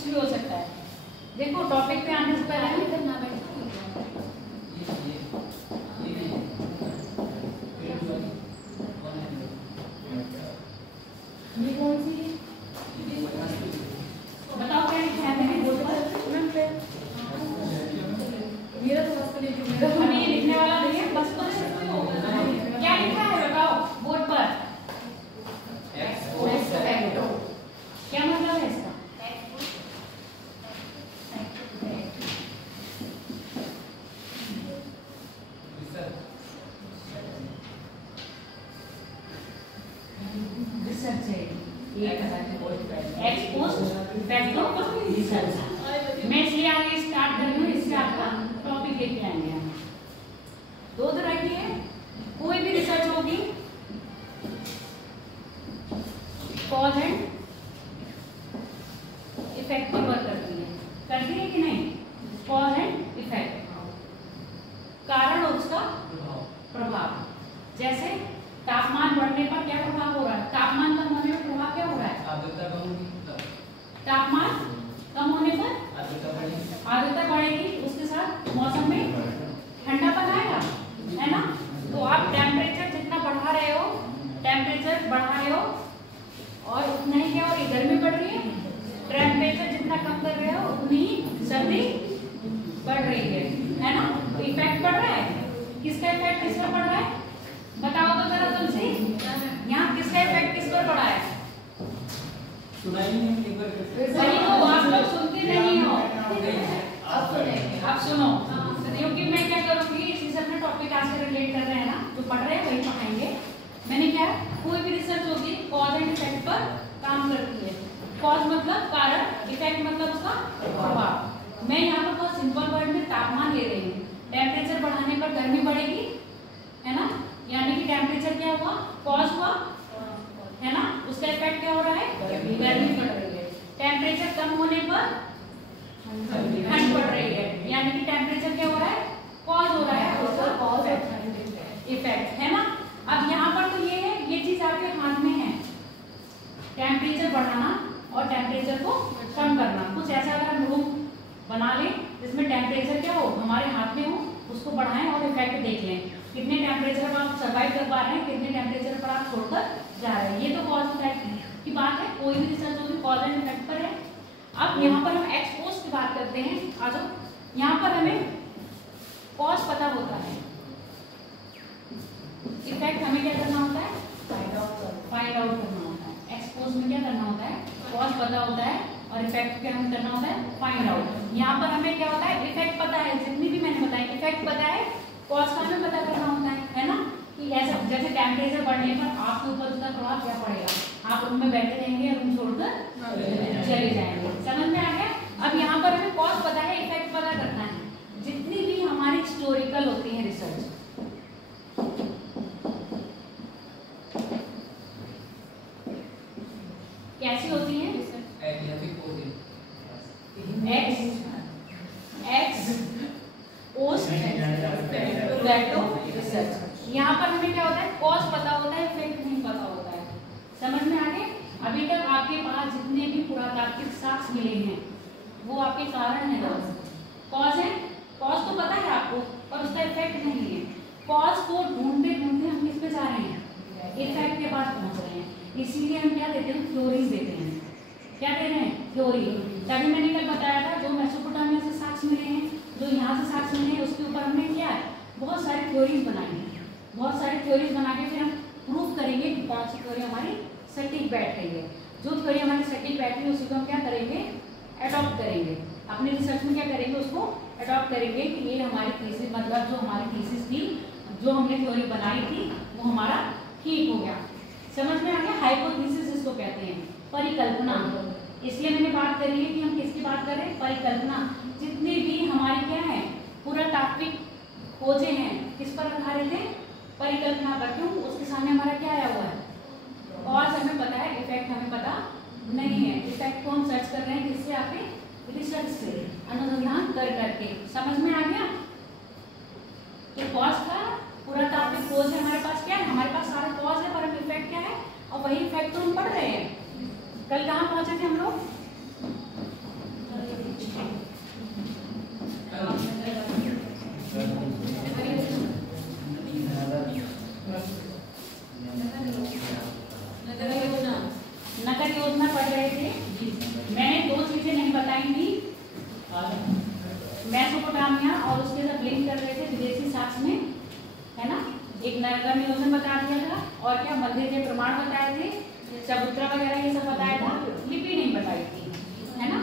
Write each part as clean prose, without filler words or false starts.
कुछ भी हो सकता है। देखो टॉपिक पे आने से पहले इधर ना बैठो। ये कौन सी बताओ क्या लिखा है मेरे बोर्ड पे? मेरा तो बस अभी ये लिखने वाला नहीं है, बस तो क्या लिखा है बताओ बोर्ड पर? क्या मतलब है इसका? रिसर्च है रिसर्च। मैं इसलिए आगे स्टार्ट कर रही हूँ, इससे आपका टॉपिक लेके आएंगे हम। दो तरह की है, कोई भी रिसर्च होगी कॉज एंड इफेक्ट पर वर्क करती है कि नहीं? कॉज एंड इफेक्ट, कारण और उसका प्रभाव। जैसे तापमान बढ़ने पर क्या प्रभाव हो रहा है? तापमान कम होने पर प्रभाव क्या हो रहा है? तापमान कम होने पर आर्द्रता बढ़ेगी, उसके साथ मौसम में ठंडापन आएगा, है ना? तो आप टेम्परेचर जितना बढ़ा रहे हो और उतना ही क्या हो रही है? गर्मी बढ़ रही है। टेम्परेचर जितना कम कर रहे हो उतनी ही सर्दी बढ़ रही है ना? तो इफेक्ट पड़ रहा है। किसका इफेक्ट किस पर पड़ रहा है? बताओ तो जरा तुलसी, यहाँ किसका इफेक्ट किस पर पड़ा है? वही तो आप लोग सुनते नहीं हो। अब सुनो, क्योंकि मैं क्या करूंगी, इसी से अपने टॉपिक आज से रिलेट कर रहे हैं ना, जो पढ़ रहे हैं वही पढ़ाएंगे। मैंने क्या, कोई भी रिसर्च होगी कॉज एंड इफेक्ट पर काम करती है। कॉज मतलब कारण, इफेक्ट मतलब उसका प्रभाव। मैं यहाँ पर बहुत सिंपल वर्ड में तापमान ले रही हूँ। टेम्परेचर बढ़ाने पर गर्मी बढ़ेगी, है ना? यानी कि टेम्परेचर क्या हुआ? कॉज हुआ, है ना? उसका इफेक्ट क्या हो रहा है? गर्मी बढ़ रही है। टेम्परेचर कम होने पर ठंड बढ़ रही है, यानी कि टेम्परेचर क्या हो रहा है? कॉज हो रहा है, उसका कॉज इफेक्ट, है ना? अब यहाँ पर तो ये है, ये चीज आपके हाथ में है, टेम्परेचर बढ़ाना और टेम्परेचर को कम करना। कुछ ऐसा अगर हम रूम बना लें जिसमें टेम्परेचर क्या हो, हमारे हाथ में हो, उसको बढ़ाएं और इफेक्ट देख लें। कितने टेम्परेचर पर आप सर्वाइव कर पा रहे हैं, कितने टेम्परेचर पर आप छोड़कर जा रहे हैं। ये तो कॉज इफेक्ट की बात है। कोई भी रिसर्च होगी कॉज एंड इफेक्ट पर है। अब यहाँ पर हम एक्स पोस्ट की बात करते हैं। आ जाओ, यहाँ पर हमें कॉज पता होता है, इफेक्ट हमें क्या करना होता है? फाइंड आउट करना होता है। एक्स पोस्ट में क्या करना होता है? कॉज पता होता है और इफेक्ट क्या हमें करना होता है? Find out. यहाँ पर हमें क्या होता है? इफेक्ट पता है, जितनी भी मैंने बताई इफेक्ट पता है, कॉज का हमें पता करना होता है ना? कि ऐसा जैसे टेम्परेचर बढ़ने पर आपके ऊपर उसका प्रभाव क्या पड़ेगा? आप रूम में बैठे रहेंगे, रूम छोड़कर चले जाएंगे। समझ में आ गया? अब यहाँ पर हमें कॉज पता है, इफेक्ट पता करना है। जितनी भी हमारी हिस्टोरिकल होती है रिसर्च, कैसी होती है? रिसर्च। यहाँ पर हमें क्या होता है? कॉज पता होता है, इफेक्ट नहीं पता होता है। समझ में आ गया? अभी तक आपके पास जितने भी पुरातात्विक साक्ष्य मिले हैं वो आपके कारण है ना? कॉज है, कॉज तो पता है आपको, पर उसका इफेक्ट नहीं है। कॉज को ढूंढते ढूंढते हम किस पे जा रहे हैं? इफेक्ट के पास पहुंच रहे हैं। इसीलिए हम क्या देते हैं? थ्योरीज देते हैं। क्या दे रहे हैं? थ्योरी। तभी मैंने कल बताया था, जो मेसोपोटामिया से साक्ष्य मिले हैं, जो यहाँ से साक्ष्य मिले हैं, उसके ऊपर हमने क्या है? बहुत सारी थ्योरीज बनाई है। बहुत सारी थ्योरीज बना के फिर हम प्रूफ करेंगे कि कौन सी थ्योरी हमारी सटीक बैठ रही है। जो थ्योरी हमारी सटीक बैठ रही है उसी को हम क्या करेंगे? अडॉप्ट करेंगे। अपने रिसर्च में क्या करेंगे? उसको अडॉप्ट करेंगे कि ये हमारी थीसिस, मतलब जो हमारी थीसिस थी, जो हमने थ्योरी बनाई थी, वो हमारा ठीक हो गया। समझ में आ गया? हाइपोथेसिस इसको कहते हैं, परिकल्पना। इसलिए मैंने बात करी है कि हम किसकी बात कर रहे हैं? परिकल्पना। जितनी भी हमारी क्या है पुरातात्विक खोजें हैं, किस पर आधारित है? परिकल्पना पर। क्यों? उसके सामने हमारा क्या आया हुआ है? कॉज हमें पता है, इफेक्ट हमें पता नहीं है। इफेक्ट को हम सर्च कर रहे हैं किससे? आपके रिसर्च से, अनुसंधान कर करके। समझ में आ गया? तो कॉज का पुरातात्विक खोज है हमारे पास। क्या है? हमारे पास सारा कॉज है, पर इफेक्ट क्या है? और वही इफेक्ट तो हम पढ़ रहे हैं। कल कहाँ पहुंचे थे हम लोग? नगर नियोजन बता दिया था, और क्या मंदिर के प्रमाण बताए थे, चबूतरा वगैरह ये सब बताया था, लिपि नहीं बताई थी, है ना।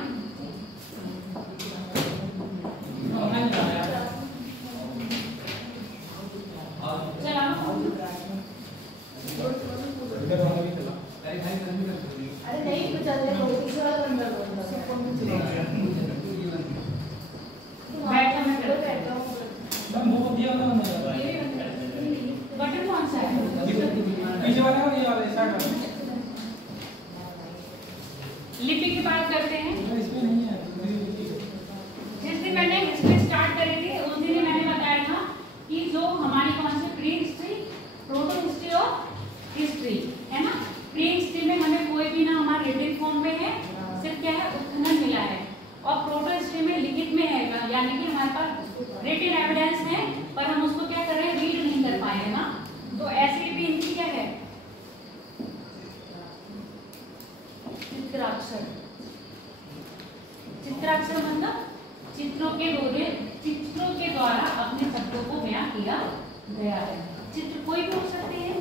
बटन कौन सा है? पीछे वाला और ये वाला स्टार्ट वाला। लिपि की बात करते हैं। इसमें नहीं है। जिस दिन मैंने हिस्ट्री स्टार्ट करी थी उस दिन मैंने बताया था कि जो हमारी कौन सी प्री हिस्ट्री, प्रोटो हिस्ट्री और हिस्ट्री, है ना। प्री हिस्ट्री में हमें कोई भी ना हमारे रिटन फॉर्म में है, सिर्फ क्या है उत्खनन मिला है, और प्रोटो हिस्ट्री में लिखित में है, यानी कि हमारे पास रिटन एविडेंस है, पर हम उसको क्या कर रहे हैं, रीड नहीं कर पाए ना। तो ऐसी लिपि इनकी क्या है, चित्राक्षर। चित्राक्षर मतलब चित्रों के द्वारा अपने शब्दों को बयां किया गया है। चित्र कोई भी हो सकते हैं,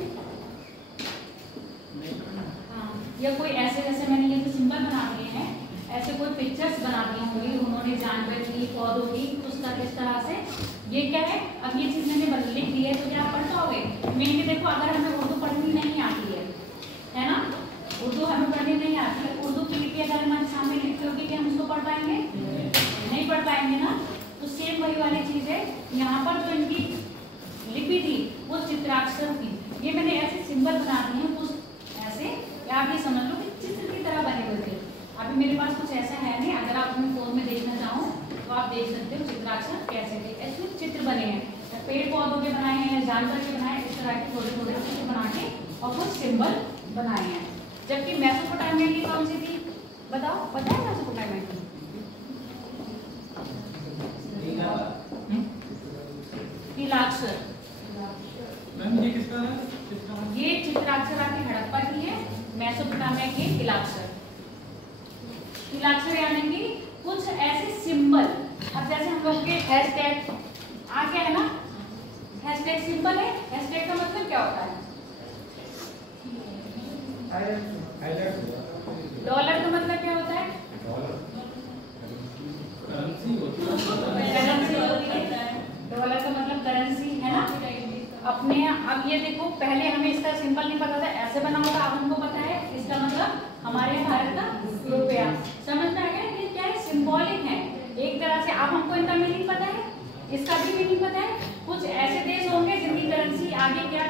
हाँ, या कोई ऐसे, जैसे मैंने ये तो सिंबल बना दिए हैं, ऐसे कोई पिक्चर्स बना दी होंगी उन्होंने, जानवर की, पौधों की, उसका किस तरह से, ये क्या है। अब ये चीज मैंने लिख दी है तो क्या आप पढ़ पाओगे। मेनली देखो, अगर हमें उर्दू पढ़नी नहीं आती है ना, उर्दू हमें पढ़नी नहीं आती है, उर्दू की लिपि अगर हमारे सामने लिखी होगी क्या हम उसको पढ़ पाएंगे? नहीं पढ़ पाएंगे ना। तो सेम वही वाली चीज है, यहाँ पर जो इनकी लिपि थी वो चित्राक्षर थी। ये मैंने ऐसे सिंबल बना दिए हैं कुछ ऐसे, आप ये समझ लो कि चित्र की तरह बने हुए थे। अभी मेरे पास कुछ ऐसा है नहीं, अगर आप अपने फोन में देखना चाहो तो आप देख सकते हो चित्राक्षर कैसे थे। ऐसे चित्र बने हैं, पेड़ पौधों के बनाए हैं, जानवर के बनाए, इस तरह के थोड़े थोड़े चित्र बना के और कुछ सिंबल बनाए हैं। जबकि मेसोपोटामिया की कौन सी थी, बताओ, पता है मेसोपोटामिया की? तिलाक्षर। ये किसका है? ये चित्राक्षर आपकी हड़प्पा की है, मेसोपोटामिया की तिलाक्षर। तिलाक्षर यानी कि कुछ ऐसे सिंबल, अब जैसे हम लोग के हैशटैग आ गया है ना, हैशटैग सिंबल है। हैशटैग का मतलब क्या होता है? डॉलर का मतलब क्या होता है? करेंसी होती है। डॉलर का मतलब करेंसी, है ना। अपने अब ये देखो, पहले हमें इसका सिंबल नहीं पता था, ऐसे बना होगा, अब हमको पता है इसका मतलब हमारे भारत का रुपया। समझ में आ गया? ये क्या है, सिंबॉलिक है एक तरह से। अब हमको इनका मीनिंग पता है, इसका भी मीनिंग पता है। कुछ ऐसे देश होंगे जिनकी करेंसी आगे क्या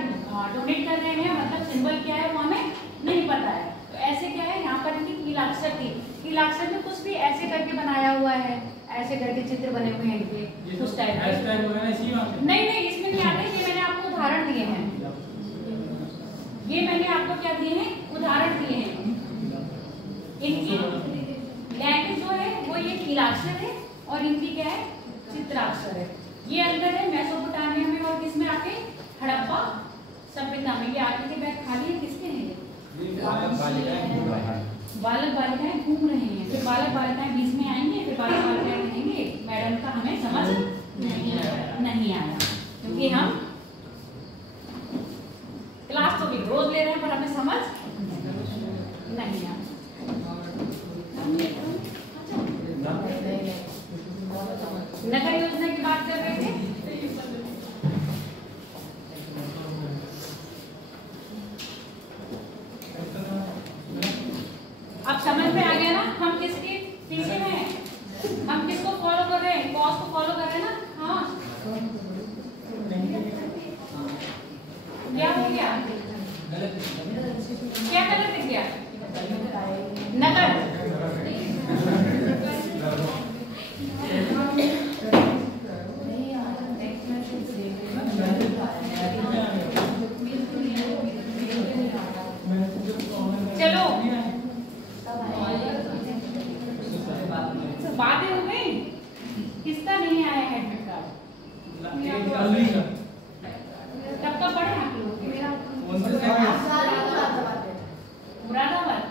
डोनेट कर रहे हैं, मतलब सिंबल क्या है वो हमें नहीं पता है। तो ऐसे क्या है, यहाँ पर इनकी तिलाक्षर थी। तिलाक्षर में कुछ भी ऐसे करके बनाया हुआ है, ऐसे करके चित्र बने हुए हैं इनके कुछ टाइप के। नहीं, इसमें नहीं आते, ये मैंने आपको उदाहरण दिए हैं, ये मैंने आपको क्या दिए हैं, उदाहरण दिए हैं। इनकी लैंग्वेज जो है वो ये तिलाक्षर है और इनकी क्या है, चित्राक्षर है। ये अंदर है मेसोपोटामिया में और किसमें आके, हड़प्पा सभ्यता में। ये आगे के बैग खाली है, किसके हैं? बालक बालिकाएं घूम रहे हैं, फिर बालक बालिकाएं बीच में आएंगे, फिर बालक बालिकाएं कहेंगे मैडम का हमें समझ नहीं आया, क्योंकि हम क्लास तो भी रोज ले रहे हैं पर हमें समझ नहीं आया। नगर योजना की बात कर रहे थे। अब समझ में आ गया ना हम किसके पीछे हैं, हम किसको फॉलो कर रहे हैं, कॉज को फॉलो कर रहे हैं ना। हाँ, क्या हो गया, क्या गलत दिख गया? नगर चलो, बातें हो गई। किसका नहीं आया एडमिट कार्ड? तब का पढ़े आप लोग? मुरादाबाद।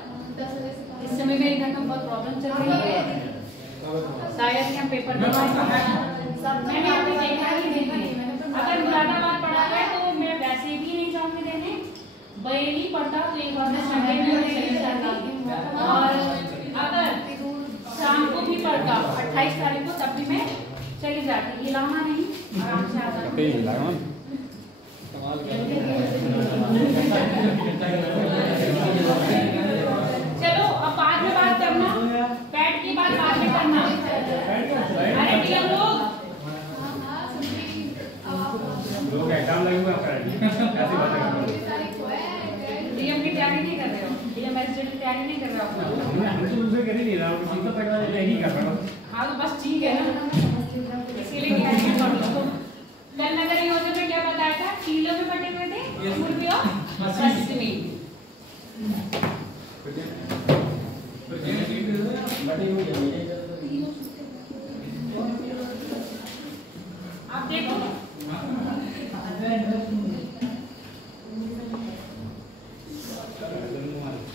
इस समय मेरे घर में बहुत प्रॉब्लम चल रही है, शायद यहाँ पेपर मैंने अभी देखा ही नहीं। अगर मुरादाबाद पढ़ा है तो मैं वैसे भी एग्जाम के देने बरेली पड़ता तो एक बार में संडे में चली जाती, और अगर शाम को भी पड़ता 28 तारीख को तब भी मैं चली जाती। हिलाना नहीं, आराम से आ जाती। चलो अब बाद में बात करना, पैट की बात बाद में करना। अरे डीएम लोग एग्जाम लगे हुए ऐसी बातें कर रहे हो। डीएम की तैयारी नहीं कर रहे हो, डीएम एसडी की तैयारी नहीं कर रहे हो। हम तो दूसरे कर ही नहीं रहा हूँ, किसी को पढ़वा देते ही कर रहा हूँ। हाँ तो बस ठीक है ना, इसीलिए तैयारी कर लो। कल नगर योजना में क्या बताया था, किलो में बटे हुए थे पूर्वी और पश्चिमी। आप देखो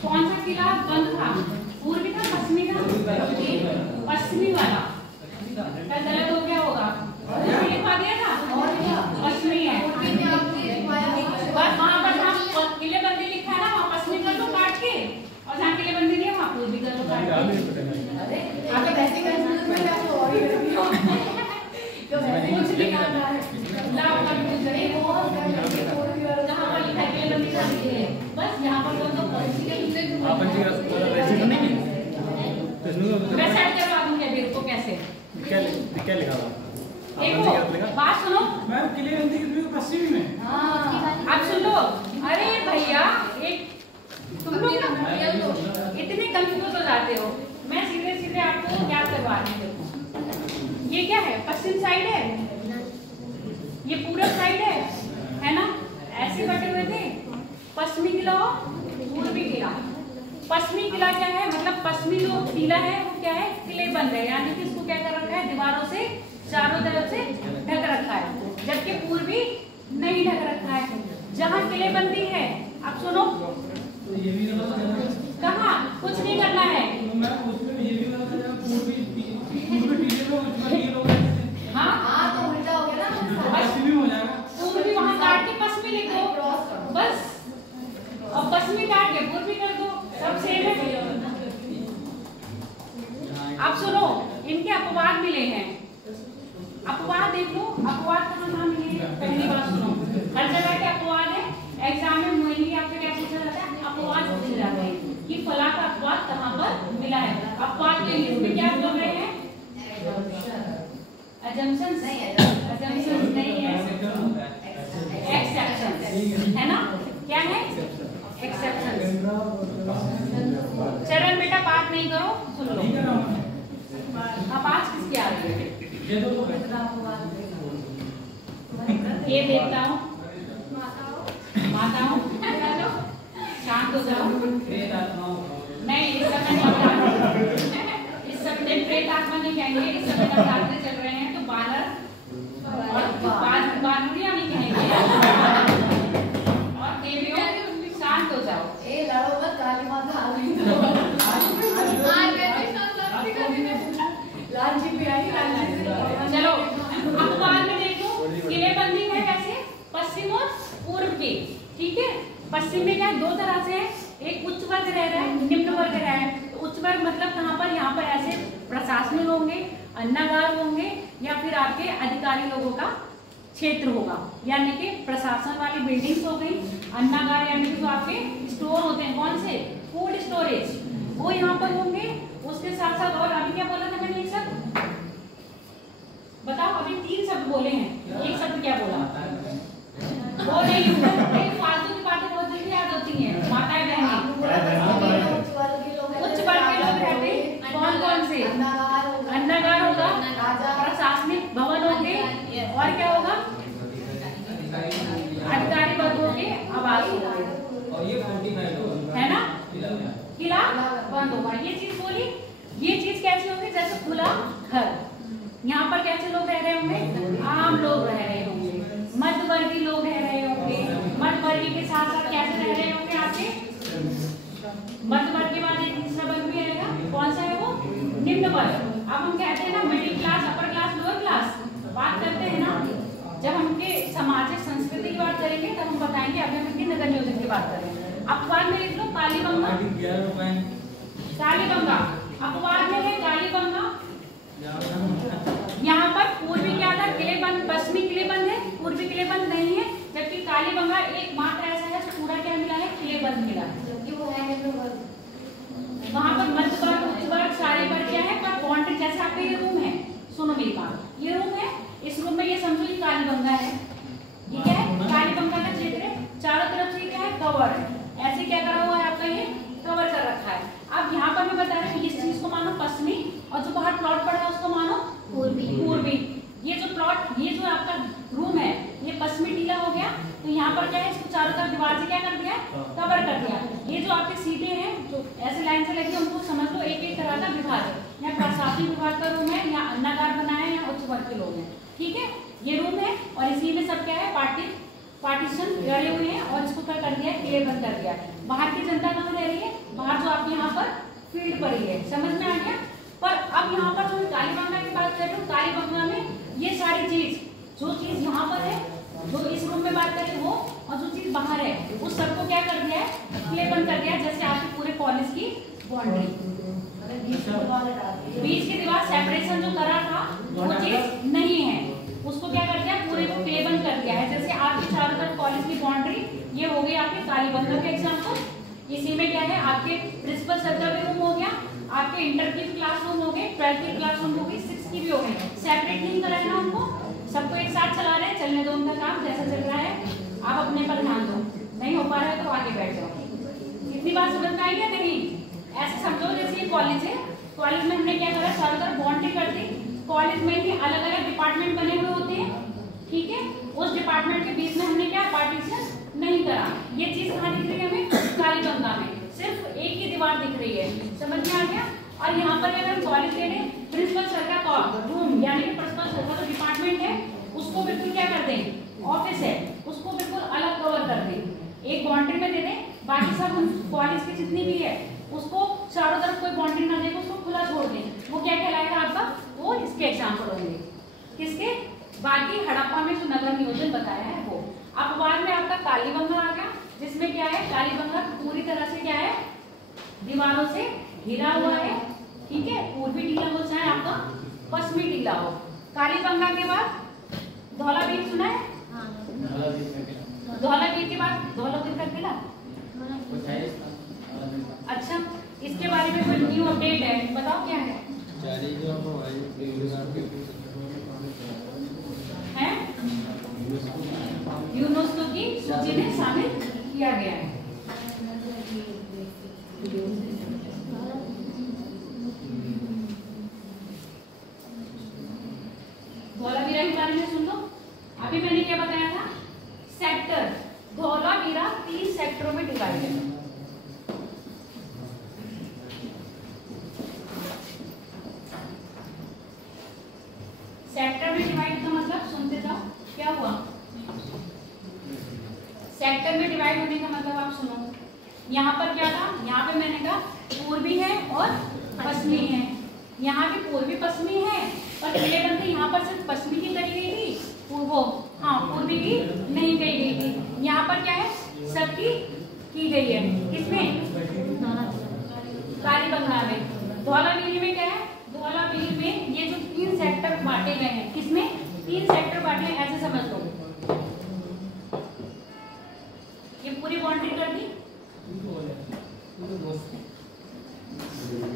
कौन सा किला बंद था, पूर्वी था पश्चिमी था, पश्चिमी वाला क्या गलत हो गया होगा, लिखवा दिया था पश्चिमी है। बस वहाँ पर जहाँ किले बंदी लिखा है ना वहाँ पश्चिमी कर लो काट के, और जहाँ किले बंदी नहीं है वहाँ पूर्वी कर लो काट के। आगे वैसे कुछ लिखा था लाभ का कुछ नहीं, जहाँ पर लिखा है किले बंदी खाली है, बस यहाँ पर बोल दो मैं सेट करवा दूंगी अभी को कैसे क्या लिखा हुआ? देखो बात सुनो मैम किले बंदी कितने पश्चिमी में? आप सुन लो। अरे भैया एक तुम लोग इतने कंफ्यूज हो जाते हो, मैं सीधे सीधे आपको क्या करवा रही हूँ। ये क्या है, पश्चिम साइड है, ये पूरब साइड है ना, ऐसे बटे हुए थे पश्चिमी किला और पूर्वी किला। पश्चिमी किला क्या है, मतलब पश्चिमी जो किला है वो क्या है, किले बंद है, यानी कि इसको क्या कर रखा है, दीवारों से चारों तरफ से ढक रखा है, जबकि पूर्वी नहीं ढक रखा है। जहाँ किले बंदी है, अब सुनो कहाँ कुछ नहीं करना है। हाँ तो उल्टा हो गया ना, पूर्वी वहाँ काट के पश्चिमी लिख दो बस, अब पश्चिमी काट के पूर्वी कर दो, सब सेम है। अब सुनो इनके अपवाद मिले हैं, अपवाद देख लो, अपवाद कहाँ मिले हैं। पहली बात सुनो, हर जगह के अपवाद है, एग्जाम में मोइनली आपसे क्या पूछा जाता है, अपवाद पूछे जाते हैं कि फला का अपवाद कहाँ पर मिला है। अपवाद के लिए इसमें क्या बोल रहे हैं, assumptions नहीं है, assumptions नहीं है, exceptions है ना, क्या है exceptions। चरण बेटा बात नहीं करो, सुन लो। अब आज किसकी आ रही है, ये देखता हूँ, माताओं शांत हो जाओ। नहीं इस समय प्रेत आत्मा नहीं कहेंगे, इस समय नवरात्रि चल रहे हैं तो बानर और बानरियां नहीं कहेंगे, और देवियों शांत हो जाओ। ए लड़ो मत, काली माता आ गई लालची भी आई, चलो अपवाद में देखो, किले बंदी है कैसे, पश्चिम और पूर्व की, ठीक है। पश्चिम में क्या दो तरह से है, एक उच्च वर्ग रह रहा है, निम्न वर्ग रह रहा है। तो उच्च वर्ग मतलब कहाँ पर, यहाँ पर ऐसे प्रशासनिक होंगे, अन्नागार होंगे, या फिर आपके अधिकारी लोगों का क्षेत्र होगा, यानी कि प्रशासन वाली बिल्डिंग्स हो गई। अन्नागार यानी कि जो आपके स्टोर होते हैं, कौन से, फूड स्टोरेज, वो यहाँ पर होंगे। उसके साथ साथ और अभी क्या बोला था मैंने, एक शब्द बताओ, अभी 3 शब्द बोले हैं, एक शब्द क्या बोला, वो नहीं फालतू की बातें बहुत जल्दी याद होती हैं, माताएं बहनें। उच्च वर्ग के लोग रहते कौन कौन से, अन्नागार होगा, प्रशासनिक भवन होंगे, और क्या होगा, अधिकारी वर्गों के आवास है ना, किला बंद होगा। ये चीज बोली, ये चीज कैसी होगी, जैसे खुला घर, यहाँ पर कैसे लोग रह रहे होंगे, आम लोग रह रहे होंगे, मध्यवर्गीय लोग रह रहे होंगे, मध्यवर्गीय के साथ साथ कैसे रह रहे होंगे आपके, मध्यवर्गीय वाले तीसरा वर्ग भी आएगा, कौन सा है वो, निम्न वर्ग। अब हम कहते हैं ना middle class, upper class, lower class, बात करते हैं ना, जब हमके सामाजिक संस्कृति की बात करेंगे तब हम बताएंगे। अभी हम इनकी नगर नियोजन की बात करें। अपवाद में लिख लो कालीबंगा, कालीबंगा अपवाद में है कालीबंगा। यहाँ पर पूर्वी क्या था, किलेबंद, पश्चिमी किलेबंद है, पूर्वी किलेबंद नहीं है, जबकि कालीबंगा एकमात्र ऐसा है जो पूरा क्या मिला है, किलेबंद मिला है। वहाँ पर मध्य वर्ग, उच्च वर्ग, सारे वर्ग क्या है, पर बाउंड्री जैसे आपका ये रूम है, सुनो मेरी बात, ये रूम है, इस रूम में ये समझो ये कालीबंगा है, ये क्या है, कालीबंगा का क्षेत्र है, चारों तरफ से क्या है, कवर है, ऐसे क्या करा हुआ है आपका, ये कवर कर रखा है। अब यहाँ पर मैं बता रही हूँ इस चीज को मानो पश्चिमी, और जो बाहर प्लॉट पड़ा है उसको मानो पूर्वी। ये जो प्लॉट, ये जो आपका रूम है, ये पश्चिमी टीला हो गया, तो यहाँ पर क्या है, इसको चारों तरफ दीवार से क्या कर दिया, कवर कर दिया। ये जो आपके सीधे हैं जो ऐसे लाइन से लगी, उनको समझ लो एक एक तरह का विभाग है, यहाँ प्रशासनिक विभाग का रूम है, यहाँ अन्नागार बना है, यहाँ उच्च वर्ग के लोग हैं, ठीक है, ये रूम है, और इसी में सब क्या है, पार्टीशन गड़े हुए हैं, और इसको क्या कर दिया, किलेबंद कर दिया। बाहर की जनता कहाँ रह रही है, बाहर जो आपके यहाँ पर फील्ड पड़ी है, समझ में आ गया। पर अब यहाँ पर जो कालीबंगा की बात कर रहे हो, कालीबंगा में ये सारी चीज, जो चीज यहाँ पर है, जो इस रूम में बात करें वो, और जो चीज बाहर है, उस सबको क्या कर दिया है, किलेबंद कर दिया, जैसे आपके पूरे कॉलेज की बाउंड्री, बीच की दीवार सेपरेशन जो करा था वो चीज नहीं है, उसको क्या कर दिया, पूरे को किलेबंद कर दिया है। जैसे आपके चारों तरफ कॉलेज की बाउंड्री, ये हो गई आपके कालीबंगा के एग्जाम्पल। इसी में क्या है, आपके प्रिंसिपल सर्कल भी रूम हो गया, आपके इंटर की क्लासरूम हो गए, 12th की क्लासरूम हो गई, 6th की भी हो गई, सेपरेट नहीं करा है ना उनको, सबको एक साथ चला रहे हैं, चलने दो उनका काम जैसा चल रहा है, आप अपने पर ध्यान दो, नहीं हो पा रहा है तो आगे बैठ जाओ। इतनी बात समझ में आई या नहीं? ऐसे समझो जैसे ये कॉलेज है, कॉलेज में हमने क्या करा, चारों तरफ बाउंड्री कर दी, कॉलेज में ही अलग अलग डिपार्टमेंट बने हुए होते हैं, ठीक है, उस डिपार्टमेंट के बीच में हमने क्या पार्टीशन नहीं करा। ये चीज कहाँ दिख रही है हमें, कालीबंगा में सिर्फ एक ही दीवार दिख रही है, समझ में आ गया। और यहाँ पर अगर हम कॉलेज ले लें, प्रिंसिपल सर का रूम यानी कि प्रिंसिपल सर का जो डिपार्टमेंट है उसको बिल्कुल क्या कर दें, ऑफिस है, उसको बिल्कुल अलग कवर कर दें, एक बाउंड्री में दे दें, बाकी सब कॉलेज की जितनी भी है उसको चारों तरफ कोई बाउंड्री ना देकर उसको खुला छोड़ दें, वो क्या कहलाएगा आपका, वो इसके एग्जाम्पल होंगे, किसके, बाकी हड़प्पा में जो नगर नियोजन बताया है वो। अपवाद में आपका कालीबंगा आ गया, जिसमें क्या है, कालीबंगा पूरी तरह से क्या है, दीवारों से घिरा हुआ है, ठीक है, पूर्वी टीला हो चाहे आपका पश्चिमी टीला हो। कालीबंगा के बाद धौलावीर सुना है, धौलावीर के बाद धौलावीर का किला, अच्छा, इसके बारे में कोई न्यू अपडेट है, बताओ क्या है, यूनेस्को की सूची में शामिल किया गया है। धौलावीरा के बारे में सुन लो, अभी मैंने क्या बताया था, सेक्टर, धौलावीरा 3 सेक्टरों में डिवाइड है। सेक्टर में डिवाइड का मतलब सुनते जाओ, क्या हुआ, सेक्टर में डिवाइड होने का मतलब आप सुनो, यहाँ पर क्या था, यहाँ पे मैंने कहा पूर्वी है और पश्चिमी है, यहाँ भी पूर्वी पश्चिमी है, पर किलेबंद यहाँ पर सिर्फ पश्चिमी की करी गई थी, पूर्वी की नहीं कही गई थी। यहाँ पर क्या है, सबकी की गई है, किसमें, कालीबंगा में। धौलावीर में क्या है, धौलावीर में ये जो 3 सेक्टर बांटे गए हैं, किसमें, 3 सेक्टर बांटे हैं, ऐसे समझ लो, ये पूरी बाउंड्री कर दी,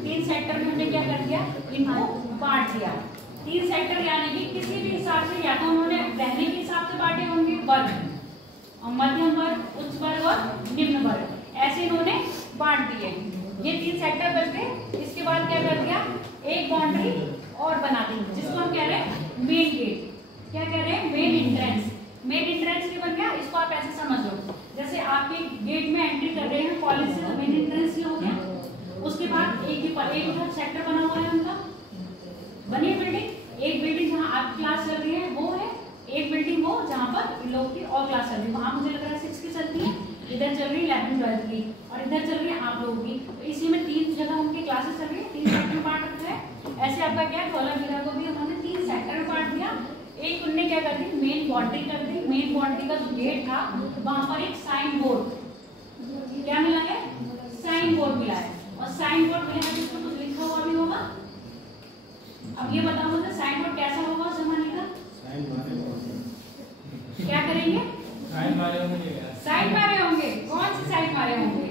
3 सेक्टर में हमने क्या कर दिया, इनको बांट दिया। 3 सेक्टर यानी कि किसी भी हिसाब से, या तो उन्होंने रहने के हिसाब से बांटे होंगे वर्ग, और मध्यम वर्ग, उच्च वर्ग और निम्न वर्ग, ऐसे इन्होंने बांट दिए। ये 3 सेक्टर बच गए। इसके बाद क्या कर दिया, एक बाउंड्री और बना दी, जिसको हम कह रहे हैं मेन गेट, क्या कह रहे हैं, मेन इंट्रेंस। मेन इंट्रेंस भी बन गया, इसको आप ऐसे समझ लो, जैसे आपके गेट में एंट्री कर रहे हैं कॉलेज से, तो मेन इंट्रेंस ये हो गया। उसके बाद एक सेक्टर बना हुआ है उनका, बनी बिल्डिंग, एक बिल्डिंग जहाँ आपकी क्लास चल रही है वो है, एक बिल्डिंग वो जहाँ पर इन लोगों की और क्लास चल रही है, वहाँ मुझे लग रहा है 6 की चलती है, इधर चल रही है 11th 12th की, और इधर चल रही है आप लोगों की, तो इसी में 3 जगह उनकी क्लासेस चल रही है, 3 सेक्टर बांट रखा है। ऐसे आपका क्या, धौलावीरा को भी उन्होंने 3 सेक्टर बांट दिया। एक उनने क्या कर दी, मेन बाउंड्री कर दी, मेन बाउंड्री का जो गेट था वहां पर एक साइन बोर्ड, क्या मिला है, साइन बोर्ड मिला है। और साइन बोर्ड मिला है जिसमें कुछ लिखा हुआ भी होगा। अब ये बताओ मुझे साइन बोर्ड कैसा होगा उस जमाने का? क्या करेंगे? साइन मारे होंगे। साइन मारे होंगे। कौन से साइन मारे होंगे?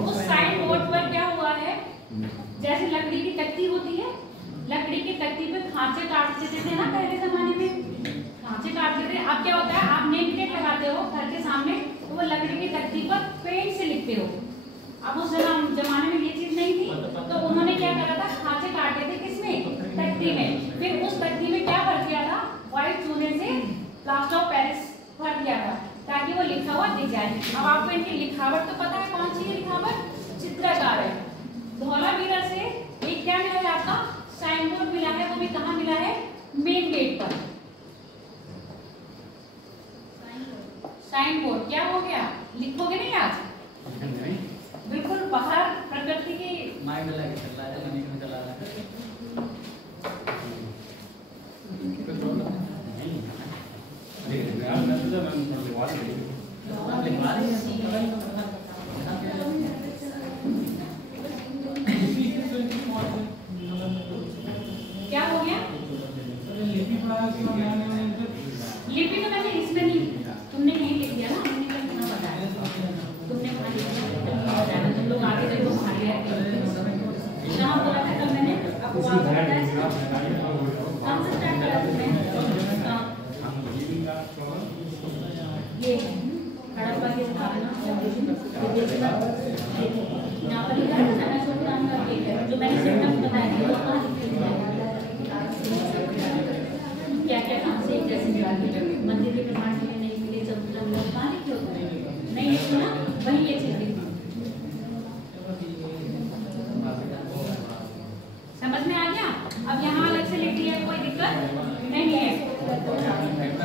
उस साइन बोर्ड पर क्या हुआ है, जैसे लकड़ी की तख्ती होती है, लकड़ी की तख्ती पे खांचे काट देते थे ना पहले जमाने में, खांचे काट देते थे। अब क्या होता है, आप नेम प्लेट लगाते हो घर के सामने तो वो लकड़ी की तख्ती पर पेंट से लिखते हो। अब उस जमाने में ये चीज नहीं थी तो उन्होंने क्या करा था, खांचे काटे थे किसमें, तख्ती में। फिर उस तख्ती में क्या भर दिया था, व्हाइट चूने से प्लास्टर ऑफ पेरिस भर दिया था ताकि वो लिखा हुआ दिख जाए। अब आपको इनकी लिखावट तो पता है, कौन सी है लिखावट, चित्रकार है। धौलावीरा से एक क्या मिला है आपका, साइन बोर्ड मिला है, वो भी कहाँ मिला है, मेन गेट पर। साइन बोर्ड क्या हो गया, लिखोगे नहीं आज? बिल्कुल बाहर प्रकृति की माइंड लगा चल रहा है, नहीं चला रहा है। क्या हो गया, लिपि तो मैंने इसमें नहीं, तुमने कहीं लिख दिया ना, हमने कल कितना बताया, तुमने वहाँ लिख दिया, तुम लोग आगे देखो हमारे जहाँ बोला था कल मैंने, आपको वापस बताया कहाँ से स्टार्ट करा तुमने? ये हड़प्पा के स्थापना यहाँ पर लिखा है ना, छोटे नाम का एक है जो मैंने सिस्टम बताया था, वो कहाँ लिखा है, क्या क्या कहाँ से एक जैसे मंदिर के निर्माण के लिए नहीं मिले, जब कहाँ लिखे होते हैं, नहीं लिखे ना, वही ये चीज लिखी। समझ में आ गया? अब यहाँ अलग से लिख दिया, कोई दिक्कत नहीं है।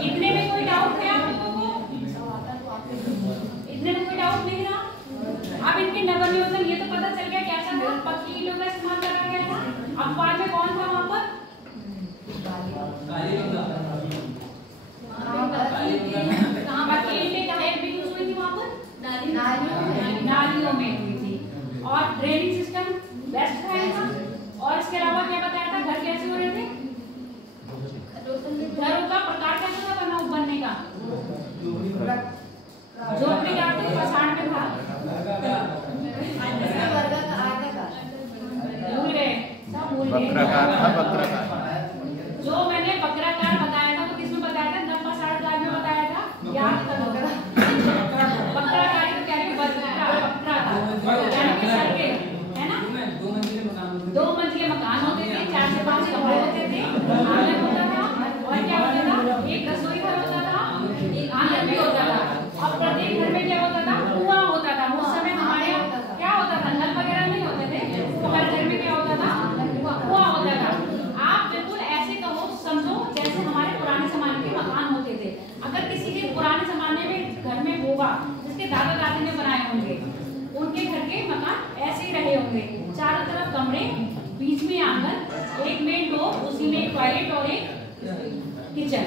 इतने में कोई डाउट है आप लोगों को? इतने में कोई डाउट नहीं रहा? अब इनके नगर नियोजन ये तो पता चल गया कैसा था, पक्की ईंटों का इस्तेमाल करा गया था। अब बाद में कौन था वहाँ पर? कहाँ पक्की ईंटें कहाँ भी यूज हुई थी वहाँ पर? नालियों में हुई थी। और ड्रेनिंग सिस्टम बेस्ट था। और इसके अलावा क्या बताया था, घर कैसे हो रहे थे, घरों का प्रकार कैसा था बना बनने का? झोपड़ी का तो पछाड़ में था, भूल गए सब, भूल गए। जो मैंने वक्राकार बताया था वो किसमें बताया था, 10 में बताया था, याद करो। वक्राकार तो क्या है, वक्रा था, है ना? 2 मंजिले मकान होते थे, 4 से 5 कमरे होते थे, आंगन होता था, और क्या होता था, एक रसोई घर होता था, एक आंगन भी होता था। और प्रत्येक घर में क्या होता था, कुआं होता था। उस समय हमारे यहाँ क्या होता था, नल वगैरह नहीं होते थे, तो हर घर में क्या होता था, कुआं होता था। आप बिल्कुल ऐसे कहो, समझो जैसे हमारे पुराने जमाने के मकान होते थे। अगर किसी के पुराने जमाने में घर में होगा, जिसके दादा दादी ने बनाए होंगे, उनके घर के मकान ऐसे ही रहे होंगे, चारों तरफ कमरे, बीच में आंगन, एक मेन डोर, उसी में एक टॉयलेट और एक किचन।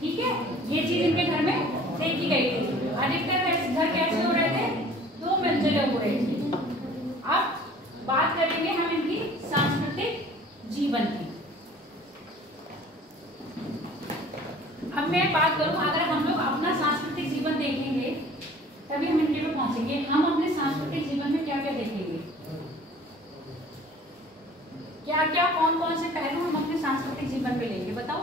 ठीक है, ये चीज इनके घर में देखी गई थी। अधिकतर घर कैसे हो रहे थे, 2 मंजिले हो रहे थे। अब बात करेंगे हम इनकी सांस्कृतिक जीवन की। अब मैं बात करूं, अगर हम लोग अपना सांस्कृतिक जीवन देखेंगे तभी हम इनके पे पहुंचेंगे। हम अपने सांस्कृतिक जीवन में क्या क्या देखेंगे, क्या क्या कौन कौन से पहलू हम अपने सांस्कृतिक जीवन पे लेंगे, बताओ।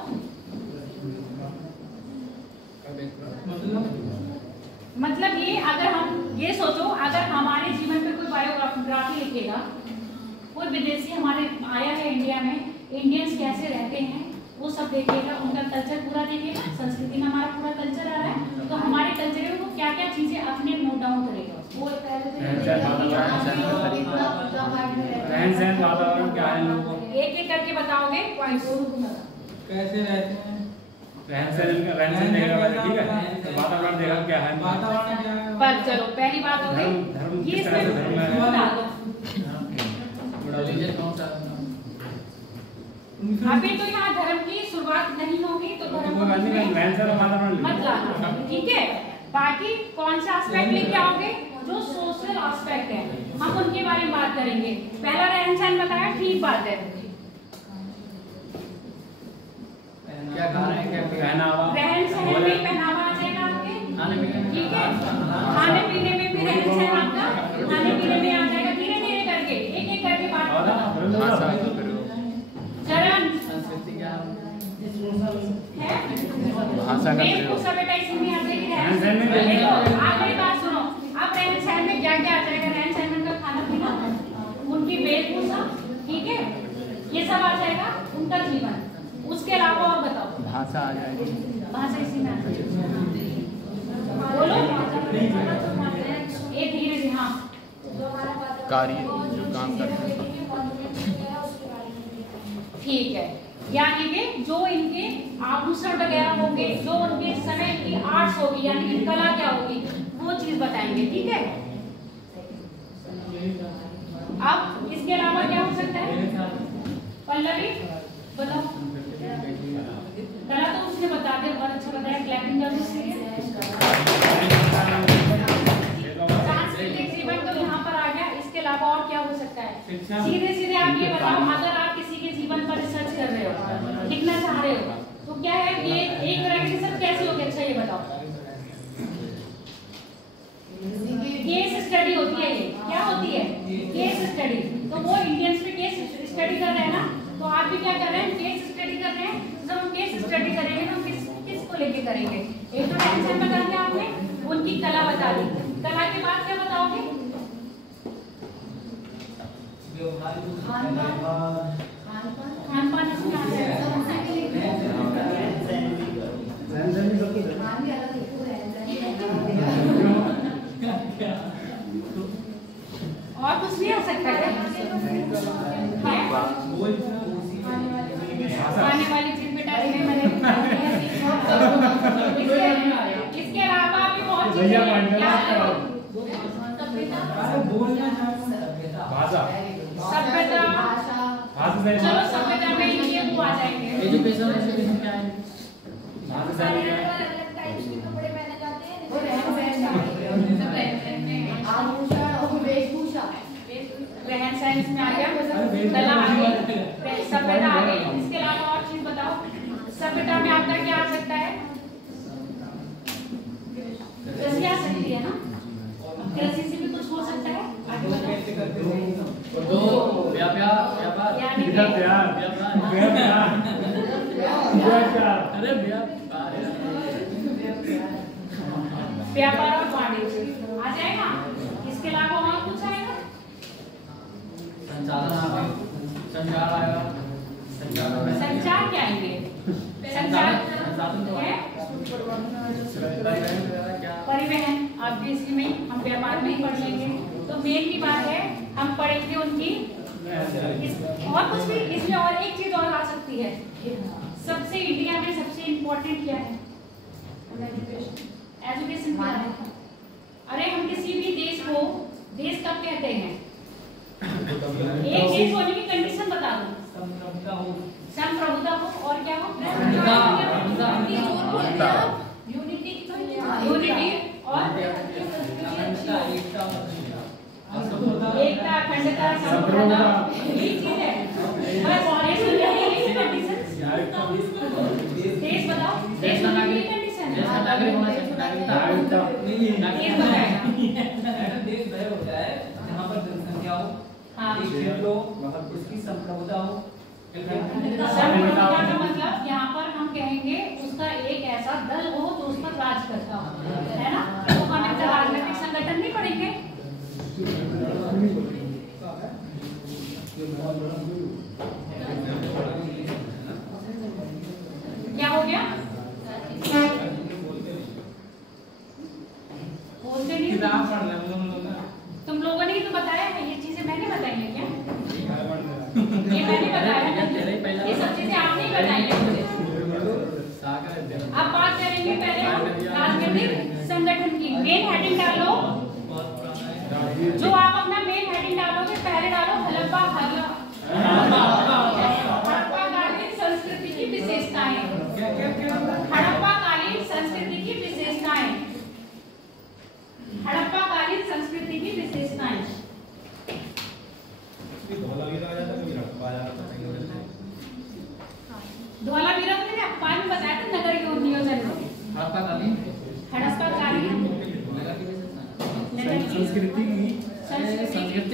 मतलब ये, अगर हम ये सोचो, अगर हमारे जीवन पे कोई बायोग्राफी लिखेगा, कोई विदेशी हमारे आया है इंडिया में, इंडियंस कैसे रहते हैं वो सब देखेगा, उनका कल्चर पूरा देखेगा, संस्कृति में हमारा पूरा कल्चर आ रहा है, तो हमारे कल्चर में वो क्या क्या चीजें अपने नोट डाउन करेगा। वातावरण क्या है, लोगों एक एक करके बताओगे पॉइंट्स, कैसे रहते हैं, रहन-सहन देगा, ठीक है, तो वातावरण देखा क्या है, वातावरण क्या है। पर चलो पहली बात हो गई, ये अभी तो यहाँ धर्म की शुरुआत नहीं होगी, तो तो धर्म कोई बात नहीं, में रहन सहन हमारा मान मत लाना, ठीक है। बाकी कौन सा एस्पेक्ट लेके आओगे, जो सोशल एस्पेक्ट है हम उनके बारे में बात करेंगे। पहला रहन सहन बताया, ठीक बात है। क्या खा रहे हैं, क्या पहनावा, रहन सहन में पहनावा आ जाएगा आपके, खाने पीने में, ठीक है। खाने पीने में भी रहन सहन आपका खाने पीने में आ जाएगा। धीरे धीरे करके एक एक करके बात करो। चरण संस्कृति क्या है, भाषा का वेशभूषा बेटा इसमें भी आ जाएगी। रहन सहन में देखो आप मेरी बात सुनो, आप रहन सहन में क्या क्या आ जाएगा, रहन सहन में उनका खाना पीना, उनकी वेशभूषा, ठीक है, ये सब आ जाएगा, उनका जीवन। उसके अलावा और बताओ, भाषा आ जाएगी, भाषा इसी में आ जाएगी। बोलो एक धीरे से, हाँ कार्य जो काम करते हैं, ठीक है। यानी कि जो इनके आभूषण वगैरह होंगे, जो उनके समय की आर्ट्स होगी, यानी कि कला क्या होगी, वो चीज बताएंगे, ठीक है। अब इसके अलावा क्या हो सकता है, पल्लवी बताओ। कला तो उसने बता दिया, बहुत अच्छा बताया, क्लैपिंग कर दीजिए। सांस्कृतिक जीवन तो यहाँ पर आ गया। इसके अलावा और क्या हो सकता है, सीधे सीधे आप ये बताओ, अगर आप किसी के जीवन पर रिसर्च कर रहे हो, लिखना चाह रहे हो, तो क्या है ये एक तरह की रिसर्च कैसी होगी, अच्छा ये बताओ। केस स्टडी होती है, ये क्या होती है, केस स्टडी। तो वो इंडियंस में केस स्टडी कर रहे हैं ना, तो आप भी क्या कर रहे हैं, केस स्टडी कर रहे हैं। जब हम केस स्टडी करेंगे तो किसको लेके करेंगे, एक तो टेंशन बता दिया आपने, उनकी कला बता दी, कला के बाद क्या बताओगे, खान पान इसमें आ जाएगा। और कुछ नहीं आ सकता है, आने वाली चीज बेटा इसके अलावा भी बहुत चीजें भाषा, सभ्यता, चलो सभ्यता में ये वो आ जाएंगे। एजुकेशन क्या है, कपड़े पहने जाते हैं, वो रहन सहन इसमें आ गया, कला आ गई, सभ्यता आ गई। इसके अलावा और चीज बताओ, सभ्यता में आपका क्या आ सकता है, कृषि आ सकती है ना, कृषि से भी कुछ हो सकता है, आगे बताओ। व्यापार, यानी कि अरे व्यापार और वाणिज्य आ जाएगा। इसके अलावा और कुछ आएगा, संचार क्या आएंगे, संचार है परिवहन, आप भी इसी में हम व्यापार में ही पढ़ लेंगे। तो मेन की बात है हम पढ़ेंगे उनकी और कुछ भी। इसमें और एक चीज और आ सकती है, सबसे इंडिया में सबसे इम्पोर्टेंट क्या है, एजुकेशन क्या है। अरे हम किसी भी देश को देश कब कहते हैं, एक देश होने की कंडीशन बता दो, संप्रभुता हो और क्या हो, यूनिटी और एकता, अखंडता, संप्रभुता, ये चीज है। बस और ये सुन रहे हैं ये कंडीशन। देश बताओ, देश होने की कंडीशन है, नागरिक होना चाहिए, देश बताएगा। देश वह होता है जहाँ पर जनसंख्या हो, क्षेत्र हो, उसकी संप्रभुता हो। संप्रभुता का मतलब यहाँ पर हम कहेंगे उसका एक ऐसा दल हो जो उस पर राज करता हो, है ना। तो हम ऐसा राजनीतिक संगठन नहीं पढ़ेंगे। क्या हो गया, बोलते नहीं, तुम लोगों ने ही तो बताया है, ये चीजें मैंने बताई है क्या, ये मैंने बताया है, ये सब चीजें आपने ही बताई है मुझे। अब बात करेंगे पहले हम राजनीतिक संगठन की। मेन हेडिंग डालो, जो आप अपना मेन हेडिंग डालोगे पहले डालो हड़प्पा संस्कृति की विशेषताएं।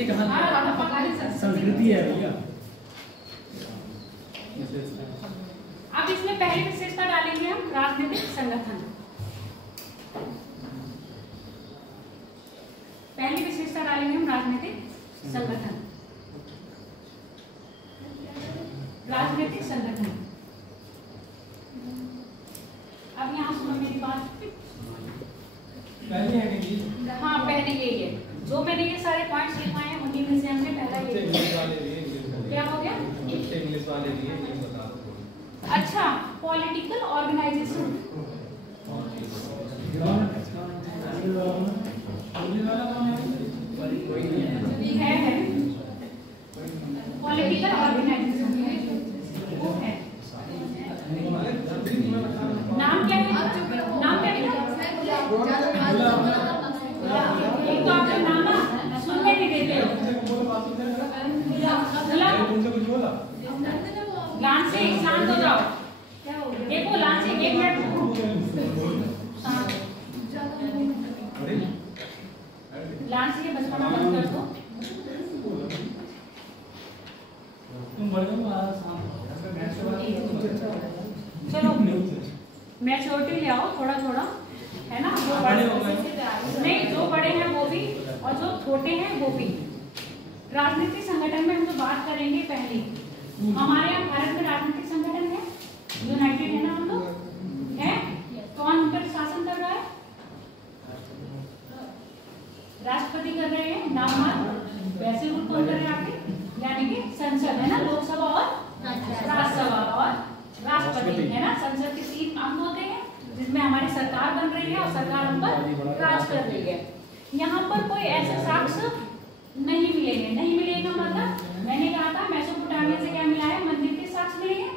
संस्कृति कहाँ हाँ, हड़प्पा कालीन संस्कृति है भैया। अब इसमें पहली विशेषता डालेंगे हम राजनीतिक संगठन। पहली विशेषता डालेंगे हम राजनीतिक संगठन। राजनीतिक संगठन। अब यहाँ सुनो मेरी बात। पहले है कि हाँ, पहले यही है जो मैंने ये सारे पॉइंट्स लिखवाए हैं उन्हीं में से हमने पहला ये क्या हो गया। इंग्लिश वाले लिए ये बता दो। अच्छा, पॉलिटिकल ऑर्गेनाइजेशन है पॉलिटिकल ऑर्गेनाइजेशन वो है। नाम क्या है? नाम क्या है? एक तो आपका नाम ना सुनने नहीं देते हो। लांसी शांत हो जाओ। देखो लांसी 1 मिनट शांत। लांसी के बचपना बंद कर दो। चलो मैच्योरिटी ले आओ थोड़ा थोड़ा, है ना। जो बड़े नहीं, जो बड़े हैं वो भी और जो छोटे हैं वो भी। राजनीतिक संगठन में हम तो बात करेंगे पहले। हमारे यहाँ भारत में राजनीतिक संगठन है, यूनाइटेड है ना हम लोग, है। कौन उन पर शासन कर रहा है? राष्ट्रपति कर रहे हैं, नाममात्र। वैसे रूल कौन कर रहे हैं आपके? यानी कि संसद है ना, लोकसभा और राज्यसभा और राष्ट्रपति है ना। संसद के 3 अंग होते हैं जिसमें हमारी सरकार बन रही है और सरकार हम पर राज कर रही है। यहाँ पर कोई ऐसे साक्ष्य नहीं मिलेंगे। नहीं मिलेगा मतलब मैंने कहा था मेसोपोटामिया से क्या मिला है? मंदिर के साक्ष्य मिले हैं।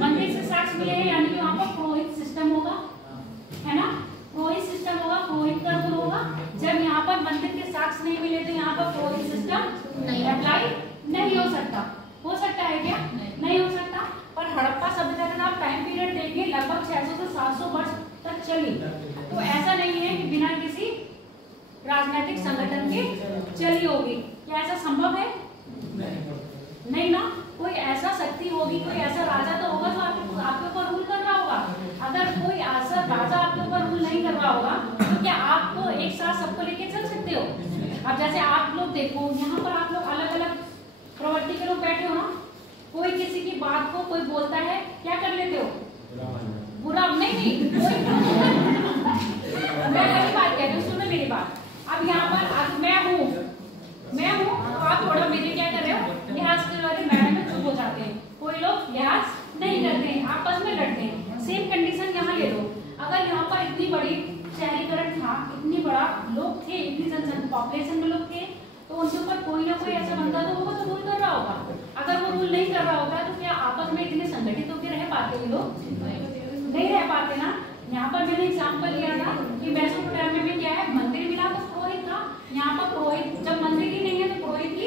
मंदिर से साक्ष्य मिले हैं यानी कि वहाँ पर पुरोहित सिस्टम होगा, है ना। पुरोहित सिस्टम होगा, पुरोहित का गुरु होगा। जब यहाँ पर मंदिर के साक्ष्य नहीं मिले तो यहाँ पर पुरोहित सिस्टम अप्लाई नहीं हो सकता। हो सकता है क्या? नहीं हो सकता। पर हड़प्पा सभ्यता का आप टाइम पीरियड देखिए, लगभग 600 से 700 वर्ष तक चली। तो ऐसा नहीं है कि बिना किसी राजनीतिक संगठन के चली होगी। क्या ऐसा संभव है? नहीं ना। कोई ऐसा शक्ति होगी, कोई ऐसा राजा तो होगा जो आपके ऊपर रूल कर रहा होगा। अगर कोई ऐसा राजा आपके ऊपर रूल नहीं कर रहा होगा तो क्या आप एक साथ सबको लेके चल सकते हो? अब जैसे आप लोग देखो, यहाँ पर आप लोग अलग अलग प्रवृत्ति के लोग बैठे हो ना। कोई किसी की बात को कोई बोलता है, क्या कर लेते हो? बुरा नहीं कोई मैं वही बात कह रही हूँ, सुनो मेरी बात। अब यहाँ पर आज मैं हूँ तो आप थोड़ा मेरे क्या कर रहे हो? लिहाज के बारे में चुप हो जाते हैं। कोई लोग लिहाज नहीं करते हैं, आपस में लड़ते हैं। सेम कंडीशन यहाँ ले लो। अगर यहाँ पर इतनी बड़ी शहरीकरण था, इतनी बड़ा लोग थे, इतनी जनसंख्या पॉपुलेशन में लोग थे, तो उनके ऊपर कोई ना कोई ऐसा बंदा तो होगा जो रूल कर रहा होगा। अगर वो रूल नहीं कर रहा होगा तो क्या आपस में इतने संगठित होकर रह पाते हैं लोग? नहीं रह पाते ना। यहाँ पर मैंने एग्जाम्पल लिया था कि मेसोपोटामिया में क्या है, मंदिर मिला तो पुरोहित था। यहाँ पर पुरोहित, जब मंदिर ही नहीं है तो पुरोहित की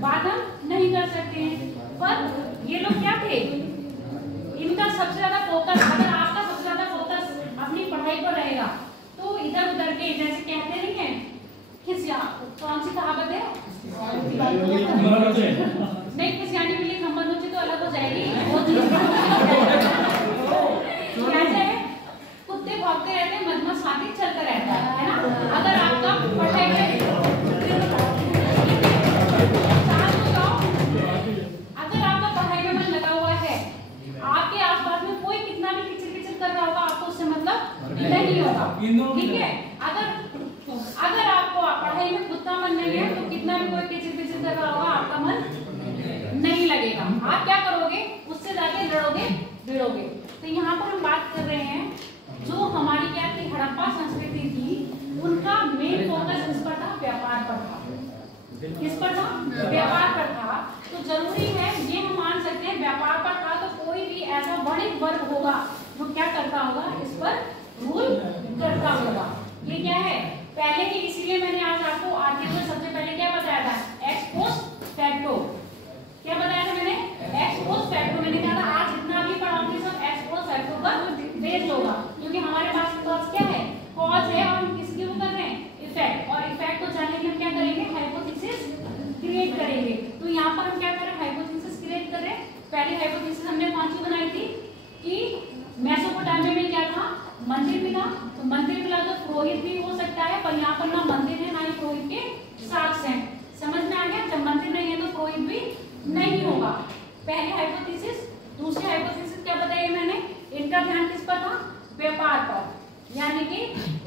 बात हम नहीं कर सकते हैं। पर ये लोग क्या थे? इनका सबसे ज्यादा फोकस, अगर आपका सबसे ज्यादा फोकस अपनी पढ़ाई पर रहेगा तो इधर उधर के जैसे कहते नहीं है खिसिया, कौन सी कहावत है? नहीं, खिसियानी मिली संबंधों तो अलग हो जाएगी। कैसे है? कुत्ते भौंकते रहते हैं, मधुमक्खी साथी चलता रहता है ना। अगर आपका पढ़ाई में अगर आपका पढ़ाई में मन लगा हुआ है, आपके आसपास में कोई कितना भी किचिर किचिर कर रहा होगा, आपको उससे मतलब नहीं होगा। ठीक है। अगर आपको पढ़ाई में खुद का मन नहीं है तो कितना भी कोई किचिर किचिर कर रहा होगा, आपका मन नहीं लगेगा। आप क्या करोगे? उससे जाके लड़ोगे, भिड़ोगे। तो यहाँ पर हम बात कर रहे हैं जो हमारी क्या थी, हड़प्पा संस्कृति थी, उनका मेन फोकस इस पर था, व्यापार पर था। किस पर था? व्यापार पर था। तो जरूरी है ये हम मान सकते हैं व्यापार पर था तो कोई भी ऐसा वणिक वर्ग होगा जो क्या करता होगा, इस पर रूल करता होगा। ये क्या है? पहले ही इसीलिए मैंने आज आपको आर्टिकल में सबसे पहले क्या बताया था? X post facto. क्या बताया था मैंने? X post facto. मैंने कहा था आज जितना भी पढ़ाऊंगी सब एक्स पोस्ट फैक्टो पर बेस्ड होगा, क्योंकि हमारे पास कॉज क्या है? कॉज है और हम किसकी वो कर रहे हैं? इफेक्ट। और इफेक्ट को जानने के लिए हम क्या करेंगे? हाइपोथेसिस कौन सी बनाई थी कि मेसोपोटामिया में क्या था, मंदिर मिला, तो मंदिर मिला तो पुरोहित भी हो सकता है, पर यहाँ पर ना मंदिर है ना ही पुरोहित के साक्ष हैं। समझ में आ गया, जब मंदिर नहीं है तो पुरोहित भी नहीं होगा। पहली हाइपोथेसिस। दूसरी हाइपोथेसिस क्या बताई मैंने, इनका ध्यान किस पर था, व्यापार पर, यानी कि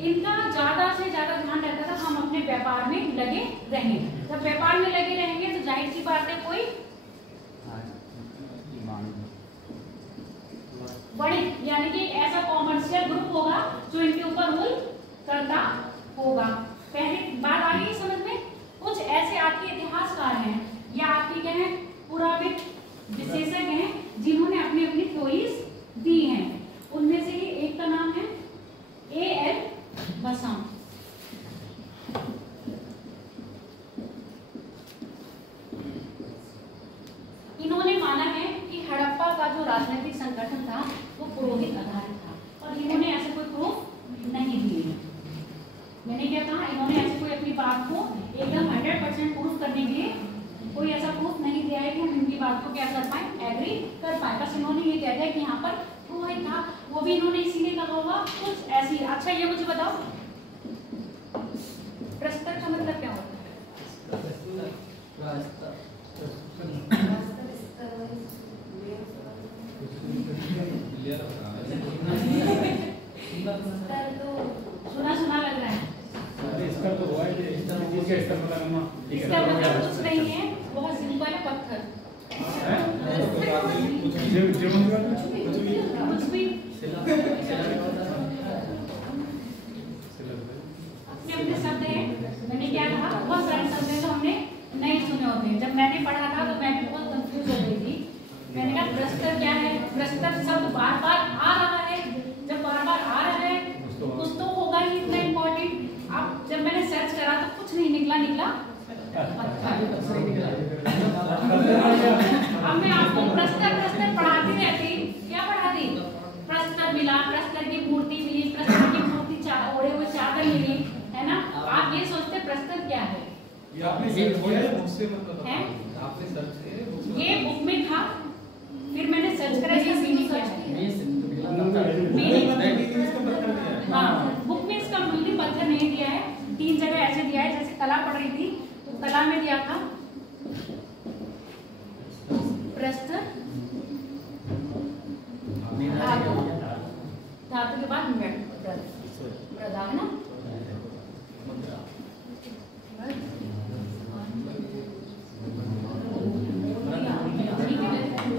इनका ज्यादा से ज्यादा ध्यान रहता था हम अपने व्यापार में लगे रहें। जब व्यापार में लगे रहेंगे तो जाहिर सी बात है कोई बड़ी यानी कि ऐसा कॉमर्शियल ग्रुप होगा जो इनके ऊपर रूल करता होगा। पहली बात आ गई समझ में। कुछ ऐसे आपके इतिहासकार हैं या आपके क्या है पुराविद विशेषज्ञ हैं जिन्होंने अपनी अपनी थ्योरीज दी हैं। उनमें से ही एक का नाम है A.L. बसाम। इन्होंने माना है कि हड़प्पा का जो राजनीतिक संगठन था वो पुरोहित आधारित था, और इन्होंने ऐसे कोई प्रूफ नहीं दिए। मैंने क्या कहा, इन्होंने ऐसे कोई अपनी बात को एकदम 100% प्रूफ करने के लिए कोई ऐसा प्रूफ नहीं दिया है कि हम इनकी बात को क्या कर पाए, एग्री कर पाए। बस इन्होंने ये कह दिया कि यहाँ पर पुरोहित था, वो भी इन्होंने इसीलिए कहा होगा कुछ ऐसी। अच्छा ये मुझे बताओ प्रस्तर का मतलब क्या होता है? सुना सुना लग रहा है। इसका तो हुआ है, इसका मतलब कुछ नहीं है, बहुत सिंपल है, पत्थर। कुछ भी अपने शब्द है। मैंने क्या कहा, बहुत सारे शब्द हैं जो हमने नहीं सुने होते हैं। जब मैंने पढ़ा था तो मैं भी बहुत कंफ्यूज हो गई थी। मैंने कहा प्रस्तर क्या है, प्रस्तर शब्द बार बार आ रहा है, जब बार बार आ रहा है कुछ तो होगा ही इतना इम्पोर्टेंट। अब जब मैंने सर्च करा तो कुछ नहीं निकला, अब मैं आपको प्रस्तर पढ़ाती रहती, क्या पढ़ाती, प्रस्तर मिला, प्रस्तर की मूर्ति मिली, प्रस्तर की मूर्ति ओढ़े हुए चादर मिली, है ना। आप ये सोचते प्रस्तर क्या है, ये बुक में था, फिर मैंने सर्च करा इसका मीनिंग क्या है। हाँ, बुक में इसका मीनिंग पत्थर नहीं दिया है, 3 जगह ऐसे दिया है। जैसे कला पढ़ रही थी तो कला में दिया था प्रस्तर, धातु के बाद मृदा, है ना।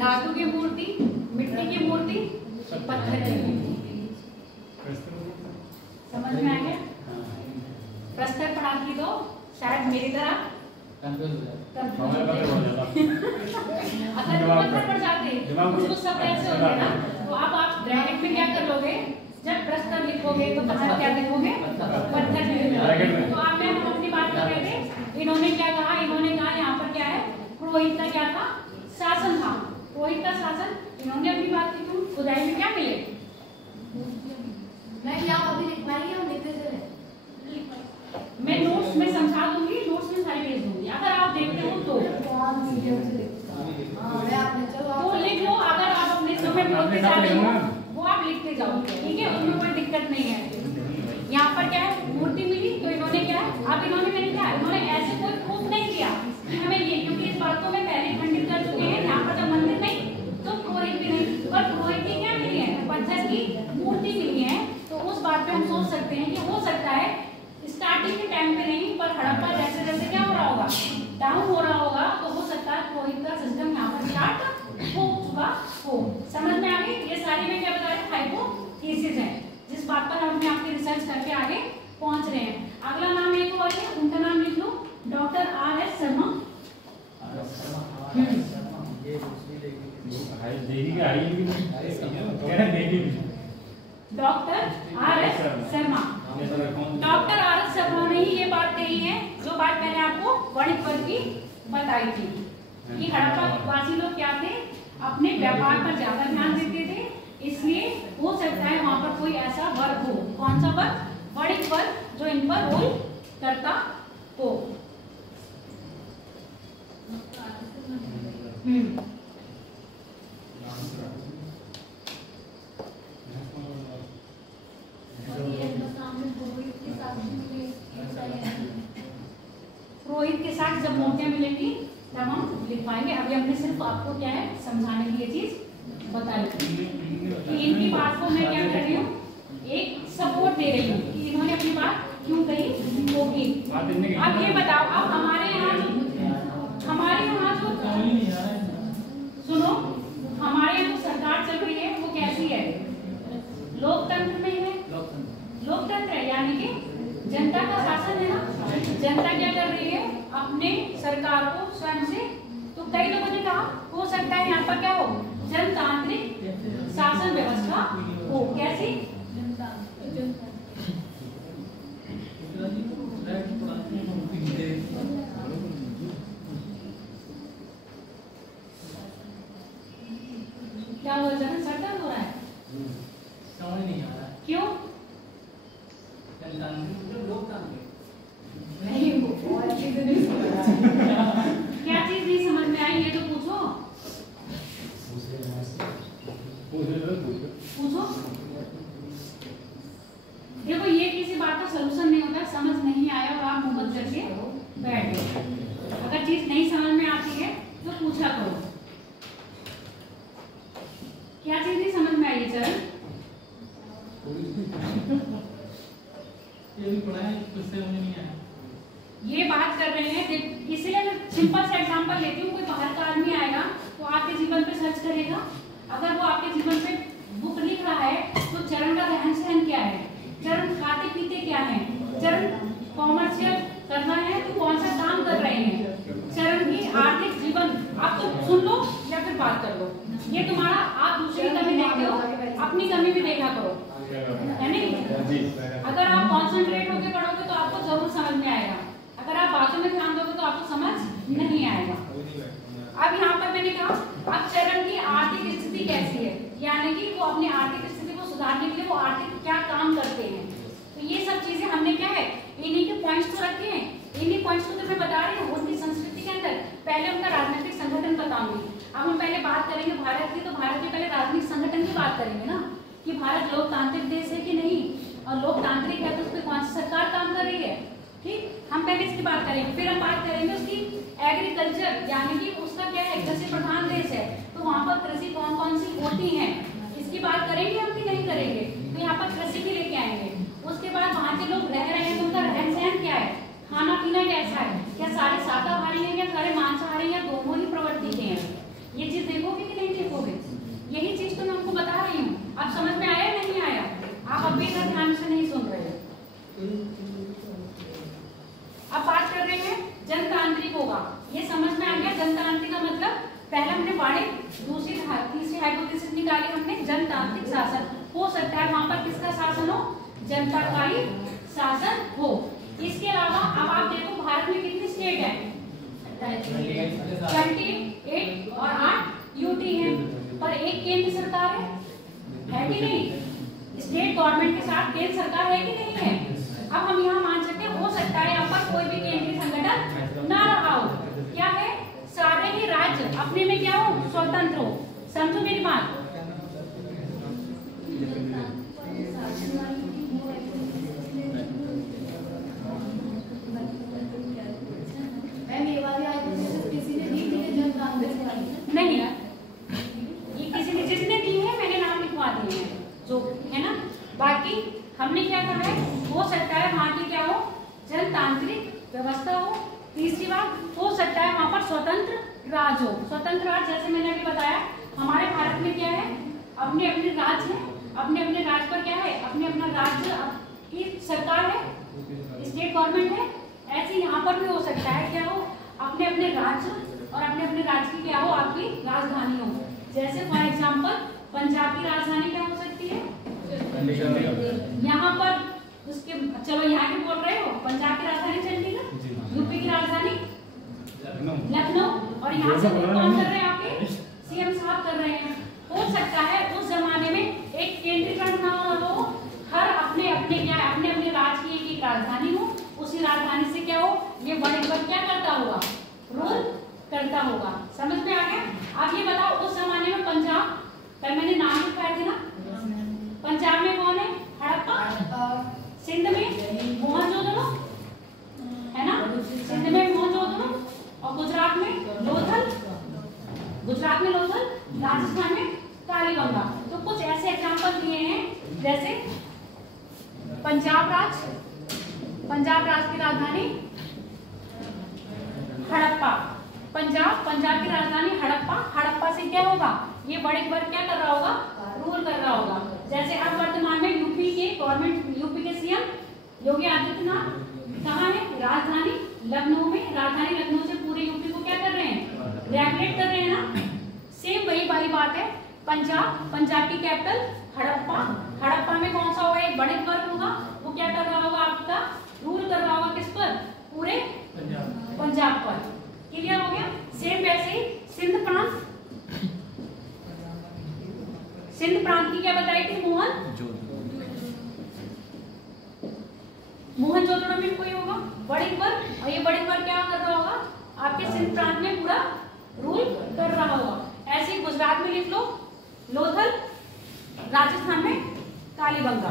धातु की मूर्ति, मिट्टी की मूर्ति, पत्थर की मूर्ति। समझ में आ गया। प्रस्तर पढ़ाती तो शायद मेरी तरह कंफ्यूज हो जाते। अगर पत्थर पढ़ जाते कुछ सब ऐसे होते ना, तो अब आप ब्रैकेट में क्या कर लोगे, जब प्रस्तर लिखोगे तो बाहर क्या लिखोगे, पत्थर लिखोगे। तो आप मैं अपनी बात कर रहे थे, इन्होंने क्या कहा, इन्होंने कहा यहाँ पर क्या है, पुरोहित का क्या था, शासन था, पुरोहित का शासन। इन्होंने अपनी बात की, क्यों खुदाई में क्या मिले, मैं क्या अभी लिख पाएंगे, हम लिखते चले। मैं नोट्स में समझा दूंगी, नोट्स में सारी भेज दूंगी, अगर आप देखते हो तो लिख लो। अगर आप अपने समय बोलते जा रहे हो वो आप लिखते जाओ, ठीक है, उसमें कोई दिक्कत नहीं है। यहाँ पर क्या है, मूर्ति मिली, तो इन्होंने क्या है, अब इन्होंने मैंने क्या, इन्होंने ऐसे कोई प्रूफ नहीं दिया कि हमें ये, क्योंकि इस बात को मैं पहले खंडित कर चुके हैं। यहाँ पर जब मंदिर नहीं तो पुरोहित भी नहीं, और पुरोहित की क्या मिली है, पत्थर की मूर्ति मिली है। तो उस बात पे हम सोच सकते हैं कि हो सकता है स्टार्टिंग के टाइम पे नहीं, पर हड़प्पा जैसे जैसे क्या हो रहा होगा, डाउन हो रहा होगा, तो हो सकता है पुरोहित का सिस्टम यहाँ पर स्टार्ट हो चुका हो। समझ में आ गई। ये सारी में क्या बता रहे हैं, हाइपोथेसिस है, जिस बात पर हम आपकी रिसर्च करके आगे पहुंच रहे हैं। अगला नाम एक और है, उनका नाम लिख लो, doctor R.S. Sharma. Doctor R.S. Sharma. Doctor R.S. Sharma ने ही ये बात कही है जो बात मैंने आपको वणिक वर्ग की बताई थी कि हड़प्पा वासी लोग क्या थे, अपने व्यापार पर ज्यादा ध्यान देते थे, इसलिए हो सकता है वहां पर कोई ऐसा वर्ग हो। कौन सा वर्ग, वणिक वर्ग, जो इन पर रोल करता हो। मिलेंगी तब हम लिख पाएंगे। अभी हमने सिर्फ आपको क्या है समझाने के लिए चीज बताई कि इनकी बात को मैं क्या कर रही हूँ, एक सपोर्ट दे रही हूँ कि इन्होंने अपनी बात क्यों कही होगी। अब ये बताओ, अब हमारे यहाँ जो सुनो, हमारे यहाँ जो सरकार चल रही है वो कैसी है, लोकतंत्र में है। लोकतंत्र है यानी कि जनता का शासन है ना। जनता क्या कर रही है, अपने सरकार को स्वयं से, तो कई लोगों ने कहा हो सकता है यहाँ पर क्या हो, जनतांत्रिक शासन व्यवस्था हो। कैसी? क्या हुआ, जन सर दर्द हो रहा है? समझ नहीं आ रहा क्यों? नहीं, वो और चीजें नहीं समझ आ रही। क्या चीज नहीं समझ में आई ये तो पूछो। पूछो। देखो ये किसी बात का सलूशन नहीं होता, समझ नहीं आया और आप मुंह बंद करके बैठ गए। अगर चीज नहीं समझ में आती है तो पूछा करो। क्या चीज नहीं समझ में आई चरण? ये भी पढ़ा है, कुछ समझ नहीं आया। ये बात कर रहे हैं, इसलिए मैं सिंपल सा एग्जांपल लेती हूँ। कोई बाहर का आदमी आएगा तो आपके जीवन पे सर्च करेगा, अगर वो आपके जीवन पे बुक लिख रहा है तो चरण का रहन सहन क्या है, चरण खाते पीते क्या है, चरण कॉमर्शियल करना है तो कौन सा काम कर रहे हैं, चरण की आर्थिक जीवन। आप तो सुन लो या फिर बात कर लो। ये तुम्हारा, आप दूसरी कमी देखते हो, अपनी कमी भी देखा करो, है नहीं? अगर आप कॉन्सेंट्रेट होकर पढ़ोगे तो आपको जरूर समझ में आएगा, अगर आप बातों में ध्यान दोगे तो आपको समझ नहीं आएगा। अब यहाँ पर मैंने कहा अब चरण की आर्थिक स्थिति कैसी है, यानी कि वो अपनी आर्थिक स्थिति को सुधारने के लिए वो आर्थिक क्या काम करते हैं। तो ये सब चीजें हमने क्या है, इन्हीं के पॉइंट्स तो रखे हैं। इन्हीं पॉइंट्स को तो मैं बता रही हूँ। उनकी संस्कृति के अंदर पहले उनका राजनीतिक संगठन बताऊंगी। अब हम पहले बात करेंगे भारत की, तो भारत के पहले राजनीतिक संगठन की बात करेंगे ना, कि भारत लोकतांत्रिक देश है कि नहीं, और लोकतांत्रिक है तो उस पर कौन सी सरकार काम कर रही है। ठीक, हम पहले इसकी बात करेंगे, फिर हम बात करेंगे उसकी एग्रीकल्चर, यानी कि उसका क्या है, कृषि प्रधान देश है तो वहाँ पर कृषि कौन कौन सी होती है, इसकी बात करेंगे हम कि नहीं करेंगे। तो यहाँ पर कृषि भी लेके आएंगे। उसके बाद वहाँ के लोग रह रहे हैं तो उनका रहन सहन क्या है, खाना पीना कैसा है, क्या सारे शाकाहारी हैं या सारे मांसाहारी या दोनों ही प्रवृत्ति के हैं, ये चीज देखोगे कि नहीं देखोगे। यही चीज तो मैं आपको बता रही हूँ। अब समझ में आया नहीं आया? आप अभी तक ध्यान से नहीं सुन रहे हो। अब बात कर रहे हैं जनतांत्रिक होगा, ये समझ में आ गया। जनतांत्रिक का मतलब पहले हमने पढ़े, तीसरी हाइपोथेसिस निकाली हमने, जनतांत्रिक शासन। हो सकता है वहां पर किसका शासन हो, जनता का ही शासन हो। इसके अलावा अब आप देखो भारत में कितनी स्टेट है, 28 और 8 यूटी है, पर एक केंद्र सरकार है कि नहीं। स्टेट गवर्नमेंट के साथ केंद्र सरकार है कि नहीं है। अब हम यहाँ मान सकते हैं, हो सकता है यहाँ पर कोई भी केंद्रीय संगठन ना रहा हो, क्या है, सारे ही राज्य अपने में क्या हो, स्वतंत्र हो। समझो मेरी बात। नहीं, ये किसी ने जिसने दी है मैंने नाम लिखवा दिए हैं जो है ना। बाकी हमने क्या कहा है, हो सकता है वहाँ की क्या हो, जनतांत्रिक व्यवस्था हो। तीसरी बात, हो सकता है वहाँ पर स्वतंत्र राज हो। स्वतंत्र राज जैसे मैंने अभी बताया, हमारे भारत में क्या है, अपने अपने राज्य है, अपने अपने राज्य पर क्या है, अपने अपना राज्य की सरकार है, स्टेट गवर्नमेंट है। ऐसे यहाँ पर भी हो सकता है क्या हो, अपने अपने राज्य और अपने अपने राज्य की क्या हो, आपकी राजधानी हो। जैसे फॉर एग्जाम्पल पंजाब की राजधानी क्या हो सकती है, यहाँ पर उसके, चलो यहाँ की बोल रहे हो, पंजाब की राजधानी चंडीगढ़, यूपी की राजधानी लखनऊ, और यहाँ से कौन कर रहे हैं, आपके सीएम साहब कर रहे हैं। हो सकता है उस जमाने में एक केंद्रीकरण ना हो, हर अपने अपने क्या है, अपने अपने राज्य की एक राजधानी हो, उसी राजधानी से क्या हो, ये बड़े पर क्या करता होगा, रूल करता होगा। समझ में आ गया। अब ये बताओ उस जमाने में पंजाब, कल मैंने नाम लिखाए थे ना, पंजाब में कौन है, हड़प्पा, सिंध में मोहनजोदड़ो है ना, सिंध में मोहनजोदड़ो, और गुजरात कालीबंगा। तो कुछ ऐसे एग्जाम्पल दिए हैं, जैसे पंजाब राज्य की राजधानी हड़प्पा। पंजाब की राजधानी हड़प्पा से क्या होगा, ये बड़े वर्ग क्या कर रहा होगा, रूल कर रहा होगा। जैसे अब वर्तमान में यूपी के सीएम योगी आदित्यनाथ कहाँ है, राजधानी लखनऊ में। राजधानी लखनऊ से पूरे यूपी को क्या कर रहे हैं, रेगुलेट कर रहे हैं ना। सेम वही वाली बात है, पंजाब की कैपिटल हड़प्पा में कौन सा होगा, एक बड़े वर्ग होगा, वो क्या कर रहा होगा, आपका रूल कर रहा होगा किस पर, पूरे पंजाब पर। क्लियर हो गया। सेम वैसे ही सिंध प्रांत की क्या बताई थी, मोहनजोदड़ो में कोई होगा बड़े वर्ग, और ये बड़े वर्ग क्या कर रहा होगा, आपके सिंध प्रांत में पूरा रूल कर रहा होगा। ऐसे ही गुजरात में लिख लो लोथल, राजस्थान में कालीबंगा।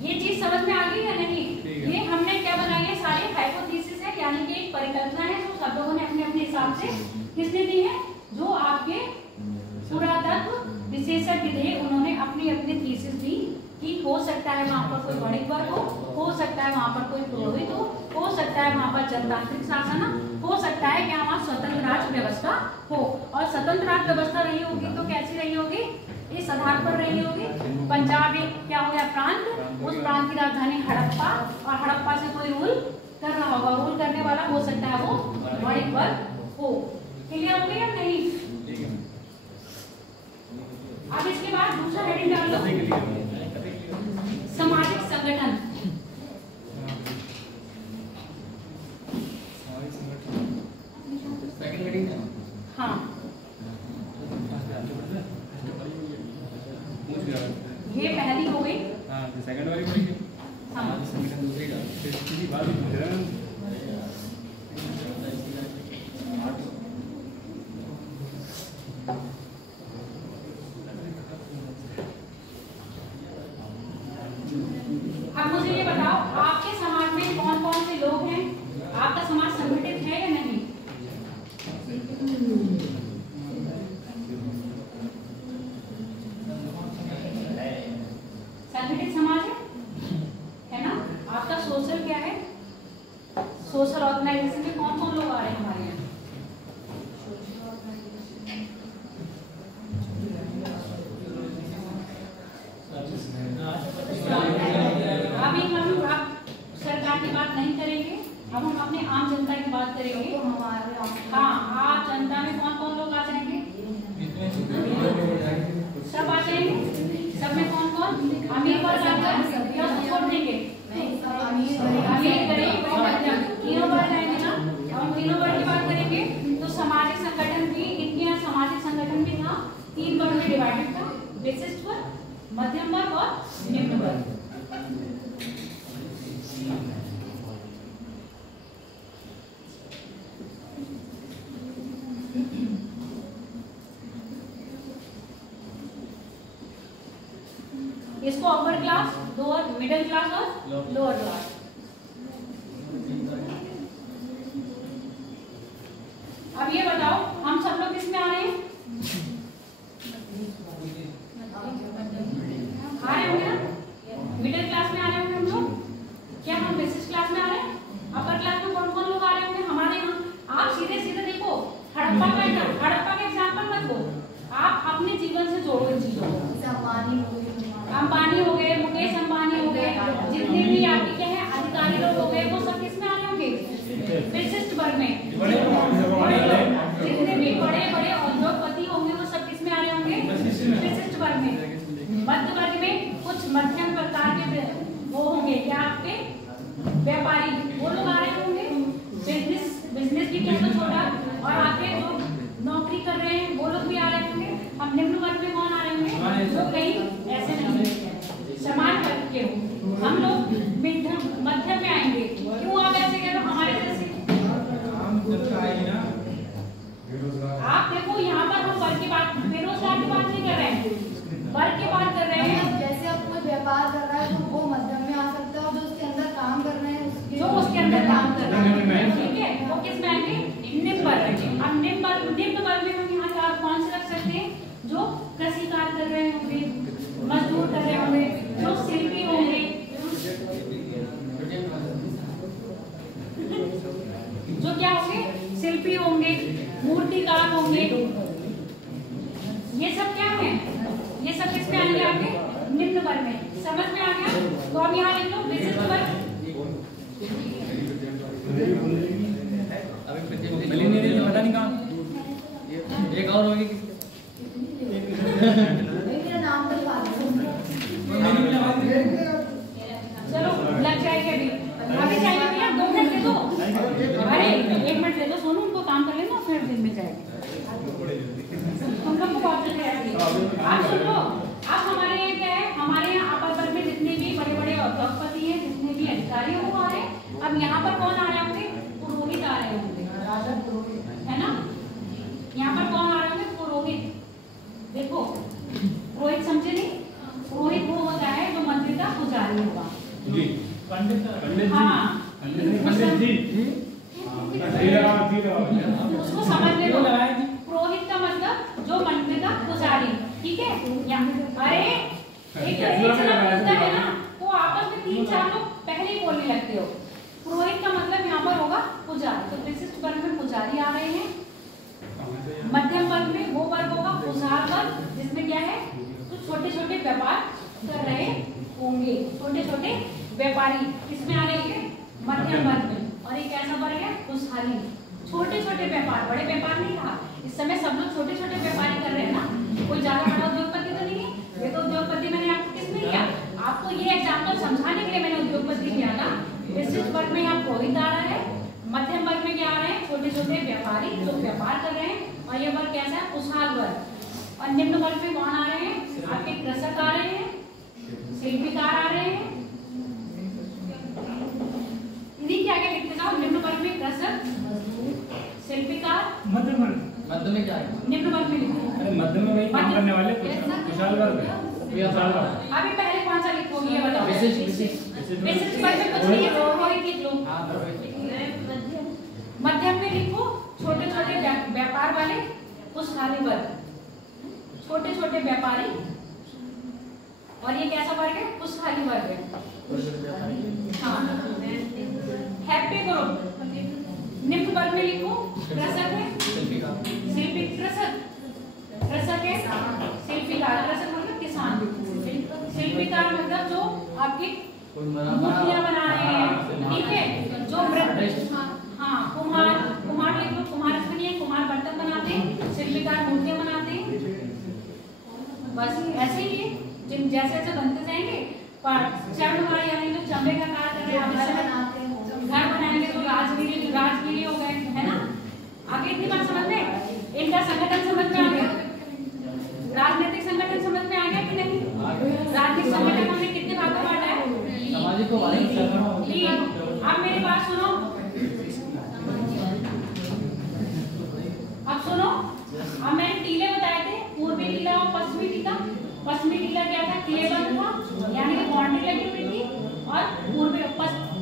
ये चीज समझ में आ गई या नहीं? ये हमने क्या बनाई है, सारे हाइपोथेसिस है, यानी कि एक परिकल्पना है जो सब लोगों ने अपने अपने हिसाब से किसने दी है, जो आपके पुरातत्व विशेषज्ञ थे, उन्होंने अपनी अपनी थीसिस दी कि हो सकता है वहां पर कोई बड़े वर्ग हो सकता है वहां पर कोई पुरोहित हो सकता है वहां पर जनतांत्रिक शासन हो सकता है क्या वहां स्वतंत्र राज व्यवस्था हो। और स्वतंत्र राज व्यवस्था रही होगी तो कैसी रही होगी, इस आधार पर रही होगी। पंजाब एक क्या हो गया प्रांत, उस प्रांत की राजधानी हड़प्पा, और हड़प्पा से कोई रूल कर रहा होगा, रूल करने वाला हो सकता है वो बड़े वर्ग हो। क्लियर हो गया या नहीं? अब इसके बाद दूसरा हेडिंग डाल लो, सामाजिक संगठन। हाँ, ये पहली हो गई। सेकंड वाली पढ़ेंगे। हाँ, संगठन दूसरी का फिर किसी बात ही पूछ रहे हैं। अब मुझे ये बताओ, आपके समाज में कौन कौन से लोग हैं, आपका समाज संगठित है या नहीं? संगठित समाज है ना? आपका सोशल क्या है, सोशल ऑर्गेनाइजेशन में कौन कौन लोग आ रहे हैं हमारे यहाँ? अभी हम आप सरकार की बात नहीं करेंगे, अब हम अपने आम जनता की बात करेंगे। हाँ, आम जनता में कौन कौन लोग आ जाएंगे? सब आ जाएंगे। सब में कौन कौन? अमीर वर्ग या छोड़ देंगे? अमीर गरीब और मध्यम तीनों वर्ग आएंगे ना। हम तीनों वर्ग की बात करेंगे तो सामाजिक संगठन भी, इनके यहाँ सामाजिक संगठन भी था, 3 वर्ग में डिवाइडेड था, विशिष्ट वर्ग, मध्यम वर्ग और निम्न वर्ग। इसको upper class, lower, middle class और लोअर क्लास। अब ये बताओ, हम सब लोग किसमें आ रहे हैं? आ रहे होंगे ना, मिडिल क्लास में आ रहे होंगे हम लोग। क्या हम विशिष्ट क्लास में आ रहे हैं? अपर क्लास में कौन कौन लोग आ रहे होंगे हमारे यहाँ? आप सीधे सीधे देखो, हड़प्पा के एग्जाम्पल मत दो, आप अपने जीवन से जोड़ो इन चीजों को। अंबानी हो गए, मुकेश अंबानी हो गए, जितने भी आपके क्या है अधिकारी लोग हो गए, वो सब किसमें आ रहे होंगे? विशिष्ट वर्ग में। जितने भी बड़े बड़े उद्योगपति होंगे वो सब किसमें आ रहे होंगे? विशिष्ट वर्ग में। मध्य वर्ग में कुछ मध्यम प्रकार के वो होंगे, क्या आपके व्यापारी, वो लोग आ रहे होंगे। बिजनेस भी क्या तो छोटा, और आपके जो नौकरी कर रहे हैं वो लोग भी आ रहे होंगे। हम निम्न वर्ग में कौन आ रहे होंगे? जो कहीं ऐसे नहीं समान वर्ग के हो, हम लोग मध्यम में आएंगे। क्यों आप ऐसे कह रहे हो? हमारे जैसे आप देखो, यहाँ पर हम वर्ग की बात, बेरोजगार की बात नहीं कर रहे हैं, वर्ग की बात कर रहे हैं। जैसे अब कोई व्यापार कर रहा है तो वो मध्यम में आ सकता है, और जो उसके अंदर काम कर रहे हैं जो उसके अंदर काम कर रहे हैं, ठीक है, वो किस में आएंगे? निम्न वर्ग। अब निम्न वर्ग में हम यहाँ कौन से रख सकते हैं? जो कृषि कार्य कर रहे होंगे, मजदूर कर रहे होंगे, जो शिल्पी होंगे, जो क्या होंगे, शिल्पी होंगे, मूर्तिकार होंगे, ये सब क्या है, ये सब किसमें आएंगे आपके निम्न वर्ग में। समझ में आ गया? तो अब यहाँ लिख लो विशिष्ट वर्ग। पता नहीं कहाँ एक और होगी मेरा नाम तो लिखा दो। चलो लग जाएगी अभी, अभी चाहिए भैया 2 मिनट दे दो। अरे 1 मिनट दे दो, सोनू उनको काम कर लेना फिर दिन में जाएगी। तुम लोग को बात करते हैं। आप सुनो, अब हमारे यहाँ क्या है, हमारे यहाँ आपस वर्ग में जितने भी बड़े बड़े उद्योगपति हैं, जितने भी अधिकारी हैं वो आ रहे हैं। अब यहाँ पर कौन आ रहे होंगे, पुरोहित आ रहे होंगे, है ना। यहाँ पर कौन आ रहे होंगे, पुरोहित। देखो पुरोहित समझे नहीं, पुरोहित वो होता है जो मंदिर का पुजारी होगा जी, पंडित जी, हाँ पंडित जी, उसको समझने दो। पुरोहित का मतलब जो मंदिर का पुजारी, ठीक है। अरे एक होता है ना, वो आपस में 3-4 लोग पहले ही बोलने लगते हो। पुरोहित का मतलब यहाँ पर होगा पुजारी। तो विशिष्ट वर्ग में पुजारी आ रहे हैं। मध्यम वर्ग में वो वर्ग होगा पुजार वर्ग, जिसमें क्या है, तो छोटे छोटे व्यापार कर रहे होंगे, छोटे छोटे व्यापारी इसमें आ रहे हैं मध्यम वर्ग में। और एक ऐसा वर्ग है खुशहाली, छोटे छोटे व्यापार, बड़े व्यापार नहीं कहा। इस समय सब लोग छोटे छोटे व्यापारी कर रहे हैं ना, कोई ज्यादा बड़ा उद्योगपति तो नहीं है। ये तो उद्योगपति मैंने आपको किसने किया, आपको ये एग्जाम्पल समझाने के लिए मैंने उद्योगपति किया था। विशिष्ट वर्ग में यहाँ पुरोहित आ रहा है, मध्यम वर्ग में क्या आ रहे हैं, छोटे छोटे व्यापारी जो व्यापार कर रहे हैं। और ये वर्ग कैसा है, खुशहाल वर्ग। और निम्न वर्ग में कौन आ रहे हैं, आपके कृषक आ रहे हैं, शिल्पीकार आ रहे हैं। इन्हीं के आगे लिखते जाओ, निम्न वर्ग में कृषक, शिल्पीकार, मध्य में क्या है, निम्न वर्ग में लिखो। अरे मध्य में वही काम करने वाले कुशल वर्ग है। कुशल वर्ग अभी पहले कौन सा लिखोगे ये बताओ। विशिष्ट वर्ग में कुछ नहीं है, पुरोहित लिख लो। मध्यम में लिखो छोटे छोटे व्यापार वाले, खुशहाली वर्ग, छोटे छोटे व्यापारी। और ये कैसा वर्ग है, खुशहाली वर्ग है। हाँ, हैप्पी करो। निम्न वर्ग में लिखो कृषक है, शिल्पी, कृषक, कृषक है, शिल्पीकार, कृषक मतलब किसान, शिल्पीकार मतलब जो आपकी मूर्तियां बना रहे हैं, ठीक है, जो मृत, हाँ, कुम्हार, कुम्हार लिख लो, कुम्हार इसमें नहीं है, कुम्हार बर्तन बनाते हैं, शिल्पीकार मूर्तियां बनाते हैं। बस ऐसे ही जिन जैसे जैसे बनते जाएंगे, पर चरण यानी जो चमड़े का कार्य कर रहे हैं, घर बनाएंगे तो राजगिरी हो गए, है ना। आगे इतनी बात समझ में, इनका संगठन समझ में आ गया, राजनीतिक संगठन समझ में आ गया कि नहीं। राजनीतिक संगठन हमने कितने भाग में बांटा है, अब मेरी बात सुनो, अब सुनो। अब मैंने टीले बताए थे, पूर्वी टीला और पश्चिमी टीला। पश्चिमी टीला क्या था, क्लेबंद था, यानी कि बाउंड्री लगी हुई थी। और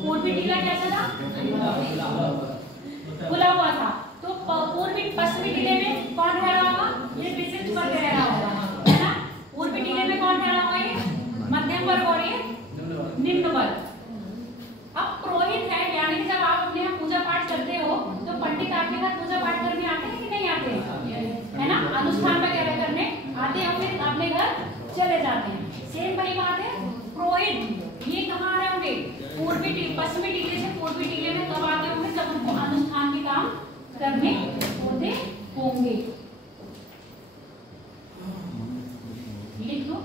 पूर्वी टीला कैसा था, खुला हुआ था। तो पूर्वी पश्चिमी टीले में कौन रह रहा होगा, ये विशिष्ट वर्ग रह रहा होगा, है ना। पूर्वी टीले में कौन रह रहा होगा, ये मध्यम वर्ग और ये निम्न वर्ग। अब पुरोहित है, यानी जब आप अपने यहाँ पूजा पाठ करते हो तो पंडित आपके घर पूजा पाठ करने आते हैं कि नहीं आते, है ना। अनुष्ठान वगैरह करने आते हैं, फिर अपने घर चले जाते हैं। सेम वही बात है, पुरोहित ये कहाँ आ रहे होंगे, पूर्वी टीले, पश्चिमी टीले से पूर्वी टीले में कब आते होंगे, जब उनको अनुष्ठान के काम करने होते होंगे। लिख लो,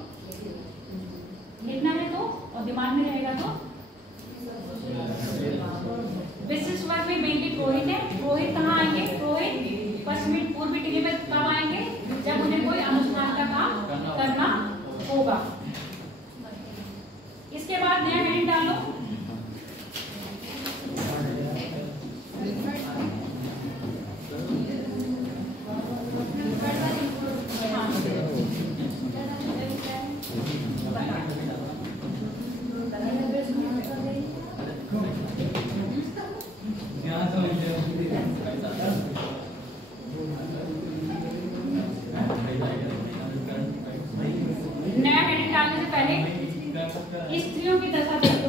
लिखना है तो और दिमाग में रहेगा तो। विशिष्ट वर्ग में मेनली पुरोहित है। पुरोहित कहाँ आएंगे, पुरोहित पश्चिमी पूर्वी टीले में कब आएंगे, जब उन्हें कोई अनुष्ठान का काम करना होगा। इसके बाद नया हेडिंग डालो, नया हेडिंग डालने से पहले स्त्रियों की दशा देखो।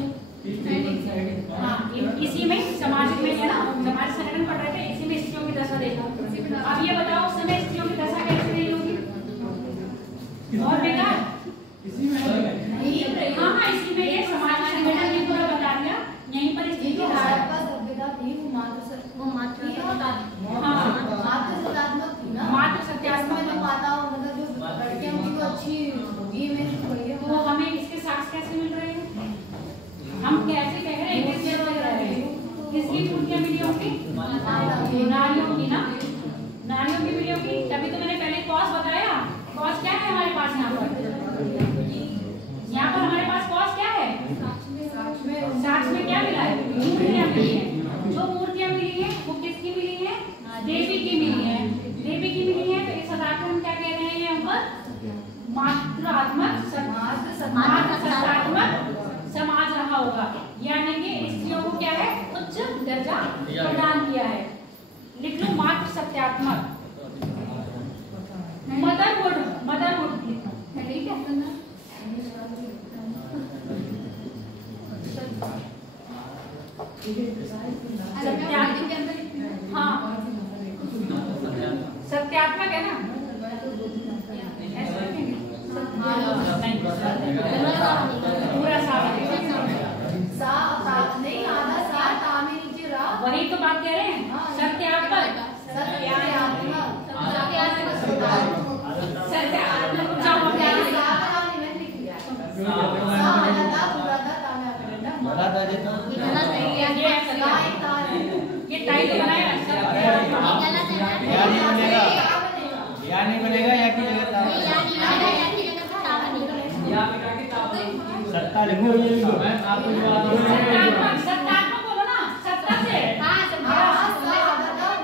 हाँ, इसी में सामाजिक में है ना, समाज संगठन पढ़ रहे थे, इसी में स्त्रियों की दशा देखो। अब ये बताओ उस समय स्त्रियों की दशा कैसे रही होगी? और बेकार। हाँ हाँ, इसी में ये समाज संगठन ने पूरा बता दिया। यहीं पर स्त्री की भारत का सभ्यता थी वो मात्र सत्यात्मक थी ना, मात्र सत्यात्मक जो माताओं मतलब जो लड़कियां थी वो अच्छी होगी में तो हमें इसके साक्ष्य कैसे मिल रहे हैं? हम कैसे कह रहे हैं किसकी पूर्तियां मिली होगी? नारियों की ना, नारियों की मिली होगी। तभी तो मैंने पहले कॉज बताया। कॉज क्या है हमारे पास यहाँ पर? यहाँ पर हमारे पास कॉज क्या है? साक्ष्य में क्या मिला है? मूर्तियां मिली है। जो मूर्तियां मिली है वो किसकी मिली है? देवी की मिली है। देवी की मिली है तो इस आधार पर हम क्या कह रहे हैं यहाँ पर? मात्रात्मक सत्तात्मक समाज रहा होगा, यानी कि स्त्रियों को क्या है? उच्च दर्जा प्रदान किया है। लिख लो मात्र सत्यात्मक। मदरहुड लिखो, ठीक है? हाँ, सत्यात्मक है ना? पूरा नहीं आधा साथ आने नीचे रहा, वही तो बात कह रहे हैं। सत्यात्मक ये टाइप बनाया नहीं बनेगा या की जगह सत्ता लिखो। ये लिखो, मैं आपको जो सत्तात्मक बोलो ना, सत्ता से।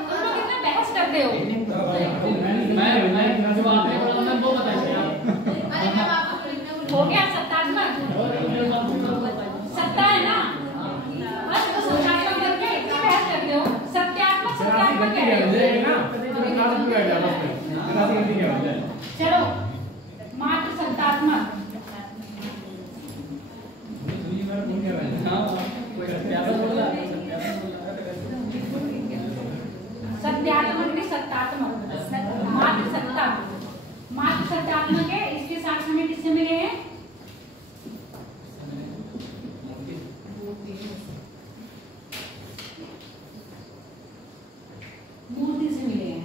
तुम लोग कितना बहस करते हो? मैं जो आपने बोला मैं वो बताइए। हो गया सत्तात्मक, सत्ता है ना, बस तो सत्तात्मक करके इतनी बहस करते हो। सत्यात्मक क्या है? चलो मात्र सत्तात्मक। सत्यात्मक नहीं सत्तात्मक, मात्र सत्ता, मात्र सत्यात्मक है। इसके साथ हमें किससे मिले हैं? मूर्ति से मिले हैं।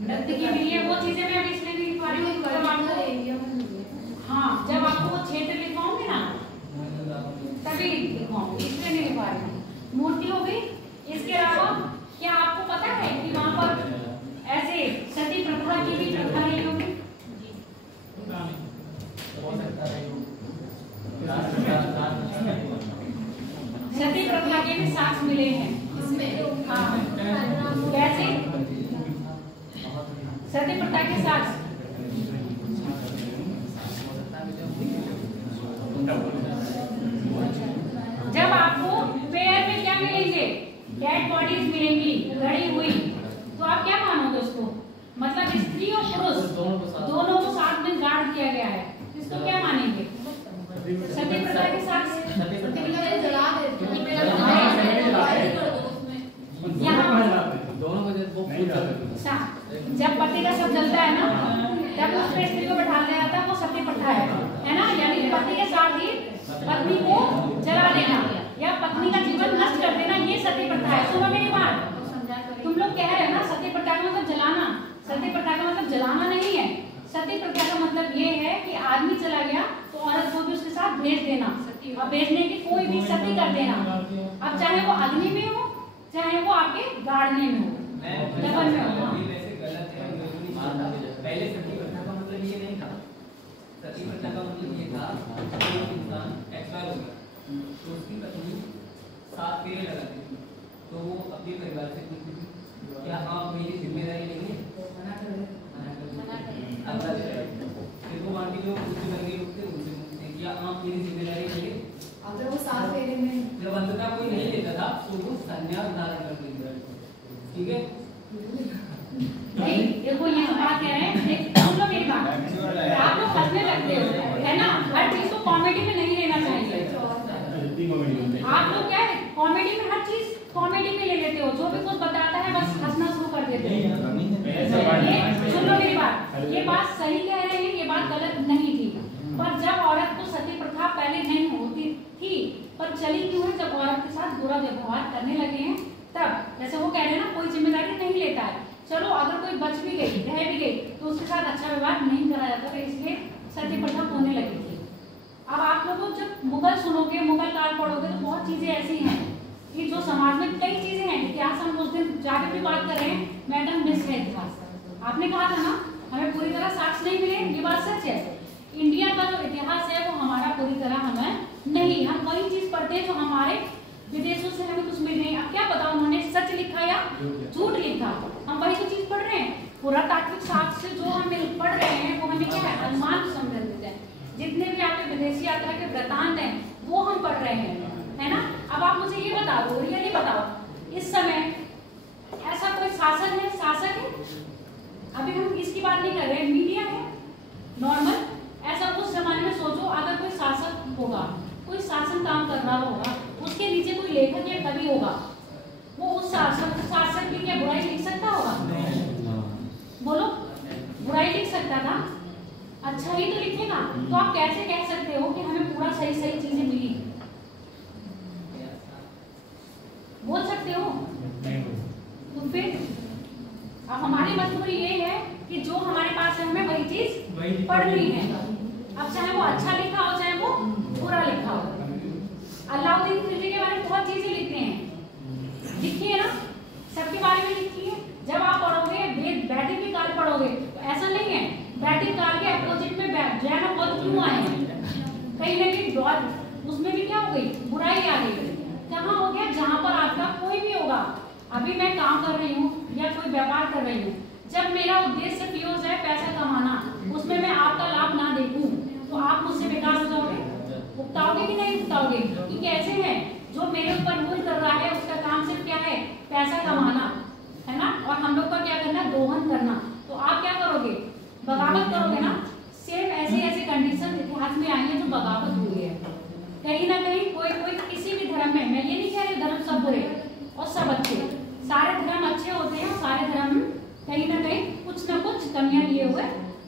नृत्य की मिली है वो चीजें मैं अभी इसलिए नहीं लिखवा रही हूँ। हाँ, जब आपको वो क्षेत्र लिखवाऊंगी ना तभी लिखवाऊंगी, इसलिए नहीं लिखवा रही हूँ। मूर्ति हो गई। इसके अलावा क्या आपको पता है कि वहां पर ऐसे सती प्रथा की भी प्रथा रही होगी? सती प्रथा के भी साक्ष्य मिले हैं इसमें। हाँ, कैसे? सती प्रथा के साक्ष्य जब आपको पेयर में क्या मिलेंगे? डेड बॉडीज मिलेंगी गड़ी हुई, तो आप क्या मानोगे उसको? मतलब स्त्री और पुरुष दोनों को साथ में गाड़ दिया गया है, इसको क्या मानेंगे? सती प्रथा के साक्ष्य जब पति का सब जलता है ना तब उस पर स्त्री को बैठा दिया जाता है, वो सती प्रथा है ना? यानी पति के साथ ही पत्नी को जला देना या पत्नी का जीवन नष्ट कर देना, ये सती प्रथा है। सुनो मेरी बात, तुम लोग कह रहे हैं ना सती प्रथा का मतलब जलाना। सती प्रथा का मतलब जलाना नहीं है। सती प्रथा का मतलब ये है कि आदमी चला गया तो औरत को भी उसके साथ भेज देना, और भेजने की कोई भी सती कर देना। अब चाहे वो अग्नि में हो चाहे वो आपके गाड़ने में हो, दफन में हो। पहले सती प्रथा का मतलब ये नहीं था। सती प्रथा का मतलब ये था कि एक इंसान एक्सपायर हो गया तो उसकी पत्नी 7 फेरे लगाती थी, तो वो अपने परिवार से पूछती थी क्या आप मेरी जिम्मेदारी लेंगे? फिर वो आंटी जो उससे लगे उठते उनसे पूछते क्या आप मेरी जिम्मेदारी लेंगे? अगर वो 7 फेरे में जब अंततः कोई नहीं लेता था तो वो संन्यास धारण कर लेते। ठीक है, आप लोग क्या है कॉमेडी में हर चीज कॉमेडी में ले लेते हो, जो भी कुछ बताता है बस हंसना शुरू कर देते हो। सुन लो मेरी बात, ये बात सही कह रहे हैं, ये बात गलत नहीं थी। पर जब औरत को सती प्रथा पहले नहीं होती थी, पर चली क्यों है? जब औरत के साथ बुरा व्यवहार करने लगे हैं तब। जैसे वो कह रहे हैं ना, कोई जिम्मेदारी नहीं लेता है। चलो अगर कोई बच भी गई, रह भी गई, तो उसके साथ अच्छा व्यवहार नहीं करा जाता था, इसलिए सती प्रथा होने लगी थी। अब आप लोगों जब मुगल सुनोगे, मुगल काल पढ़ोगे, तो बहुत चीजें ऐसी हैं कि जो समाज में कई चीजें हैं। इतिहास हम उस दिन जाके भी बात कर रहे हैं, मैडम मिस है इतिहास। आपने कहा था ना हमें पूरी तरह साक्ष्य नहीं मिले, ये बात सच है। इंडिया का जो इतिहास है वो हमारा पूरी तरह हमें नहीं, हम वही चीज पढ़ते हैं जो हमारे विदेशों से हमें कुछ मिल नहीं। अब क्या पता उन्होंने सच लिखा या झूठ लिखा, हम वही तो चीज पढ़ रहे हैं। पुरातात्विक साक्ष्य जो हम पढ़ रहे हैं वो हमें क्या है, अनुमान संबंधित है। जितने भी आपके विदेशी यात्रा के वृतांत हैं वो हम पढ़ रहे हैं, है ना। अब आप मुझे ये बता दो, रियली बताओ, इस समय ऐसा कोई शासन है, शासक है? अभी हम इसकी बात नहीं कर रहे हैं, मीडिया है नॉर्मल। ऐसा उस जमाने में सोचो, अगर कोई शासक होगा, कोई शासन काम कर रहा होगा, उसके नीचे कोई लेखक या कवि होगा, वो उस शासक की क्या बुराई लिख सकता होगा? बोलो, बुराई लिख सकता था? अच्छा ही तो लिखेगा। तो आप कैसे कह सकते हो कि हमें पूरा सही सही चीजें मिली? बोल सकते हो? तो फिर अब हमारी मजबूरी ये है कि जो हमारे पास है हमें वही चीज पढ़नी है। अब चाहे वो अच्छा लिखा हो चाहे वो बुरा लिखा हो। अलाउद्दीन खिलजी के बारे में बहुत चीजें लिखते हैं, लिखी है ना, सबके बारे में लिखी है। जब आप पढ़ोगे वैदिक काल पढ़ोगे तो ऐसा नहीं है वैदिक काल के अपोजिट में जैन और बौद्ध क्यों आए हैं? कहीं ना कहीं उसमें भी क्या हो गई, बुराई आ गई। कहाँ हो गया? जहाँ पर आपका कोई भी होगा, अभी मैं काम कर रही हूँ या कोई व्यापार कर रही हूँ, जब मेरा उद्देश्य सिर्फ ये हो जाए पैसा कमाना, उसमें मैं आपका लाभ ना देखूं, तो आप मुझसे बेकार हो जाओगे, उगताओगे कि नहीं उगताओगे? कि कैसे है जो मेरे ऊपर रूल कर रहा है उसका काम सिर्फ क्या है, पैसा कमाना, है ना, और हम लोग का क्या करना, दोहन करना। तो आप क्या करोगे, बगावत करोगे ना। सेम ऐसे ऐसे कंडीशन इतिहास में आई है जो बगावत हुई है। कहीं ना कहीं कोई किसी भी धर्म में, मैं ये नहीं कह रही धर्म सब बुरे और सब अच्छे, सारे धर्म अच्छे होते हैं और सारे धर्म कहीं ना कहीं कुछ ना कुछ कमियां लिए हुए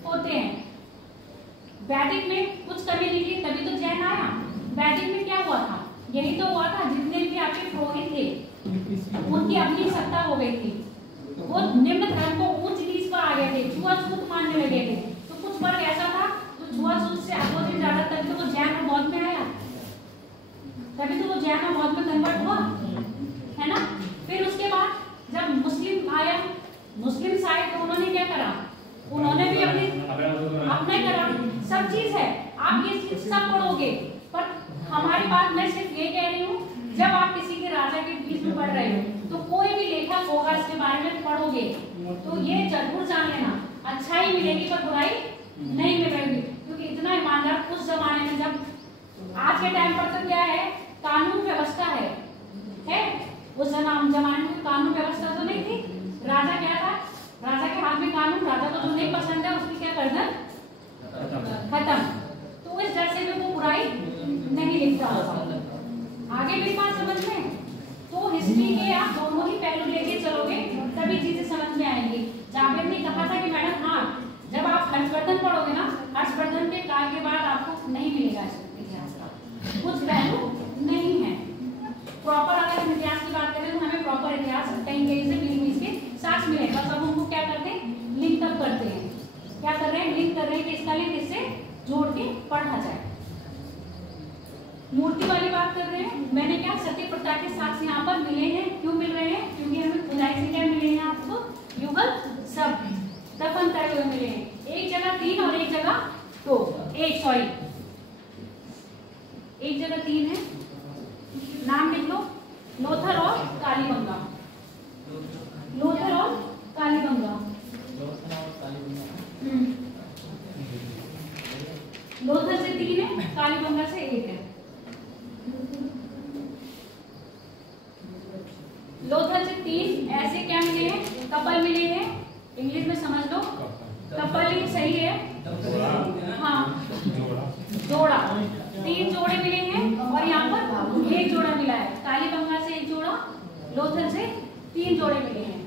होते हैं। वैदिक में कुछ कमी निकली तभी तो जैन आया। वैदिक में क्या हुआ था, यही तो हुआ था, जितने भी आपके पुरोहित थे उनकी अपनी सत्ता हो गई थी, वो निम्न धर्म को ऊंच नीच पर आ गए थे, छुआछूत मानने लगे थे। तो कुछ वर्ग ऐसा था जो छुआछूत से अपोजिट ज्यादा, तभी तो वो जैन और बौद्ध में आया, तभी तो वो जैन और बौद्ध में कन्वर्ट हुआ, है ना। फिर उसके बाद जब मुस्लिम आया, मुस्लिम साइड उन्होंने क्या करा, उन्होंने भी अपने करा, सब चीज है। आप ये चीज सब पढ़ोगे, पर हमारी बात मैं सिर्फ ये कह रही हूँ, जब आप किसी के राजा के बीच में पढ़ रहे हो तो कोई भी लेखक होगा इसके बारे में पढ़ोगे तो ये जरूर जान लेना, अच्छाई मिलेगी पर बुराई नहीं मिलेगी। क्योंकि इतना ईमानदार उस जमाने में, जब आज के टाइम पर तो क्या है, कानून व्यवस्था है। उस जमाने में कानून व्यवस्था तो नहीं थी। राजा क्या था, राजा के हाथ में कानून, राजा को जो नहीं पसंद है उसकी क्या कर दें, खत्म। तो इस डर से भी वो बुराई नहीं लिखता होगा। आगे मेरी बात समझ में, तो हिस्ट्री के आप दोनों ही पहलू लेके चलोगे तभी चीजें समझ में आएंगी। जावेद ने कहा था कि मैडम हाँ, जब आप हर्षवर्धन पढ़ोगे ना, हर्षवर्धन के काल के बाद आपको नहीं मिलेगा इतिहास का, कुछ पहलू नहीं है प्रॉपर। अगर हम इतिहास की बात करें तो हमें प्रॉपर इतिहास कहीं कहीं से बीच के साक्ष्य मिलेगा। सब हमको क्या करते हैं, लिंक अप करते हैं, क्या कर रहे हैं, लिंक कर रहे हैं कि इसका लिंक इससे जोड़ के पढ़ा जाए। मूर्ति वाली बात कर रहे हैं, मैंने क्या सती प्रथा के साक्ष्य यहाँ पर मिले हैं। क्यों मिल रहे हैं, क्योंकि हमें खुदाई से क्या मिले हैं आपको, युगल सब दफन करे हुए मिले हैं। एक जगह 3 और एक जगह 2, एक जगह 3 है, नाम लिख लो, लोथल और कालीबंगा, लोथल और कालीबंगा। लोथल से 3 है, कालीबंगा से 1 है। लोथल से 3 ऐसे क्या मिले हैं, कपल मिले हैं, इंग्लिश में समझ लो, कपल ही सही है, हाँ जोड़ा, 3 जोड़े मिले हैं और यहाँ पर 1 जोड़ा मिला लोथल से 3 जोड़े मिले हैं।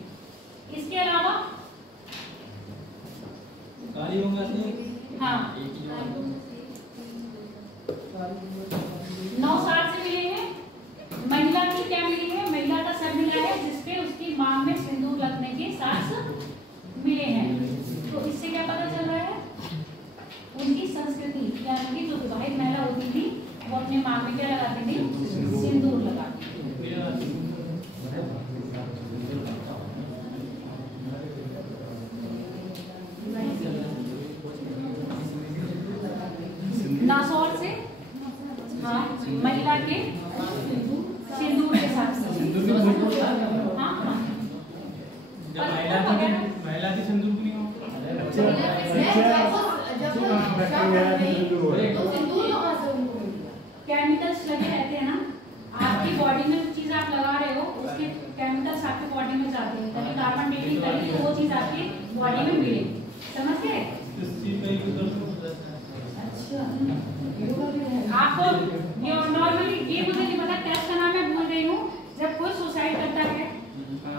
इसके अलावा हाँ 9-7 से मिले हैं। महिला की क्या मिली है? महिला का सर मिला है जिसपे उसकी मांग में सिंदूर लगने के साक्ष्य मिले हैं। तो इससे क्या पता चल रहा है? उनकी संस्कृति, यानी कि जो विवाहित महिला होती थी वो अपने मांग में क्या लगाती थी? सिंदूर लगाती थी। 9 से हाँ महिला के सिंदूर के साथ हाँ हाँ महिला की सिंदूर नहीं हो केमिकल्स लगे रहते हैं ना आपकी बॉडी में, जो चीज आप लगा रहे हो उसके केमिकल्स आपकी बॉडी में जाते हैं, तभी कार्बन डेटिंग करें तो वो चीज आपकी बॉडी में मिले। समझ गए? आपको नॉर्मली ये मुझे नहीं पता टेस्ट का नाम मैं भूल गई हूँ। जब कोई सुसाइड करता है,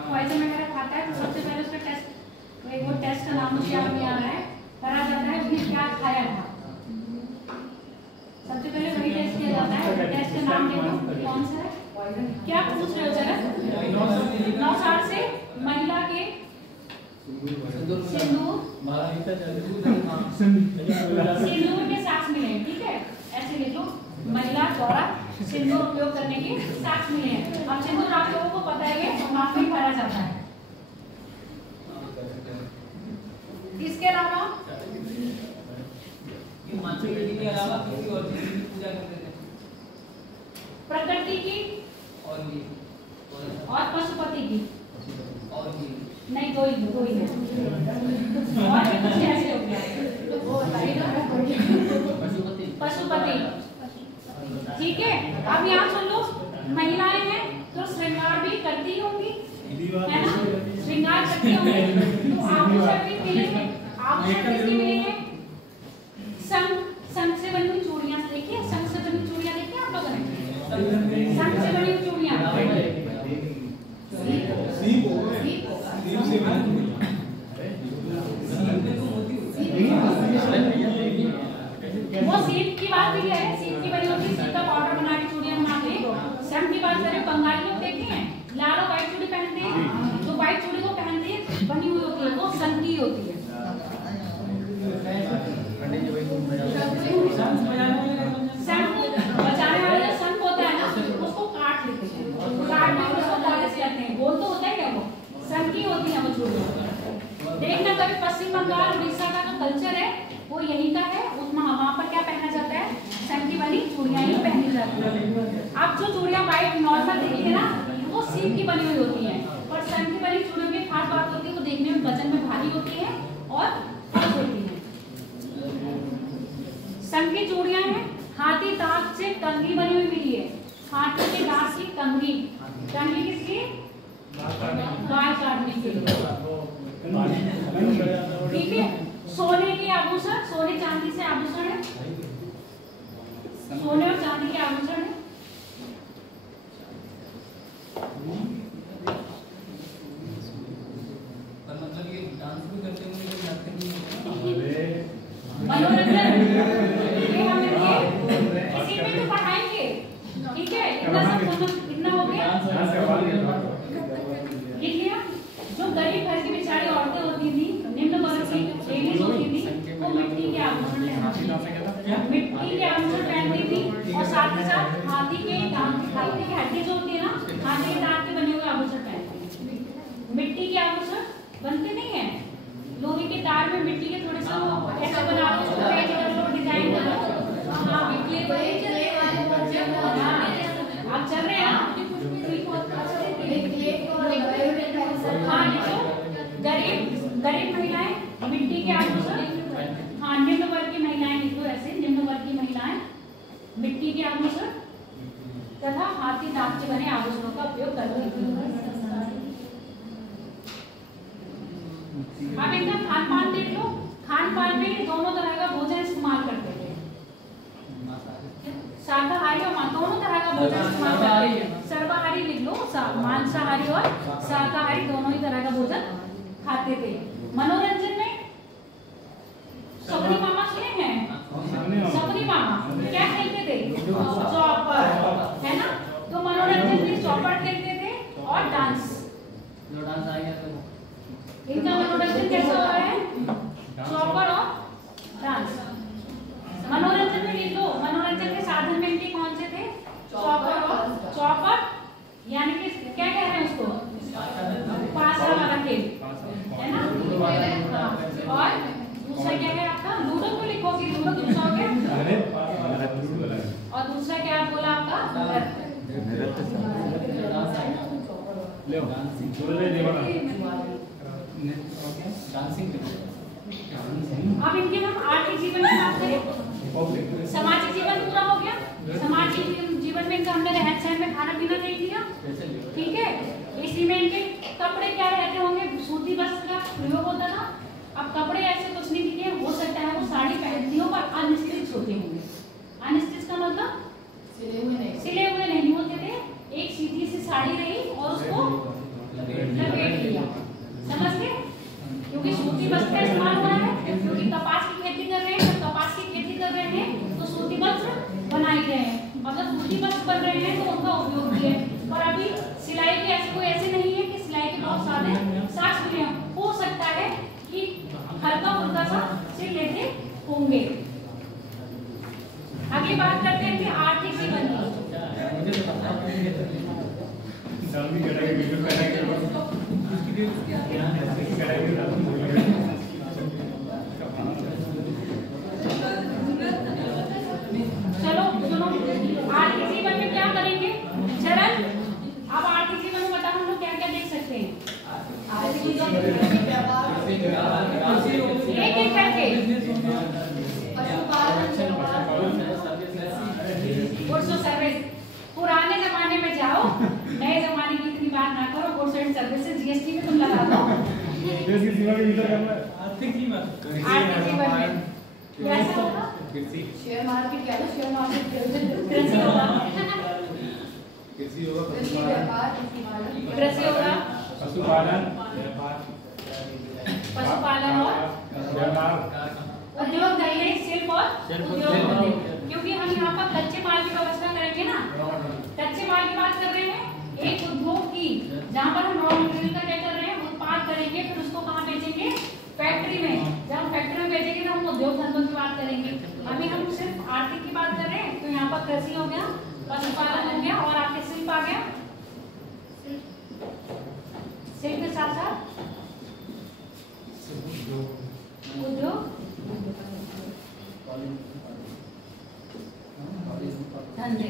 पॉइजन वगैरह खाता है, तो सबसे पहले उसका टेस्ट, वो टेस्ट का नाम मुझे याद नहीं आ रहा है, करा जाता है उसने क्या खाया था। सबसे पहले वही टेस्ट किया जाता है। टेस्ट का नाम देखो कौन सा है? क्या पूछ रहे हो जरा? 9-7 से महिला के सिंदूर के साक्ष्य मिले हैं। ठीक है, ऐसे लिख लो, महिला द्वारा सिंदूर उपयोग करने के साक्ष्य मिले हैं। अब सिंदूर आप लोगों को पता है कि नाक में भरा जाता है। इसके अलावा के अलावा किसी और चीज की पूजा करते थे? प्रकृति की और पशुपति की। और नहीं, दो ही है। और भी कुछ ऐसे हो गया तो वो पशुपति। ठीक है, अब यहाँ सुन लो, महिलाएं हैं तो श्रृंगार भी करती होंगी, है ना? श्रृंगार करती होंगी तो आभूषण भी मिलेंगे। आभूषण किसके मिलेंगे? संग से बनी हुई चूड़ियां देखिए, संग से बनी चूड़ियां देखिए आप लोगों ने? संग से बनी हुई चूड़ियां, वो सीप की बात भी है, सीप की बनी होती है, सीप का पाउडर बना के चूड़ियां बनाते हैं। संग की बात करें, बंगाली लोग देखते हैं लाल और व्हाइट चूड़ी पहनते हैं, जो व्हाइट चूड़ी को पहनते हैं बनी हुई होती है वो संग की होती है। बचाने वाला जो संग होता है ना उसको काट लेते हैं, काट में उसको पॉलिश करते हैं। गोल तो होता है क्या? वो संग की होती है वो चूड़ी। देखना कभी पश्चिम बंगाल उड़ीसा का जो कल्चर है वो यही का है, उसमें वहाँ पर क्या पहना जाता है? संग की बनी चूड़ियां ही पहनी जाती है। अब जो चूड़ियां व्हाइट नॉर्मल देखिए ना वो सीप की बनी हुई होती है, और संग की बनी चूड़ियों की खास बात होती है वो देखने में वजन में भारी होती है और फर्क होती है। संग की चूड़ियां हैं, हाथी दांत से कंघी बनी हुई मिली है। हाथी के दांत की कंघी, कंघी किसकी? गाय काटने के लिए। ठीक है, सोने के आभूषण, सोने चांदी से आभूषण है, सोने और चांदी के आभूषण है। पर मतलब ये डांस भी करते होंगे तो नाचते नहीं मनोरंजन ये हम इसी में तो पढ़ाएंगे। ठीक है, इतना सब समझ, इतना हो गया? लिख लिया? जो गरीब घर की बेचारी औरतें होती थी, निम्न वर्ग की लेडीज होती थी, वो मिट्टी के आभूषण पहनती थी, मिट्टी के आभूषण पहनती थी, और साथ ही साथ हाथी के दांत, हाथी की हड्डी जो होती है ना, हाथी के दांत के बने हुए आभूषण पहनती थी। मिट्टी के आभूषण बनते नहीं है, लोहे के तार में मिट्टी के थोड़े सा ऐसे बना लो, पेज कर लो, डिजाइन कर लो। हाँ, आप चल रहे हैं ना? हाँ, देखो, गरीब महिलाएं मिट्टी के आभूषण, हाँ निम्न वर्ग की महिलाएं लिखो ऐसे, निम्न वर्ग की महिलाएं मिट्टी के आभूषण तथा हाथी दांत के बने आभूषणों का उपयोग करती थी। अब इनका खान पान देख लो। खान पान में दोनों तरह का भोजन इस्तेमाल करते थे, शाकाहारी और दोनों तरह का भोजन इस्तेमाल करते हैं। सर्वाहारी लिख लो, मांसाहारी और शाकाहारी दोनों ही तरह का भोजन खाते थे। मनोरंजन में सपनी मामा सुने हैं? सपनी मामा क्या खेलते थे? चौपड़, है ना? तो मनोरंजन में चौपड़ खेलते थे और डांस। डांस आएगा तो इनका मनोरंजन कैसा हो रहा है? चौपड़ और डांस। मनोरंजन में लिख लो, मनोरंजन के साधन में इनके कौन से थे? चौपड़ और चौपड़, यानी कि क्या कह रहे हैं उसको? पासा वाला खेल, है ना? हाँ। और दूसरा क्या है आपका? लूडो को लिखोगे, लूडो दूसरा हो गया। और दूसरा क्या बोला आपका? अब इनके हम आर्थिक जीवन की बात करें। सामाजिक जीवन पूरा हो गया। सामाजिक जीवन में इनका हमने रहन सहन में खाना पीना नहीं दिया, ठीक है? इसी में इनके कपड़े क्या रहते होंगे? सूती वस्त्र का प्रयोग होता था। अब कपड़े ऐसे कुछ नहीं दिखे, हो सकता है वो साड़ी पहनती हो पर अनस्टिच होते होंगे। अनस्टिच का मतलब सिले हुए नहीं होते थे, एक सीधी सी साड़ी रही और उसको लपेट लिया, समझ गए? क्योंकि सूती वस्त्र का इस्तेमाल हो रहा है, क्योंकि कपास की खेती कर रहे हैं। जब कपास की खेती कर रहे हैं तो सूती वस्त्र बनाए गए हैं। अगर सूती वस्त्र बन रहे हैं तो उनका उपयोग भी है। और अभी सिलाई की ऐसी कोई ऐसे नहीं है कि सिलाई के बहुत सारे साक्ष्य मिले हैं। हो सकता है कि हल्का फुल्का सा सिल लेते होंगे। आगे बात करते हैं कि आर्थिक जीवन की। चलो सुनो, आर्थिक जीवन में क्या करेंगे? चरण। अब आर्थिक जीवन में बताओ हम लोग क्या क्या देख सकते हैं? एक एक करके। गुड्स और सर्विस। पुराने जमाने में जाओ, नए जमाने की इतनी बात ना करो। गुड्स एंड सर्विसेज जीएसटी में तुम लगा दो। आर्थिक जीवन में कैसा होगा? शेयर मार्केट क्या है? शेयर मार्केट कृषि होगा, कृषि व्यापार, कृषि होगा, पशुपालन और उद्योग धंधे, शिल्प और उद्योग धंधे। क्योंकि हम यहाँ पर कच्चे माल की व्यवस्था करेंगे ना। कच्चे माल की बात कर रहे हैं, एक उद्योग की, जहाँ पर हम रॉ मटेरियल का क्या कर रहे हैं? उत्पाद करेंगे, फिर उसको कहाँ बेचेंगे? फैक्ट्री में। जब हम फैक्ट्री में बेचेंगे तो हम उद्योग धंधों की बात करेंगे। अभी हम सिर्फ आर्थिक की बात कर रहे हैं, तो यहाँ पर कृषि हो गया, पशुपालन हो गया और आपके शिल्प आ गया। शिल्प के साथ साथ उद्योग धंधे।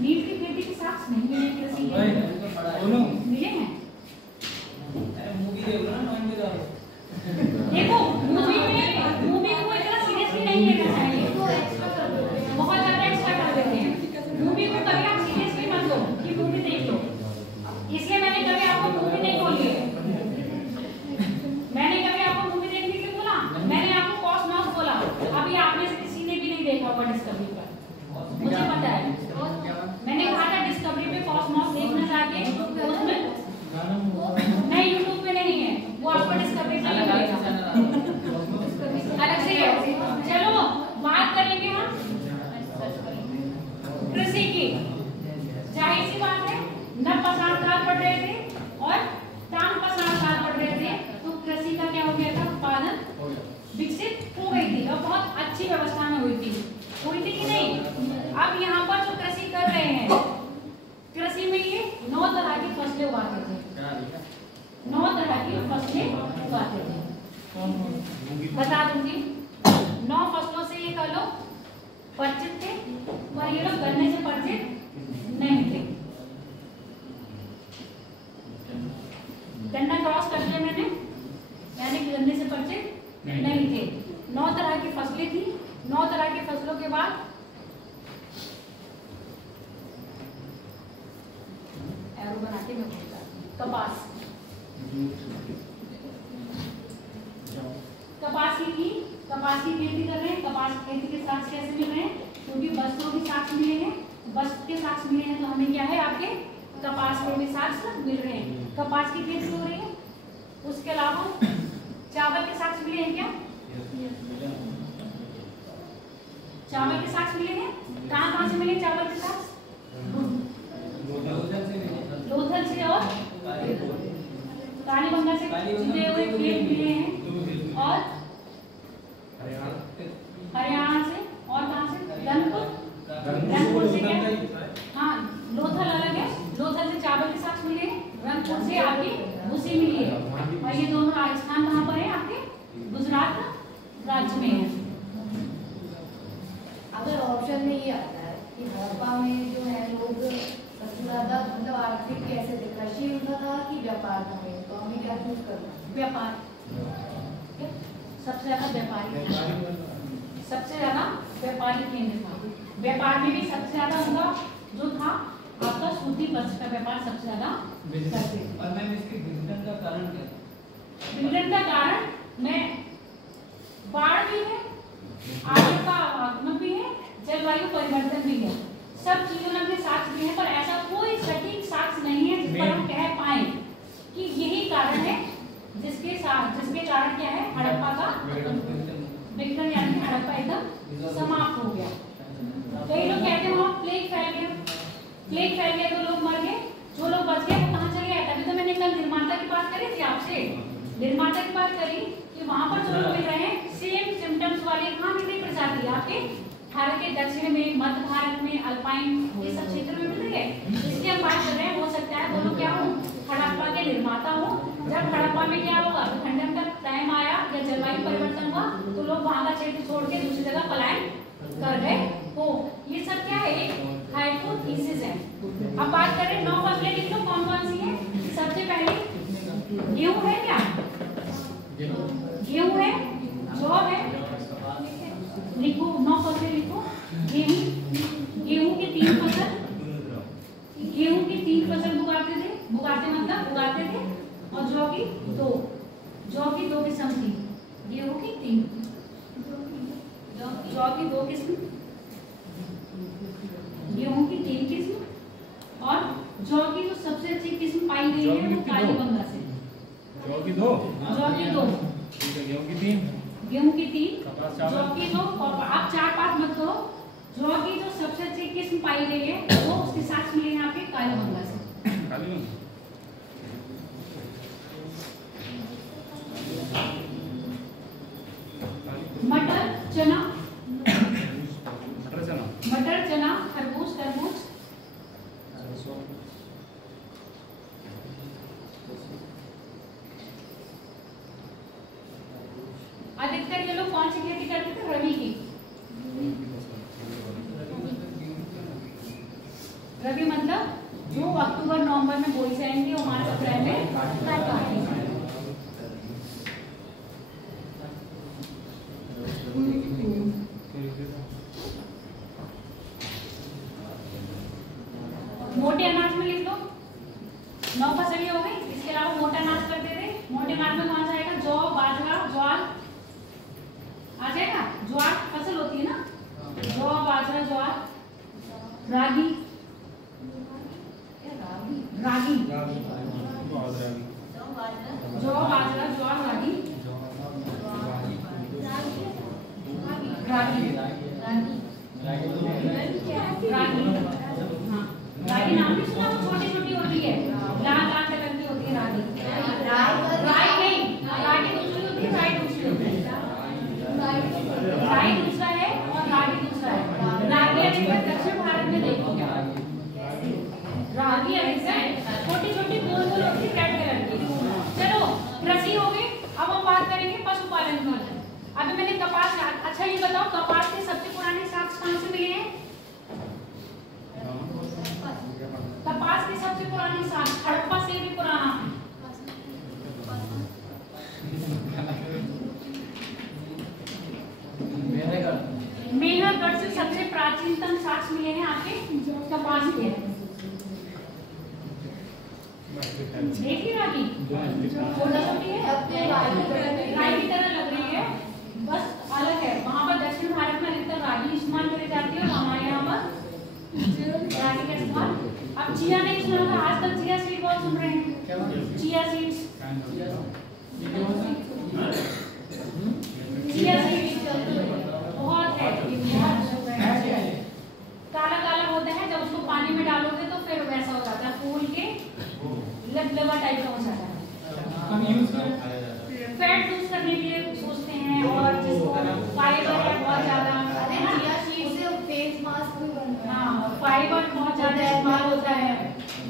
नीट की खेती के साथ नहीं मिले कृषि मिले हैं। देखो मूवी को इतना सीरियसली नहीं लेना चाहिए, बहुत ज्यादा एक्स्ट्रा कर देते हैं। मूवी को कभी आप सीरियसली मत लो कि मूवी देख लो। इसलिए मैंने कभी आपको मूवी नहीं बोली है। मैंने कभी आपको मूवी देखने के लिए बोला? मैंने आपको कॉस्मॉस बोला। अभी आप में से किसी ने भी नहीं देखा होगा डिस्कवरी पर, मुझे पता है। मैंने कहा था डिस्कवरी पे कॉस्मॉस देखना जाके, उसमें नहीं, यूट्यूब पे नहीं है वो, आपको डिस्कवरी पे मिलेगा, अलग से है। चलो बात करेंगे हम कृषि की। जाहिर सी बात है, नव पसार काल पढ़ रहे थे और ताम पसार काल पढ़ रहे थे, तो कृषि का क्या हो गया था? उत्पादन विकसित हो गई थी और बहुत अच्छी व्यवस्था में हुई थी कि नहीं? अब यहाँ पर जो कृषि कर रहे हैं, कृषि में ये 9 तरह की फसलें उगाते थे। 9 तरह की फसलें उगाते थे। बता दूंगी, 9 फसलों से ये कह लो परिचित थे, और ये लोग गन्ने से परिचित नहीं थे। गन्ना क्रॉस कर लिया मैंने, यानी कि गन्ने से परिचित नहीं थे। 9 तरह की फसलें थी। 9 तरह की फसलों के बाद एरो बना के मैं बोलता कपास। कपास की थी, कपास की खेती कर रहे हैं, कपास की खेती के साक्ष्य कैसे मिल रहे हैं? क्योंकि वस्त्रों के साक्ष्य मिले हैं, वस्त्र के साक्ष्य मिले हैं, तो हमें क्या है आपके कपास के भी साक्ष्य मिल रहे हैं। कपास की खेती हो रही है। उसके अलावा चावल के साक्ष्य मिले हैं क्या? चावल के साक्ष्य मिले हैं। कहाँ से मिले चावल के साक्ष्य? लोथल से और कालीबंगा से जुड़े हुए खेत मिले हैं, और हरियाणा से, और कहाँ से? रंगपुर से क्या? हाँ, लोथल अलग है। लोथल से चावल के साक्ष्य मिले हैं, रंगपुर से आपकी भूसी मिली है, और ये दोनों राजस्थान कहाँ पर है आपके? गुजरात राज्य में है। अगर ऑप्शन में ये आता है कि हड़प्पा में जो है लोग सबसे ज्यादा मतलब आर्थिक कैसे थे, कृषि उनका था कि व्यापार था, तो हमें क्या चूज करना? व्यापार, सबसे ज्यादा व्यापारी, सबसे ज्यादा व्यापारी केंद्र था। व्यापार में भी सबसे ज्यादा उनका जो था आपका सूती वस्त्र का व्यापार सबसे ज्यादा करते थे। और मैम इसके विघटन का कारण क्या था? विघटन का कारण में बाढ़ भी है, आगे का आगमन भी है, जलवायु परिवर्तन भी है, सब चीजों में अपने साक्ष्य भी है, पर ऐसा कोई सटीक साक्ष्य नहीं है जिस पर हम कह पाए कि यही कारण है जिसके कारण क्या है हड़प्पा का विघटन, यानी हड़प्पा एकदम समाप्त हो गया। कई लोग कहते हैं वहाँ प्लेग फैल गया तो लोग मर गए, जो लोग बच गए वो कहाँ चले गए? तभी तो मैंने कल निर्माता की बात करी थी आपसे, निर्माता की बात करी कि वहाँ पर जो लोग मिल रहे हैं सेम सिम्टम्स वाले कहाँ मिल रही प्रजाति आपके भारत के दक्षिण में, मध्य भारत में, अल्पाइन ये सब क्षेत्र में मिल रही है। इसकी हम बात कर रहे हैं, हो सकता है वो लोग क्या हो, हड़प्पा के निर्माता हो। जब हड़प्पा में क्या होगा, विखंडन का टाइम आया या जलवायु परिवर्तन हुआ तो लोग वहाँ का क्षेत्र छोड़ के दूसरी जगह पलायन कर गए हो। ये सब क्या है, एक हाइपोथेसिस है। अब बात करें 9 फसलें लिख लो, कौन कौन सी है? सबसे पहले गेहूं है क्या? गेहूं है, जौ है, लिखो 9 फसलें लिखो। गेहूं की 3 फसल, गेहूं की 3 फसल उगाते थे, उगाते थे, और जौ की 2 किस्म थी। गेहूं की 3, जौ की 2 किस्म, गेहूं की 3 किस्म, और जौ की जो सबसे अच्छी किस्म पाई गई है वो कालीबंगा से। जौ की 2, गेहूं की 3, कपास चावल। जौ की 2, आप 4-5 मत करो। जौ की जो सबसे अच्छी किस्म पाई गई है वो उसके साथ मिले हैं आपके कालीबंगा से। मटर चना, खरबूज, तरबूज, अधिकतर ये लोग कौन सी खेती करते थे? रबी की। रबी मतलब जो अक्टूबर नवंबर में बोई जाएंगे वो मार्च अप्रैल में कट पाएंगे। मोटे अनाज में लिख लो, 9 फसलें हो गई। इसके अलावा मोटा अनाज करते थे। मोटे अनाज में कौन जाएगा? जौ, बाजरा, ज्वार आ जाएगा। ज्वार फसल होती है ना, जौ, बाजरा, ज्वार, रागी, जौ, बाजरा, ज्वार, रागी, रागी नाम भी सुना? छोटी छोटी होती है, लाल लाल कलर की होती है रागी। राई नहीं, रागी दूसरी होती है, राई दूसरी होती है। राई दूसरा है और रागी दूसरा है। रागी अधिकतर दक्षिण भारत में देखो, रागी अधिकतर छोटी छोटी गोल गोल होती है, रेड कलर की। चलो कृषि हो गई, अब हम बात करेंगे पशुपालन की। अभी मैंने कपास, अच्छा ये बताओ कपास के सबसे पुराने साक्ष्य कहाँ से मिले हैं? कपास के सबसे पुराने साक्ष्य हड़प्पा से भी पुराना, मेहरगढ़ से सबसे प्राचीनतम साक्ष्य मिले हैं आपके कपास के। देखिए रागी छोटा छोटी है, राई की तरह लग रही है, बस अलग रागी इस्तेमाल करी जाती है और हमारे यहाँ पर रागी का इस्तेमाल। अब चिया नहीं सुना था, आज तक चिया सीड बहुत सुन रहे हैं। चिया सीड्स, चिया सीड्स बहुत है, काला काला होता है, जब उसको पानी में डालोगे तो फिर वैसा हो जाता है, फूल के लबलबा टाइप का हो जाता है। फैट लूज करने के लिए सोचते हैं, और जिसको फाइबर है बहुत ज्यादा, अरे चिया सीड से फेस मास्क भी बनता है। हाँ फाइबर बहुत ज्यादा इस्तेमाल होता है,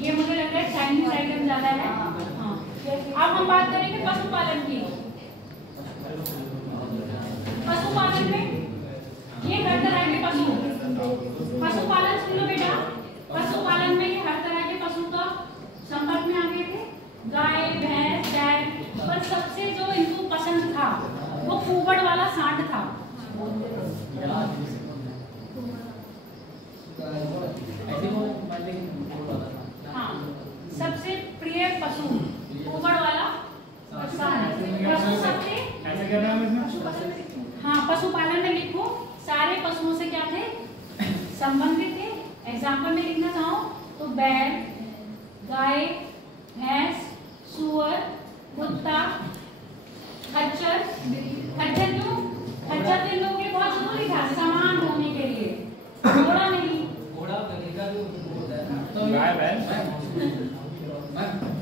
ये मुझे लग रहा है चाइनीज आइटम ज्यादा है। हाँ अब हम बात करेंगे पशुपालन की। पशुपालन में ये हर तरह के पशुपालन सुन लो बेटा। पशुपालन में ये हर तरह के पशु का संपर्क में आ गए थे, गाय भैंस बैल, पर सबसे जो इनको पसंद था वो कुबड़ वाला सांड था। हाँ सबसे प्रिय पशु कुबड़ वाला सांड। पशु सबसे ऐसे कर रहे हैं हम इसमें। हाँ पशुपालन में लिखो सारे पशुओं से क्या थे, संबंधित थे। एग्जाम्पल में लिखना चाहो तो बैल, गाय, भैंस, सुअर, कुत्ता, खच्चर। खच्चर क्यों? खच्चर तो लोगों के बहुत जरूरी था समान होने के लिए, घोड़ा नहीं। घोड़ा गधेगा जो होता है ना, गाय भैंस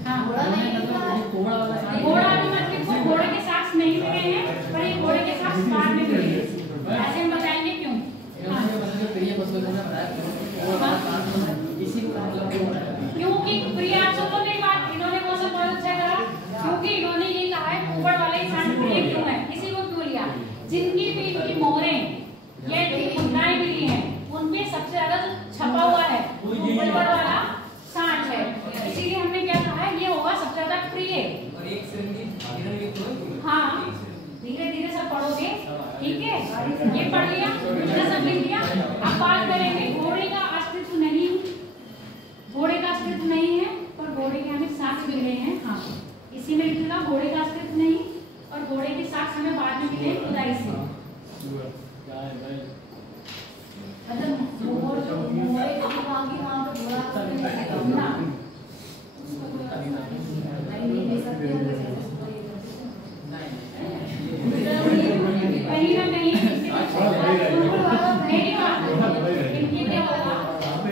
हाँ घोड़ा नहीं था। घोड़ा भी मत लिखो, घोड़े के साक्ष्य नहीं मिले हैं, पर ये घोड़े के साक्ष्य बाद में मिले। ऐसे हम बताएंगे क्यों। क्योंकि प्रिय आप सबको नहीं बात, इन्होंने कौन सा बहुत अच्छा करा, क्योंकि इन्होंने ये कहा है कुबड़ वाले इंसान प्रिय क्यों है, इसी को क्यों लिया। जिनकी भी इनकी मोहरें या मुद्राएं मिली हैं उनपे सबसे ज्यादा जो छपा हुआ है वो कुबड़ वाला सांड है, इसीलिए हमने क्या कहा है ये होगा सबसे ज्यादा प्रिय। और एक से धीरे हाँ धीरे धीरे सब पढ़ोगे, ठीक है। ये पढ़ लिया, दूसरा सब लिख लिया। अब बात करेंगे घोड़े का अस्तित्व नहीं, घोड़े का अस्तित्व नहीं है पर घोड़े के हमें साक्ष्य मिले हैं। हाँ इसी में लिखेगा घोड़े का अस्तित्व नहीं और घोड़े के साक्ष्य हमें बाद में मिले खुदाई से। मतलब मोर जो मोरे की वहाँ पे घोड़ा ना नहीं ले सकते हैं। कहीं ना कहीं मेरी बात इनके क्या होगा,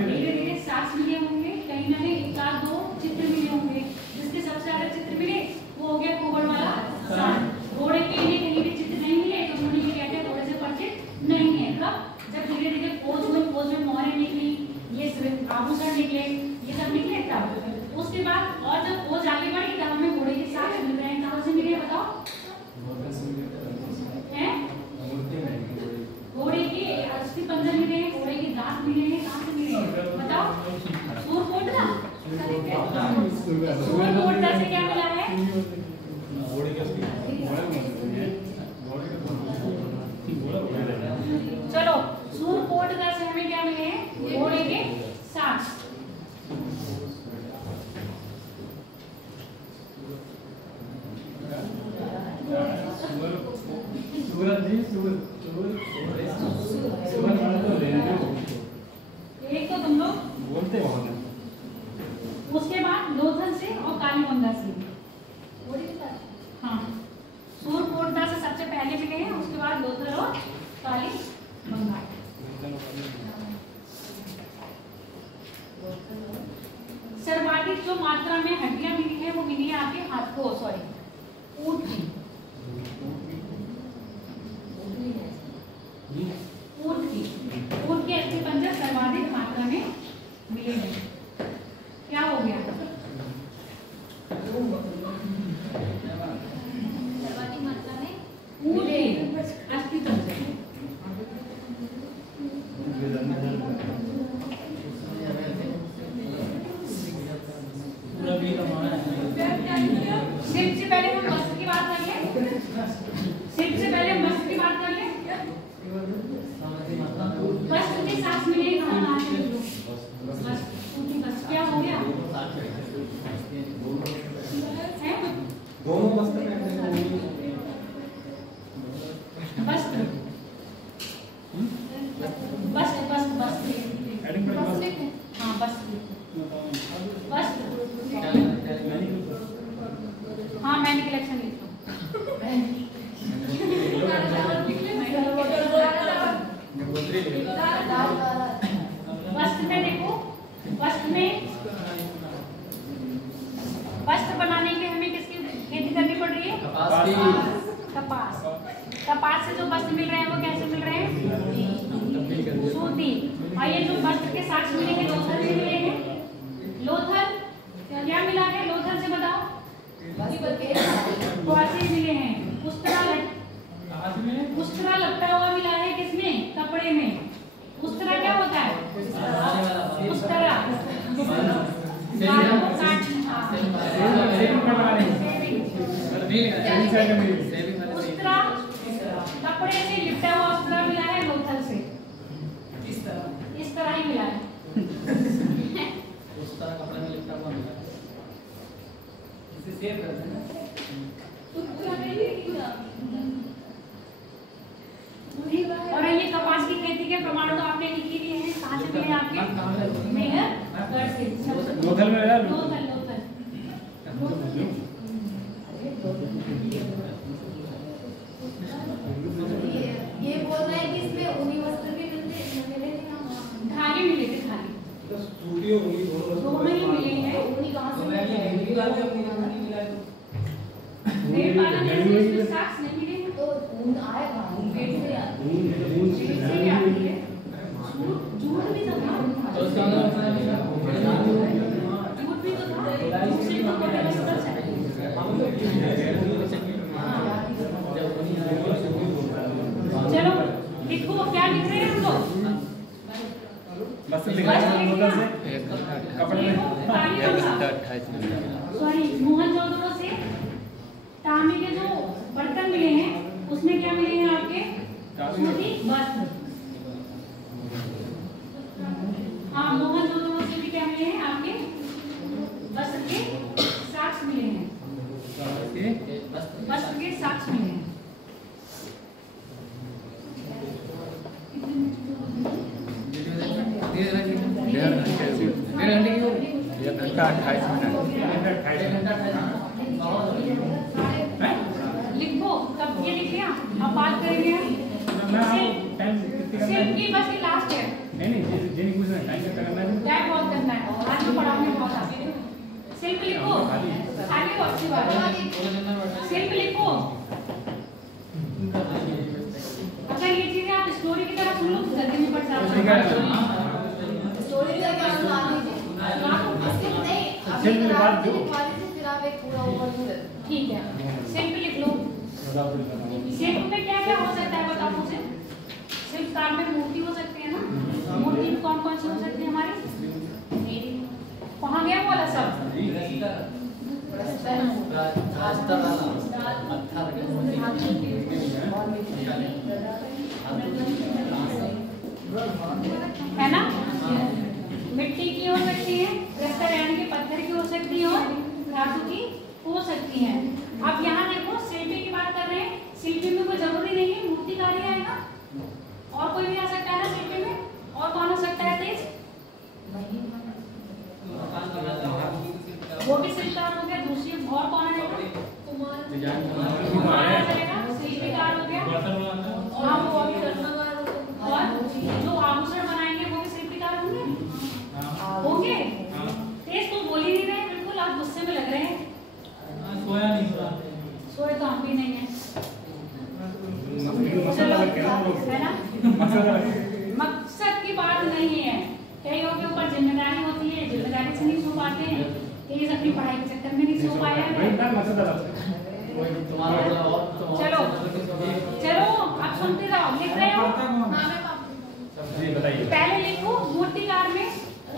धीरे धीरे साक्ष्य मिले होंगे, कहीं ना कहीं एक आध दो चित्र मिले होंगे। जिसके सबसे ज्यादा चित्र मिले वो हो गया कुबड़ वाला सांड। घोड़े के लिए कहीं भी चित्र नहीं मिले तो उन्होंने ये कहते हैं घोड़े से परिचित नहीं है। कब? जब धीरे धीरे खोज में मोहरें निकली, ये आभूषण निकले, ये सब निकले तब। उसके बाद और जब खोज आगे बढ़ी तब हमें घोड़े के साक्ष्य मिल रहे हैं। कहाँ से मिले बताओ? हैं? घोड़े के अस्थि पंजर मिले हैं, घोड़े के दांत मिले हैं, कहाँ से मिले हैं बताओ? सूरकोटदा। सूरकोटदा से क्या मिला है? चलो सूरकोटदा से हमें क्या मिले हैं? घोड़े के साक्ष्य। एक तो तुम लोग बोलते बहुत हैं। उसके बाद लोथल से और कालीबंगा से। घोड़े के साथ हाँ सूरकोटदा से सबसे पहले मिले हैं, उसके बाद लोथल और कालीबंगा। सर्वाधिक जो मात्रा में हड्डियां मिली है वो मिली है आपके हाथ को, सॉरी ऊंट की। ऊंट के अस्थि पंजर सर्वाधिक मात्रा में मिले हैं। क्या हो गया? सर्वाधिक मात्रा में ऊंट के अस्थि पंजर। सिर्फ से पहले हम वस्त्र की बात कर ले, सिर्फ से पहले हम वस्त्र की बात कर ले। वस्त्र के साथ मिले कहाँ से? वस्त्र क्या हो गया? दोनों वस्त्र वस्त्र वस्त्र बनाने के लिए हमें किसकी खेती करनी पड़ रही है? कपास की कपास। कपास से जो वस्त्र मिल रहे हैं वो कैसे मिल रहे हैं? सूती। और ये जो वस्त्र के साक्ष्य मिलेंगे लोथल से मिलेंगे। लोथल क्या मिला है? लोथल से बताओ। क्वासी मिले हैं। उस्तरा लगता हुआ मिला है किसमें? कपड़े में। उस्तरा क्या होता है? उस्तरा उस्तरा कपड़े से लिपटा हुआ उस्तरा मिला है लोथल से। इस तरह ही मिला है। उस तरह कपड़े में लिपटा हुआ मिला है। इसे सेव करते हैं ना। और ये कपास की खेती के प्रमाण तो आपने लिख ही लिए हैं। कहाँ से मिले आपके? मेहर से। लोथल में मिला। लोथल। ये बोल रहे हैं कि इसमें ऊनी वस्त्र भी मिले थे धागे मिले थे खाली। दोनों ही मिले हैं। ऊनी कहाँ से तो मैं ये हिंदी वाले अपनी नाम नहीं मिला है। पेड़ पालन में इसमें साक्ष्य नहीं मिले हैं। तो ऊन आएगा पेट से आएगा। पेड़ से ही आती है। झूठ भी तो था। तो उसका मतलब है झूठ भी तो था। झूठ से तो कोई वस्त्र से। चलो लिखो क्या लिख रहे हैं हम लोग? बस दिखाया लोथल से कपड़े में। सॉरी मोहनजोदड़ो से तांबे के जो बर्तन मिले हैं उसमें क्या मिले हैं आपके? सूती वस्त्र। हाँ मोहनजोदड़ो से भी क्या मिले हैं आपके? वस्त्र के साक्ष्य मिले हैं। वस्त्र के साक्ष्य मिले हैं। लिखो कब ये लिख लिया। अब बात करेंगे सिर्फ की बस ये लास्ट है। नहीं जिन्हें कुछ नहीं टाइम कितना करना है। टाइम बहुत करना है। आज तो पढ़ाने बहुत आते हैं। सिर्फ लिखो। आगे बहुत अच्छी बात है। सिर्फ लिखो। अगर ये चीजें आप स्टोरी की तरह सुन लो तो जल्दी में पढ़ सकते स्टोरी का क्या सुना दीजिए नहीं अभी लिखवा दीजिए फिर आप एक पूरा ओवरव्यू दे दो। ठीक है सिर्फ लिख लो। सिर्फ में क्या क्या हो सकता है बताओ मुझे? सिर्फ कार में मूर्ति हो सकती है ना। मूर्ति में कौन कौन सी हो सकती है हमारी? कहाँ गया वाला सब? है ना? मिट्टी की हो सकती है, प्रस्तर यानी कि पत्थर की हो सकती है और धातु की हो सकती है। अब यहाँ देखो शिल्पी की बात कर रहे हैं। शिल्पी में कोई जरूरी नहीं है मूर्तिकार ही आएगा, और कोई भी आ सकता है ना शिल्पी में। और कौन हो सकता है तेज? वो भी शिल्पकार हो गया। दूसरी और कौन आएगा? कुमार आएगा। शिल्पीकार हो गया। हाँ वो और जो आभूषण बनाएंगे वो भी शिल्पीकार होंगे। होंगे? तेज तो बोल ही नहीं रहे, बिल्कुल आप गुस्से में लग रहे हैं। सोए तो हम भी नहीं है। चलो है ना? मकसद की बात नहीं है। कई लोगों के ऊपर जिम्मेदारी होती है, जिम्मेदारी से नहीं सो पाते हैं। तेज अपनी पढ़ाई के चक्कर में नहीं सो पाया है। चलो चलो आप सुनते जाओ। लिख रहे हो? पहले लिखो मूर्तिकार में,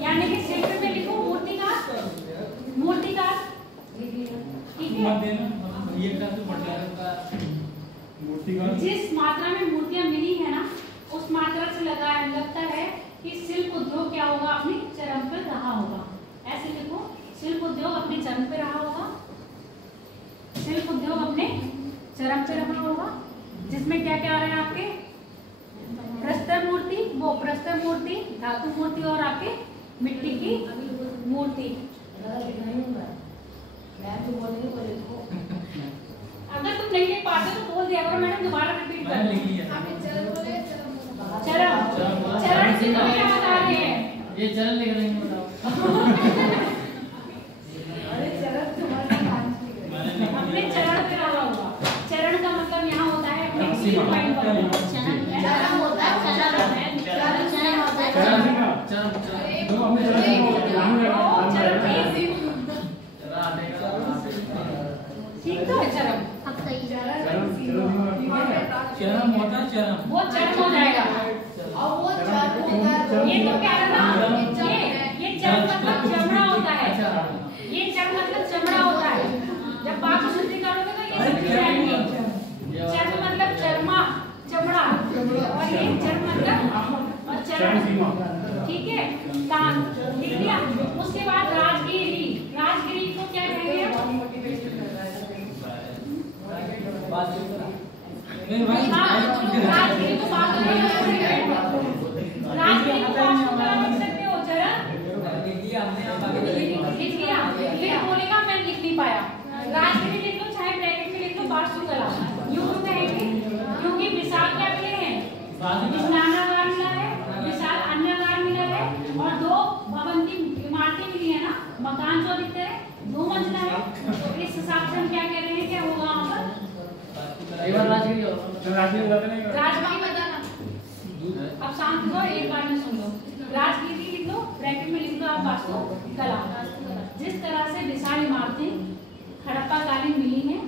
यानी कि शिल्प में लिखो मूर्तिकार। मूर्तिकार ठीक है। जिस मात्रा में मूर्तियां मिली है ना उस मात्रा से लगता है कि शिल्प उद्योग क्या होगा? अपनी चरम पर रहा होगा। ऐसे लिखो शिल्प उद्योग अपनी चरम पे रहा होगा। शिल्प उद्योग अपने चरम पे रहा होगा। जिसमें क्या क्या आ रहे हैं आपके? प्रस्तर मूर्ति, वो प्रस्तर मूर्ति, धातु मूर्ति और आपके मिट्टी की मूर्ति। अगर तुम नहीं लिख पाते तो बोल दिया करो, मैंने दोबारा रिपीट कर दी। चरण चरण से क्या बता रहे हैं? ये चरण लिख रहे हैं बताओ। अरे चरण तुम्हारे सीमा। पॉइंट पर है। चरम होता है, चरम है, चरम होता है, चरम सीमा। चरम दो अपने चरम सीमा ठीक तो है चरम। चरम होता है चरम। वो चरम हो जाएगा। और वो चरम होता है। ये तो कह रहा ना, ये चरम मतलब चमड़ा होता है। ये चरम मतलब चमड़ा होता है। जब बात को शुद्धि करोगे तो ये सब चीजें आएंगी। चर्म मतलब चर्मा, चमड़ा, और ये चर्म मतलब और चरम। ठीक है, कान लिख लिया। उसके बाद राजगिरी, राजगिरी को क्या कहेंगे हम? राजगिरी को बात राजगिरी को लिख सकते हो चरण। लिख लिया, फिर बोलेगा मैं लिख नहीं पाया। राजगिरी लिख लो, चाहे ब्रैकेट में लिख लो वास्तुकला। यूं क्यों कहेंगे? क्योंकि विशाल क्या मिले हैं? स्नानागार मिला है, विशाल अन्नगार मिला है, और दो भवन की इमारतें मिली है ना, मकान जो दिखते हैं 2 मंजिला है। तो इस हिसाब से हम क्या कह रहे हैं, क्या होगा वहाँ पर? राजगिरी राजगिरी बताना। अब शांत हो, एक बार में सुन लो। राजगिरी लिख लो, ब्रैकेट में लिख लो आप वास्तुकला। जिस तरह से विशाल इमारतें हड़प्पा कालीन मिली हैं,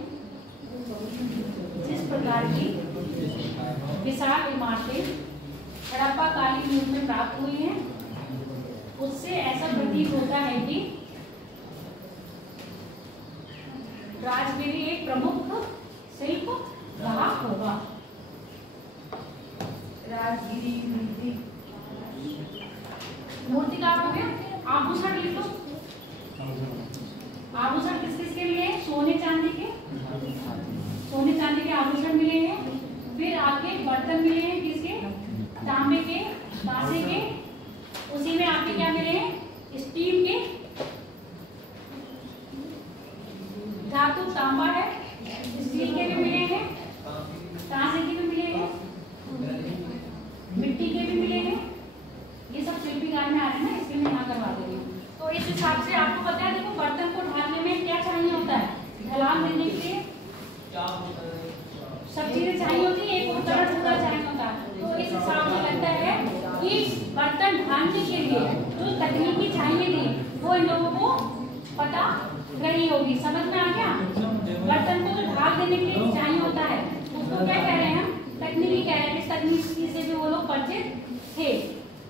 जिस प्रकार की विशाल इमारतें हड़प्पा कालीन युग में प्राप्त हुई हैं, उससे ऐसा प्रतीत होता है कि राजगिरी एक प्रमुख शिल्प रहा होगा। राजगिरी मूर्ति का हो गया। आभूषण लिख लो। आभूषण किस किस के लिए? सोने चांदी के, सोने चांदी के आभूषण मिले हैं। फिर आपके बर्तन मिले हैं, किसके? तांबे के, कांसे के। उसी में आपके क्या मिले हैं? स्टील के, धातु तांबा है, स्टील के भी मिले हैं, कांसे के भी मिले हैं, मिट्टी के भी मिले हैं। ये सब शिल्पी कार्य में आ रहे हैं ना, इसलिए मैं यहाँ करवा दे रही हूँ। तो इस हिसाब से आपको पता है, देखो बर्तन को ढालने में क्या चाहिए होता है? ढलान देने के लिए सब चीजें चाहिए होती है, एक उपकरण पूरा चाहिए होता है। तो इस हिसाब से लगता है कि बर्तन ढालने के लिए जो तकनीकी चाहिए थी वो इन लोगों को पता रही होगी। समझ में आ गया? बर्तन को जो ढाल देने के लिए चाहिए होता है उसको क्या कह रहे हैं हम? तकनीकी कह रहे हैं। इस तकनीकी से भी वो लोग परिचित थे,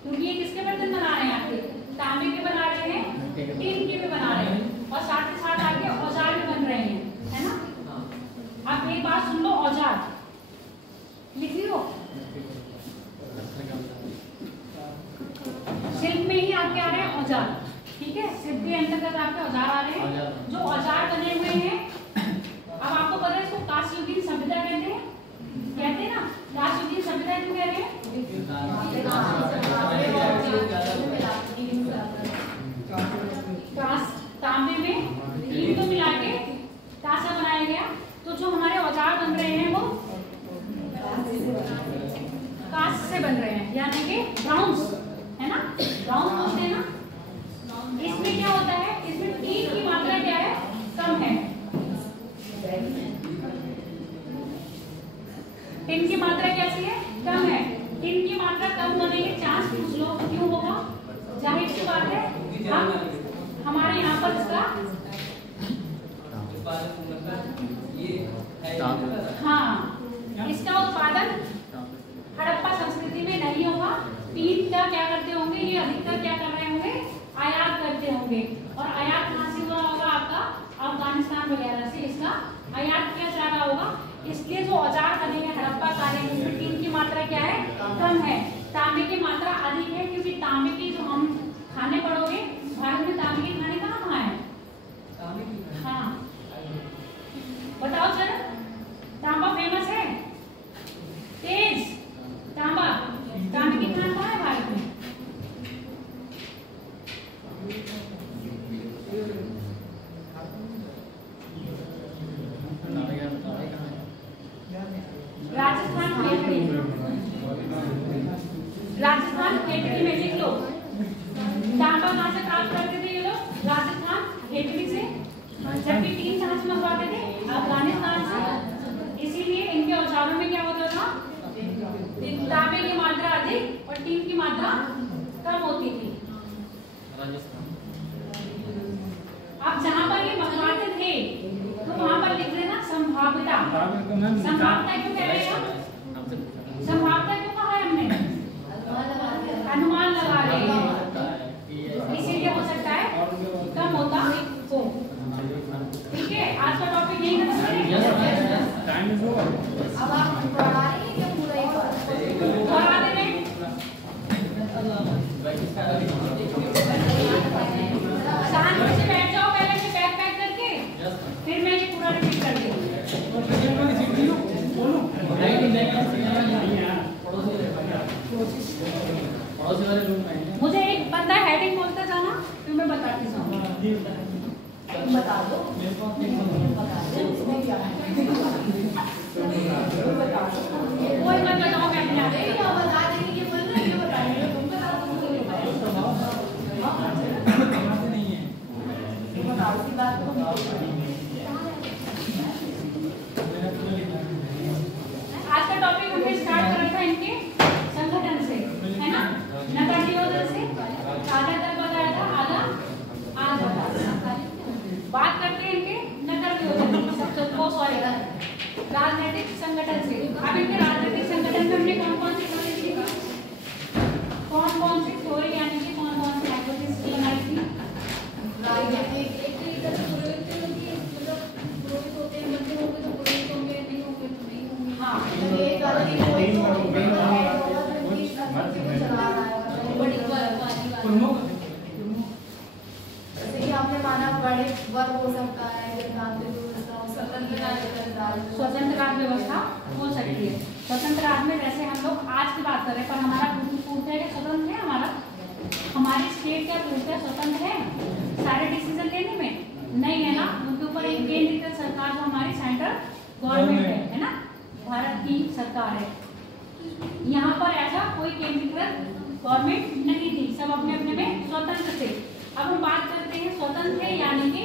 क्योंकि ये किसके बर्तन बना रहे हैं? आपके तांबे के बना रहे हैं, टीन के भी बना रहे हैं, और साथ ही साथ आपके औजार भी बन रहे हैं, है ना? आप एक बात सुन लो, औजार लिख लो। शिल्प में ही आपके आ रहे हैं औजार, ठीक है? शिल्प के अंतर्गत आपके औजार आ रहे हैं। जो औजार बने हुए हैं, अब आपको पता है इसको कांस्ययुगीन सभ्यता कहते हैं ना। कांस्ययुगीन सभ्यता क्यों कह रहे हैं? तांबे में टीन को मिला के कांसा बनाया गया। तो जो हमारे औजार बन रहे हैं वो कांस से बन रहे हैं, यानी कि ब्राउन्स, है ना? ब्राउन्स बोलते हैं ना। इसमें क्या होता है? इसमें टीन की मात्रा क्या है? कम है। टिन की मात्रा कैसी है? कम है। टिन की मात्रा कम होने के चांस कुछ लोग क्यों होगा? जाहिर सी बात है, हम हमारे यहाँ पर इसका हाँ, इसका उत्पादन हड़प्पा संस्कृति में नहीं होगा। टीन का क्या करते होंगे? ये अधिकतर क्या कर रहे होंगे? आयात करते होंगे। और आयात कहाँ से हो रहा होगा? आपका अफगानिस्तान वगैरह से इसका आयात किया जा रहा होगा। इसलिए जो औजार बने हैं हड़प्पा कालीन में, टीन की मात्रा क्या है? कम है। तांबे की मात्रा अधिक है, क्योंकि तांबे की जो हम खाने पड़ोगे, भारत में तांबे के खाने कहाँ है? हाँ बताओ जरा, तांबा फेमस है, तेज तांबा। तांबे के खाना कहाँ है भारत में? राजस्थान खेतड़ी, राजस्थान खेतड़ी में लिख लो। तांबा कहाँ से प्राप्त करते थे ये लोग? राजस्थान खेतड़ी से। जबकि आप जहाँ पर ये बकवाते थे तो वहाँ पर लिख लेना संभाव्यता। संभाव्यता क्यों कह रहे हैं आप? संभाव्यता क्यों कहा है हमने? अनुमान लगा रहे हैं, इसीलिए हो सकता है कम होता हो। ठीक है, आज का टॉपिक यही खत्म करेंगे। अब आप पढ़ा रही हैं क्या पूरा ही दोहरा दे रहे हैं। शांति से बैठ जाओ, पहले से बैग पैक करके, फिर मैं ये पूरा रिपीट कर दूँगी। मुझे एक बंदा हेडिंग बोलता जाना, फिर मैं बताती जाऊँ। बता दो, बता दो उसमें क्या है। कोई मत बताओ, मैं अपने आप अरे क्या बता देंगे, ये बोल रहे हैं, ये बताएंगे, तुम बता दो, तुम नहीं बताओ। बताओ सी बात को आज का टॉपिक हमने स्टार्ट करा था इनके संगठन से, है ना? नगरनियोजन से आधा तक बताया था, आधा आज बताया। बात करते हैं इनके नगरनियोजन, सॉरी राजनीतिक संगठन से। अब इनके राजनीतिक संगठन में हमने कौन कौन सी थ्योरी दी, कौन कौन सी थ्योरी यानी कि कौन कौन सी हाइपोथेसिस बनाई थी? राजनीतिक एक तरीके से पुरोहित होती है, मतलब पुरोहित होते हैं, मंदिर होंगे तो पुरोहित होंगे, नहीं होंगे तो नहीं होंगे। हाँ, मतलब एक अलग ही कोई तो हेड होगा जो कि संगठन चला रहा है, मतलब बड़ी वाली जैसे कि आपने माना बड़े वर्ग हो सकता है, गणतांत्रिक व्यवस्था हो सकती है, स्वतंत्र राज्य व्यवस्था हो सकती है। स्वतंत्र राज्य में जैसे हम लोग आज की बात कर रहे हैं, पर हमारा पूर्व है कि स्वतंत्र है, हमारी स्टेट क्या पूर्व स्वतंत्र है सारे डिसीजन लेने में? नहीं है ना, उनके ऊपर एक केंद्रीकृत सरकार जो हमारी सेंट्रल गवर्नमेंट है ना, भारत की सरकार है। यहाँ पर ऐसा कोई केंद्रीकृत गवर्नमेंट नहीं थी, सब अपने अपने में स्वतंत्र थे। अब हम बात करते हैं स्वतंत्र है यानी कि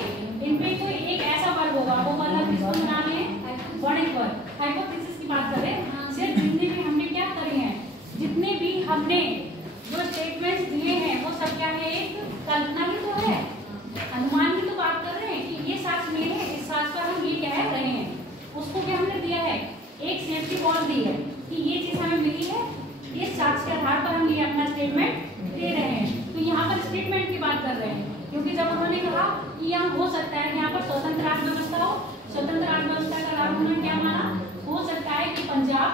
इनमें कोई एक ऐसा वर्ग होगा, वो वर्ग हम किसको बना रहे हैं? वर्णिक वर्ग। हाइपोथेसिस की बात करें, सिर्फ जितने भी हमने क्या करे हैं, जितने भी हमने जो स्टेटमेंट्स दिए हैं वो सब क्या है? एक कल्पना ही तो है, अनुमान की तो बात कर रहे हैं कि ये साक्ष्य मिले हैं, इस साक्ष्य पर हम ये कह रहे हैं। उसको क्या हमने दिया है? एक सेफ्टी बॉल दी है कि ये चीज हमें मिली है, इस साक्ष्य के आधार पर हम ये अपना स्टेटमेंट दे रहे हैं। तो यहाँ पर स्टेटमेंट की बात कर रहे हैं, क्योंकि जब उन्होंने कहा कि यहाँ हो सकता है यहाँ पर स्वतंत्र राज्य व्यवस्था हो, स्वतंत्र राज्य व्यवस्था का लाभ उन्होंने क्या माना? हो सकता है कि पंजाब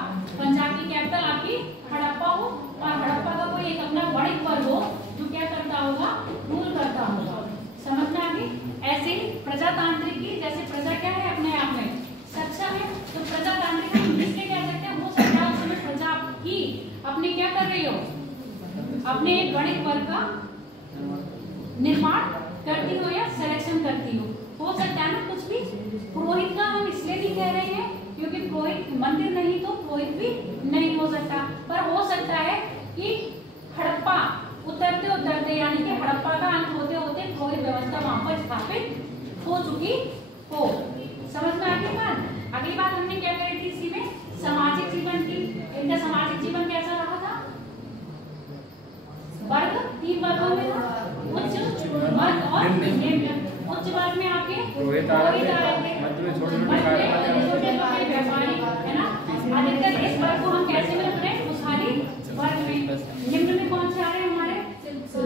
की कैपिटल आपकी हड़प्पा हो, और हड़प्पा का कोई एक अपना वर्णिक वर्ग हो जो क्या करता होगा? रूल करता होगा। समझ में आ गई? ऐसे ही प्रजातांत्रिक की, जैसे प्रजा क्या है अपने आप में सक्षम है, तो प्रजातांत्रिक हम इसलिए कह सकते हैं, हो सकता है उस समय प्रजा की अपने क्या कर रही हो? अपने एक वर्णिक वर्ग का निर्माण करती हो या सिलेक्शन करती हो सकता है ना कुछ भी। पुरोहित का हम इसलिए नहीं कह रहे हैं क्योंकि पुरोहित मंदिर नहीं तो पुरोहित भी नहीं हो सकता, पर हो सकता है कि हड़प्पा उतरते उतरते यानी कि हड़प्पा का अंत होते होते पुरोहित व्यवस्था वहां पर स्थापित हो चुकी हो। समझ में आ गई बात? अगली बात हमने क्या करी थी इसी में? सामाजिक जीवन की। इनका सामाजिक जीवन कैसा रहा था? वर्ग 3 वर्गों में था, उच्च वर्ग और निम्न। उच्च वर्ग में आपके पुरोहित आए थे, मध्य में छोटे छोटे व्यापारी, है ना? अधिकतर इस वर्ग को हम कैसे मिल रहे हैं? खुशहाली वर्ग में। निम्न में कौन से आ रहे हैं हमारे? हो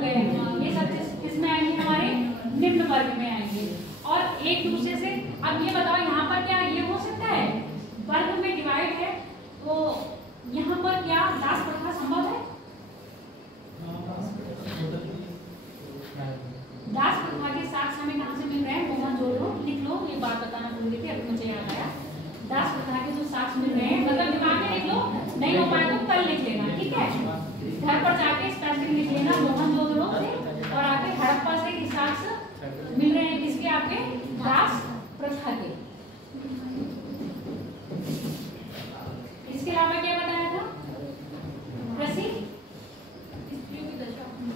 गए, ये सब किसमें आएंगे? हमारे निम्न वर्ग में आएंगे। और एक दूसरे से अब ये बताओ, यहाँ पर क्या ये हो सकता है? वर्ग में डिवाइड है तो यहाँ पर क्या दास प्रथा संभव है? दास प्रथा के साक्ष्य हमें कहाँ से मिल रहे हैं? मोहनजोदड़ो। लिख लो, ये बात बताना भूल गई थी, अभी मुझे याद आया। दास प्रथा के जो साक्ष्य मिल रहे हैं, मतलब दिमाग में लिख लो, नहीं हो पाए तो कल लिख लेना, ठीक है? घर पर जाके स्पेशल लिख लेना, मोहनजोदड़ो से और आके हड़प्पा से ये साक्ष्य मिल रहे हैं किसके? आपके दास प्रथा के। इसके अलावा क्या बताया था? कृषि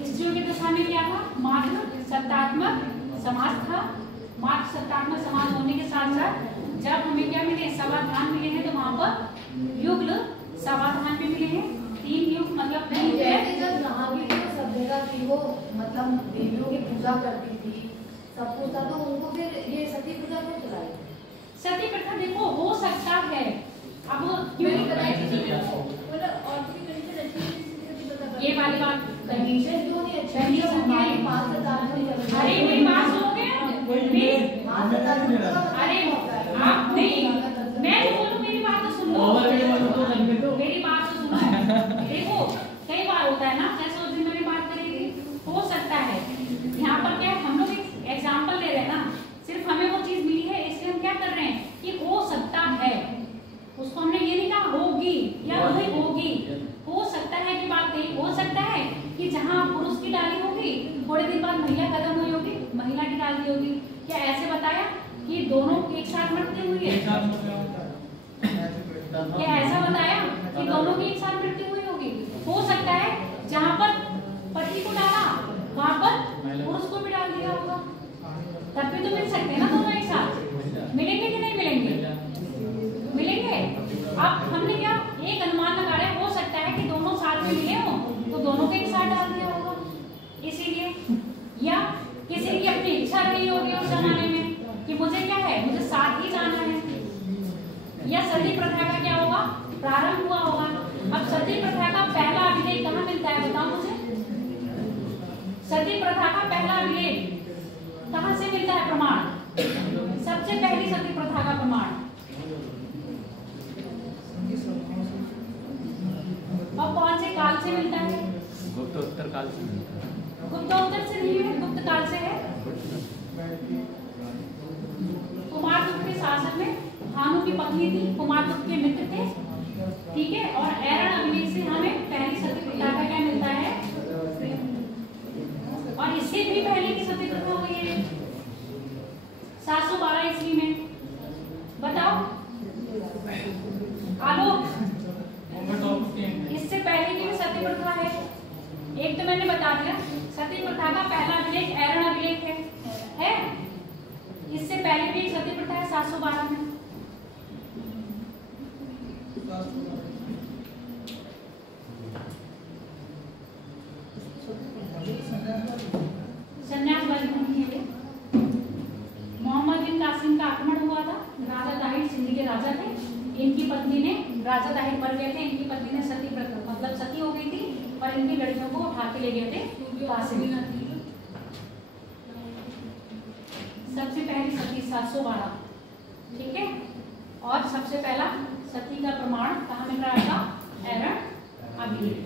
स्त्रियों की दशा में क्या था? मातृ सत्तात्मक समाज था। मातृ सत्तात्मक समाज होने के साथ साथ जब हमें क्या मिले? समाधान मिले हैं, तो वहां पर युगल समाधान भी मिले हैं। भीम युग मतलब भीम जैसे जब यहाँ की जो सभ्यता थी वो मतलब देवियों की पूजा करती थी, सब कुछ था, तो उनको फिर ये सती पूजा क्यों चलाई? सती प्रथा देखो हो सकता है, अब क्यों नहीं बताई ये वाली बात कंडीशन क्यों नहीं अच्छी? कंडीशन क्या है? 5 साल में चल अरे मेरी बात सुनोगे अरे आप नहीं, मैं जो बोलूं मेरी बात तो सुन लो, मेरी बात तो सुनो। देखो कई बार होता है ना, जैसे उस दिन मैंने बात करी थी, हो सकता है यहाँ पर क्या है, हम लोग एक एग्जाम्पल ले रहे हैं ना, सिर्फ हमें वो चीज मिली है इसलिए हम क्या कर रहे हैं कि हो सकता है, उसको हमने ये नहीं कहा होगी या नहीं होगी, हो सकता है की बात नहीं, हो सकता है कि जहाँ पुरुष की डाली होगी थोड़े दिन बाद महिला कदम हुई होगी, महिला की डाली होगी, क्या ऐसे बताया कि दोनों एक साथ मरती हुई है? क्या ऐसा बताया कि दोनों की एक साथ मृत्यु हुई होगी? हो सकता है जहाँ पर पति को डाला वहाँ पर पुरुष को भी डाल दिया होगा, तब भी तो मिल सकते हैं ना दोनों एक साथ, मिलेंगे कि नहीं मिलेंगे? मिलेंगे। अब हमने क्या एक अनुमान लगा रहे, हो सकता है कि दोनों साथ में मिले हो तो दोनों को एक साथ डाल दिया होगा, इसीलिए, या किसी की अपनी इच्छा रही होगी उस जमाने में कि मुझे क्या है, मुझे साथ ही जाना है, या सती प्रथा का क्या होगा प्रारंभ हुआ होगा। अब सती प्रथा का पहला अभिलेख कहाँ मिलता है बताओ मुझे? सती प्रथा का पहला अभिलेख कहाँ से मिलता है प्रमाण? सबसे पहली सती प्रथा का प्रमाण और कौन से काल से मिलता है? गुप्तोत्तर काल से मिलता है। गुप्तोत्तर से नहीं है, गुप्त काल से है। कुमारगुप्त के शासन में भानु की पत्नी थी, कुमारगुप्त के मित्र थे, ठीक है, और ऐरण अभिलेख से हमें पहली सती प्रथा का क्या मिलता है, और इससे भी पहले की सती प्रथा हुई है 712 ईस्वी में, बताओ आलोक, इससे पहले की भी सती प्रथा है। एक तो मैंने बता दिया सती प्रथा का पहला अभिलेख ऐरण अभिलेख है, इससे पहले भी एक सती प्रथा है 712 में। संन्यास वाली है। मोहम्मद बिन कासिम का आक्रमण हुआ था, राजा दाहिर सिंधी के राजा थे, इनकी पत्नी ने, राजा दाहिर मर गए थे, इनकी पत्नी ने सती प्रथा मतलब सती हो गई थी और इनकी लड़कियों को उठा के ले गए थे कासिम। सबसे पहली सती 712, ठीक है, और सबसे पहला सती का प्रमाण कहाँ मिल रहा था? ऐरण अभिलेख।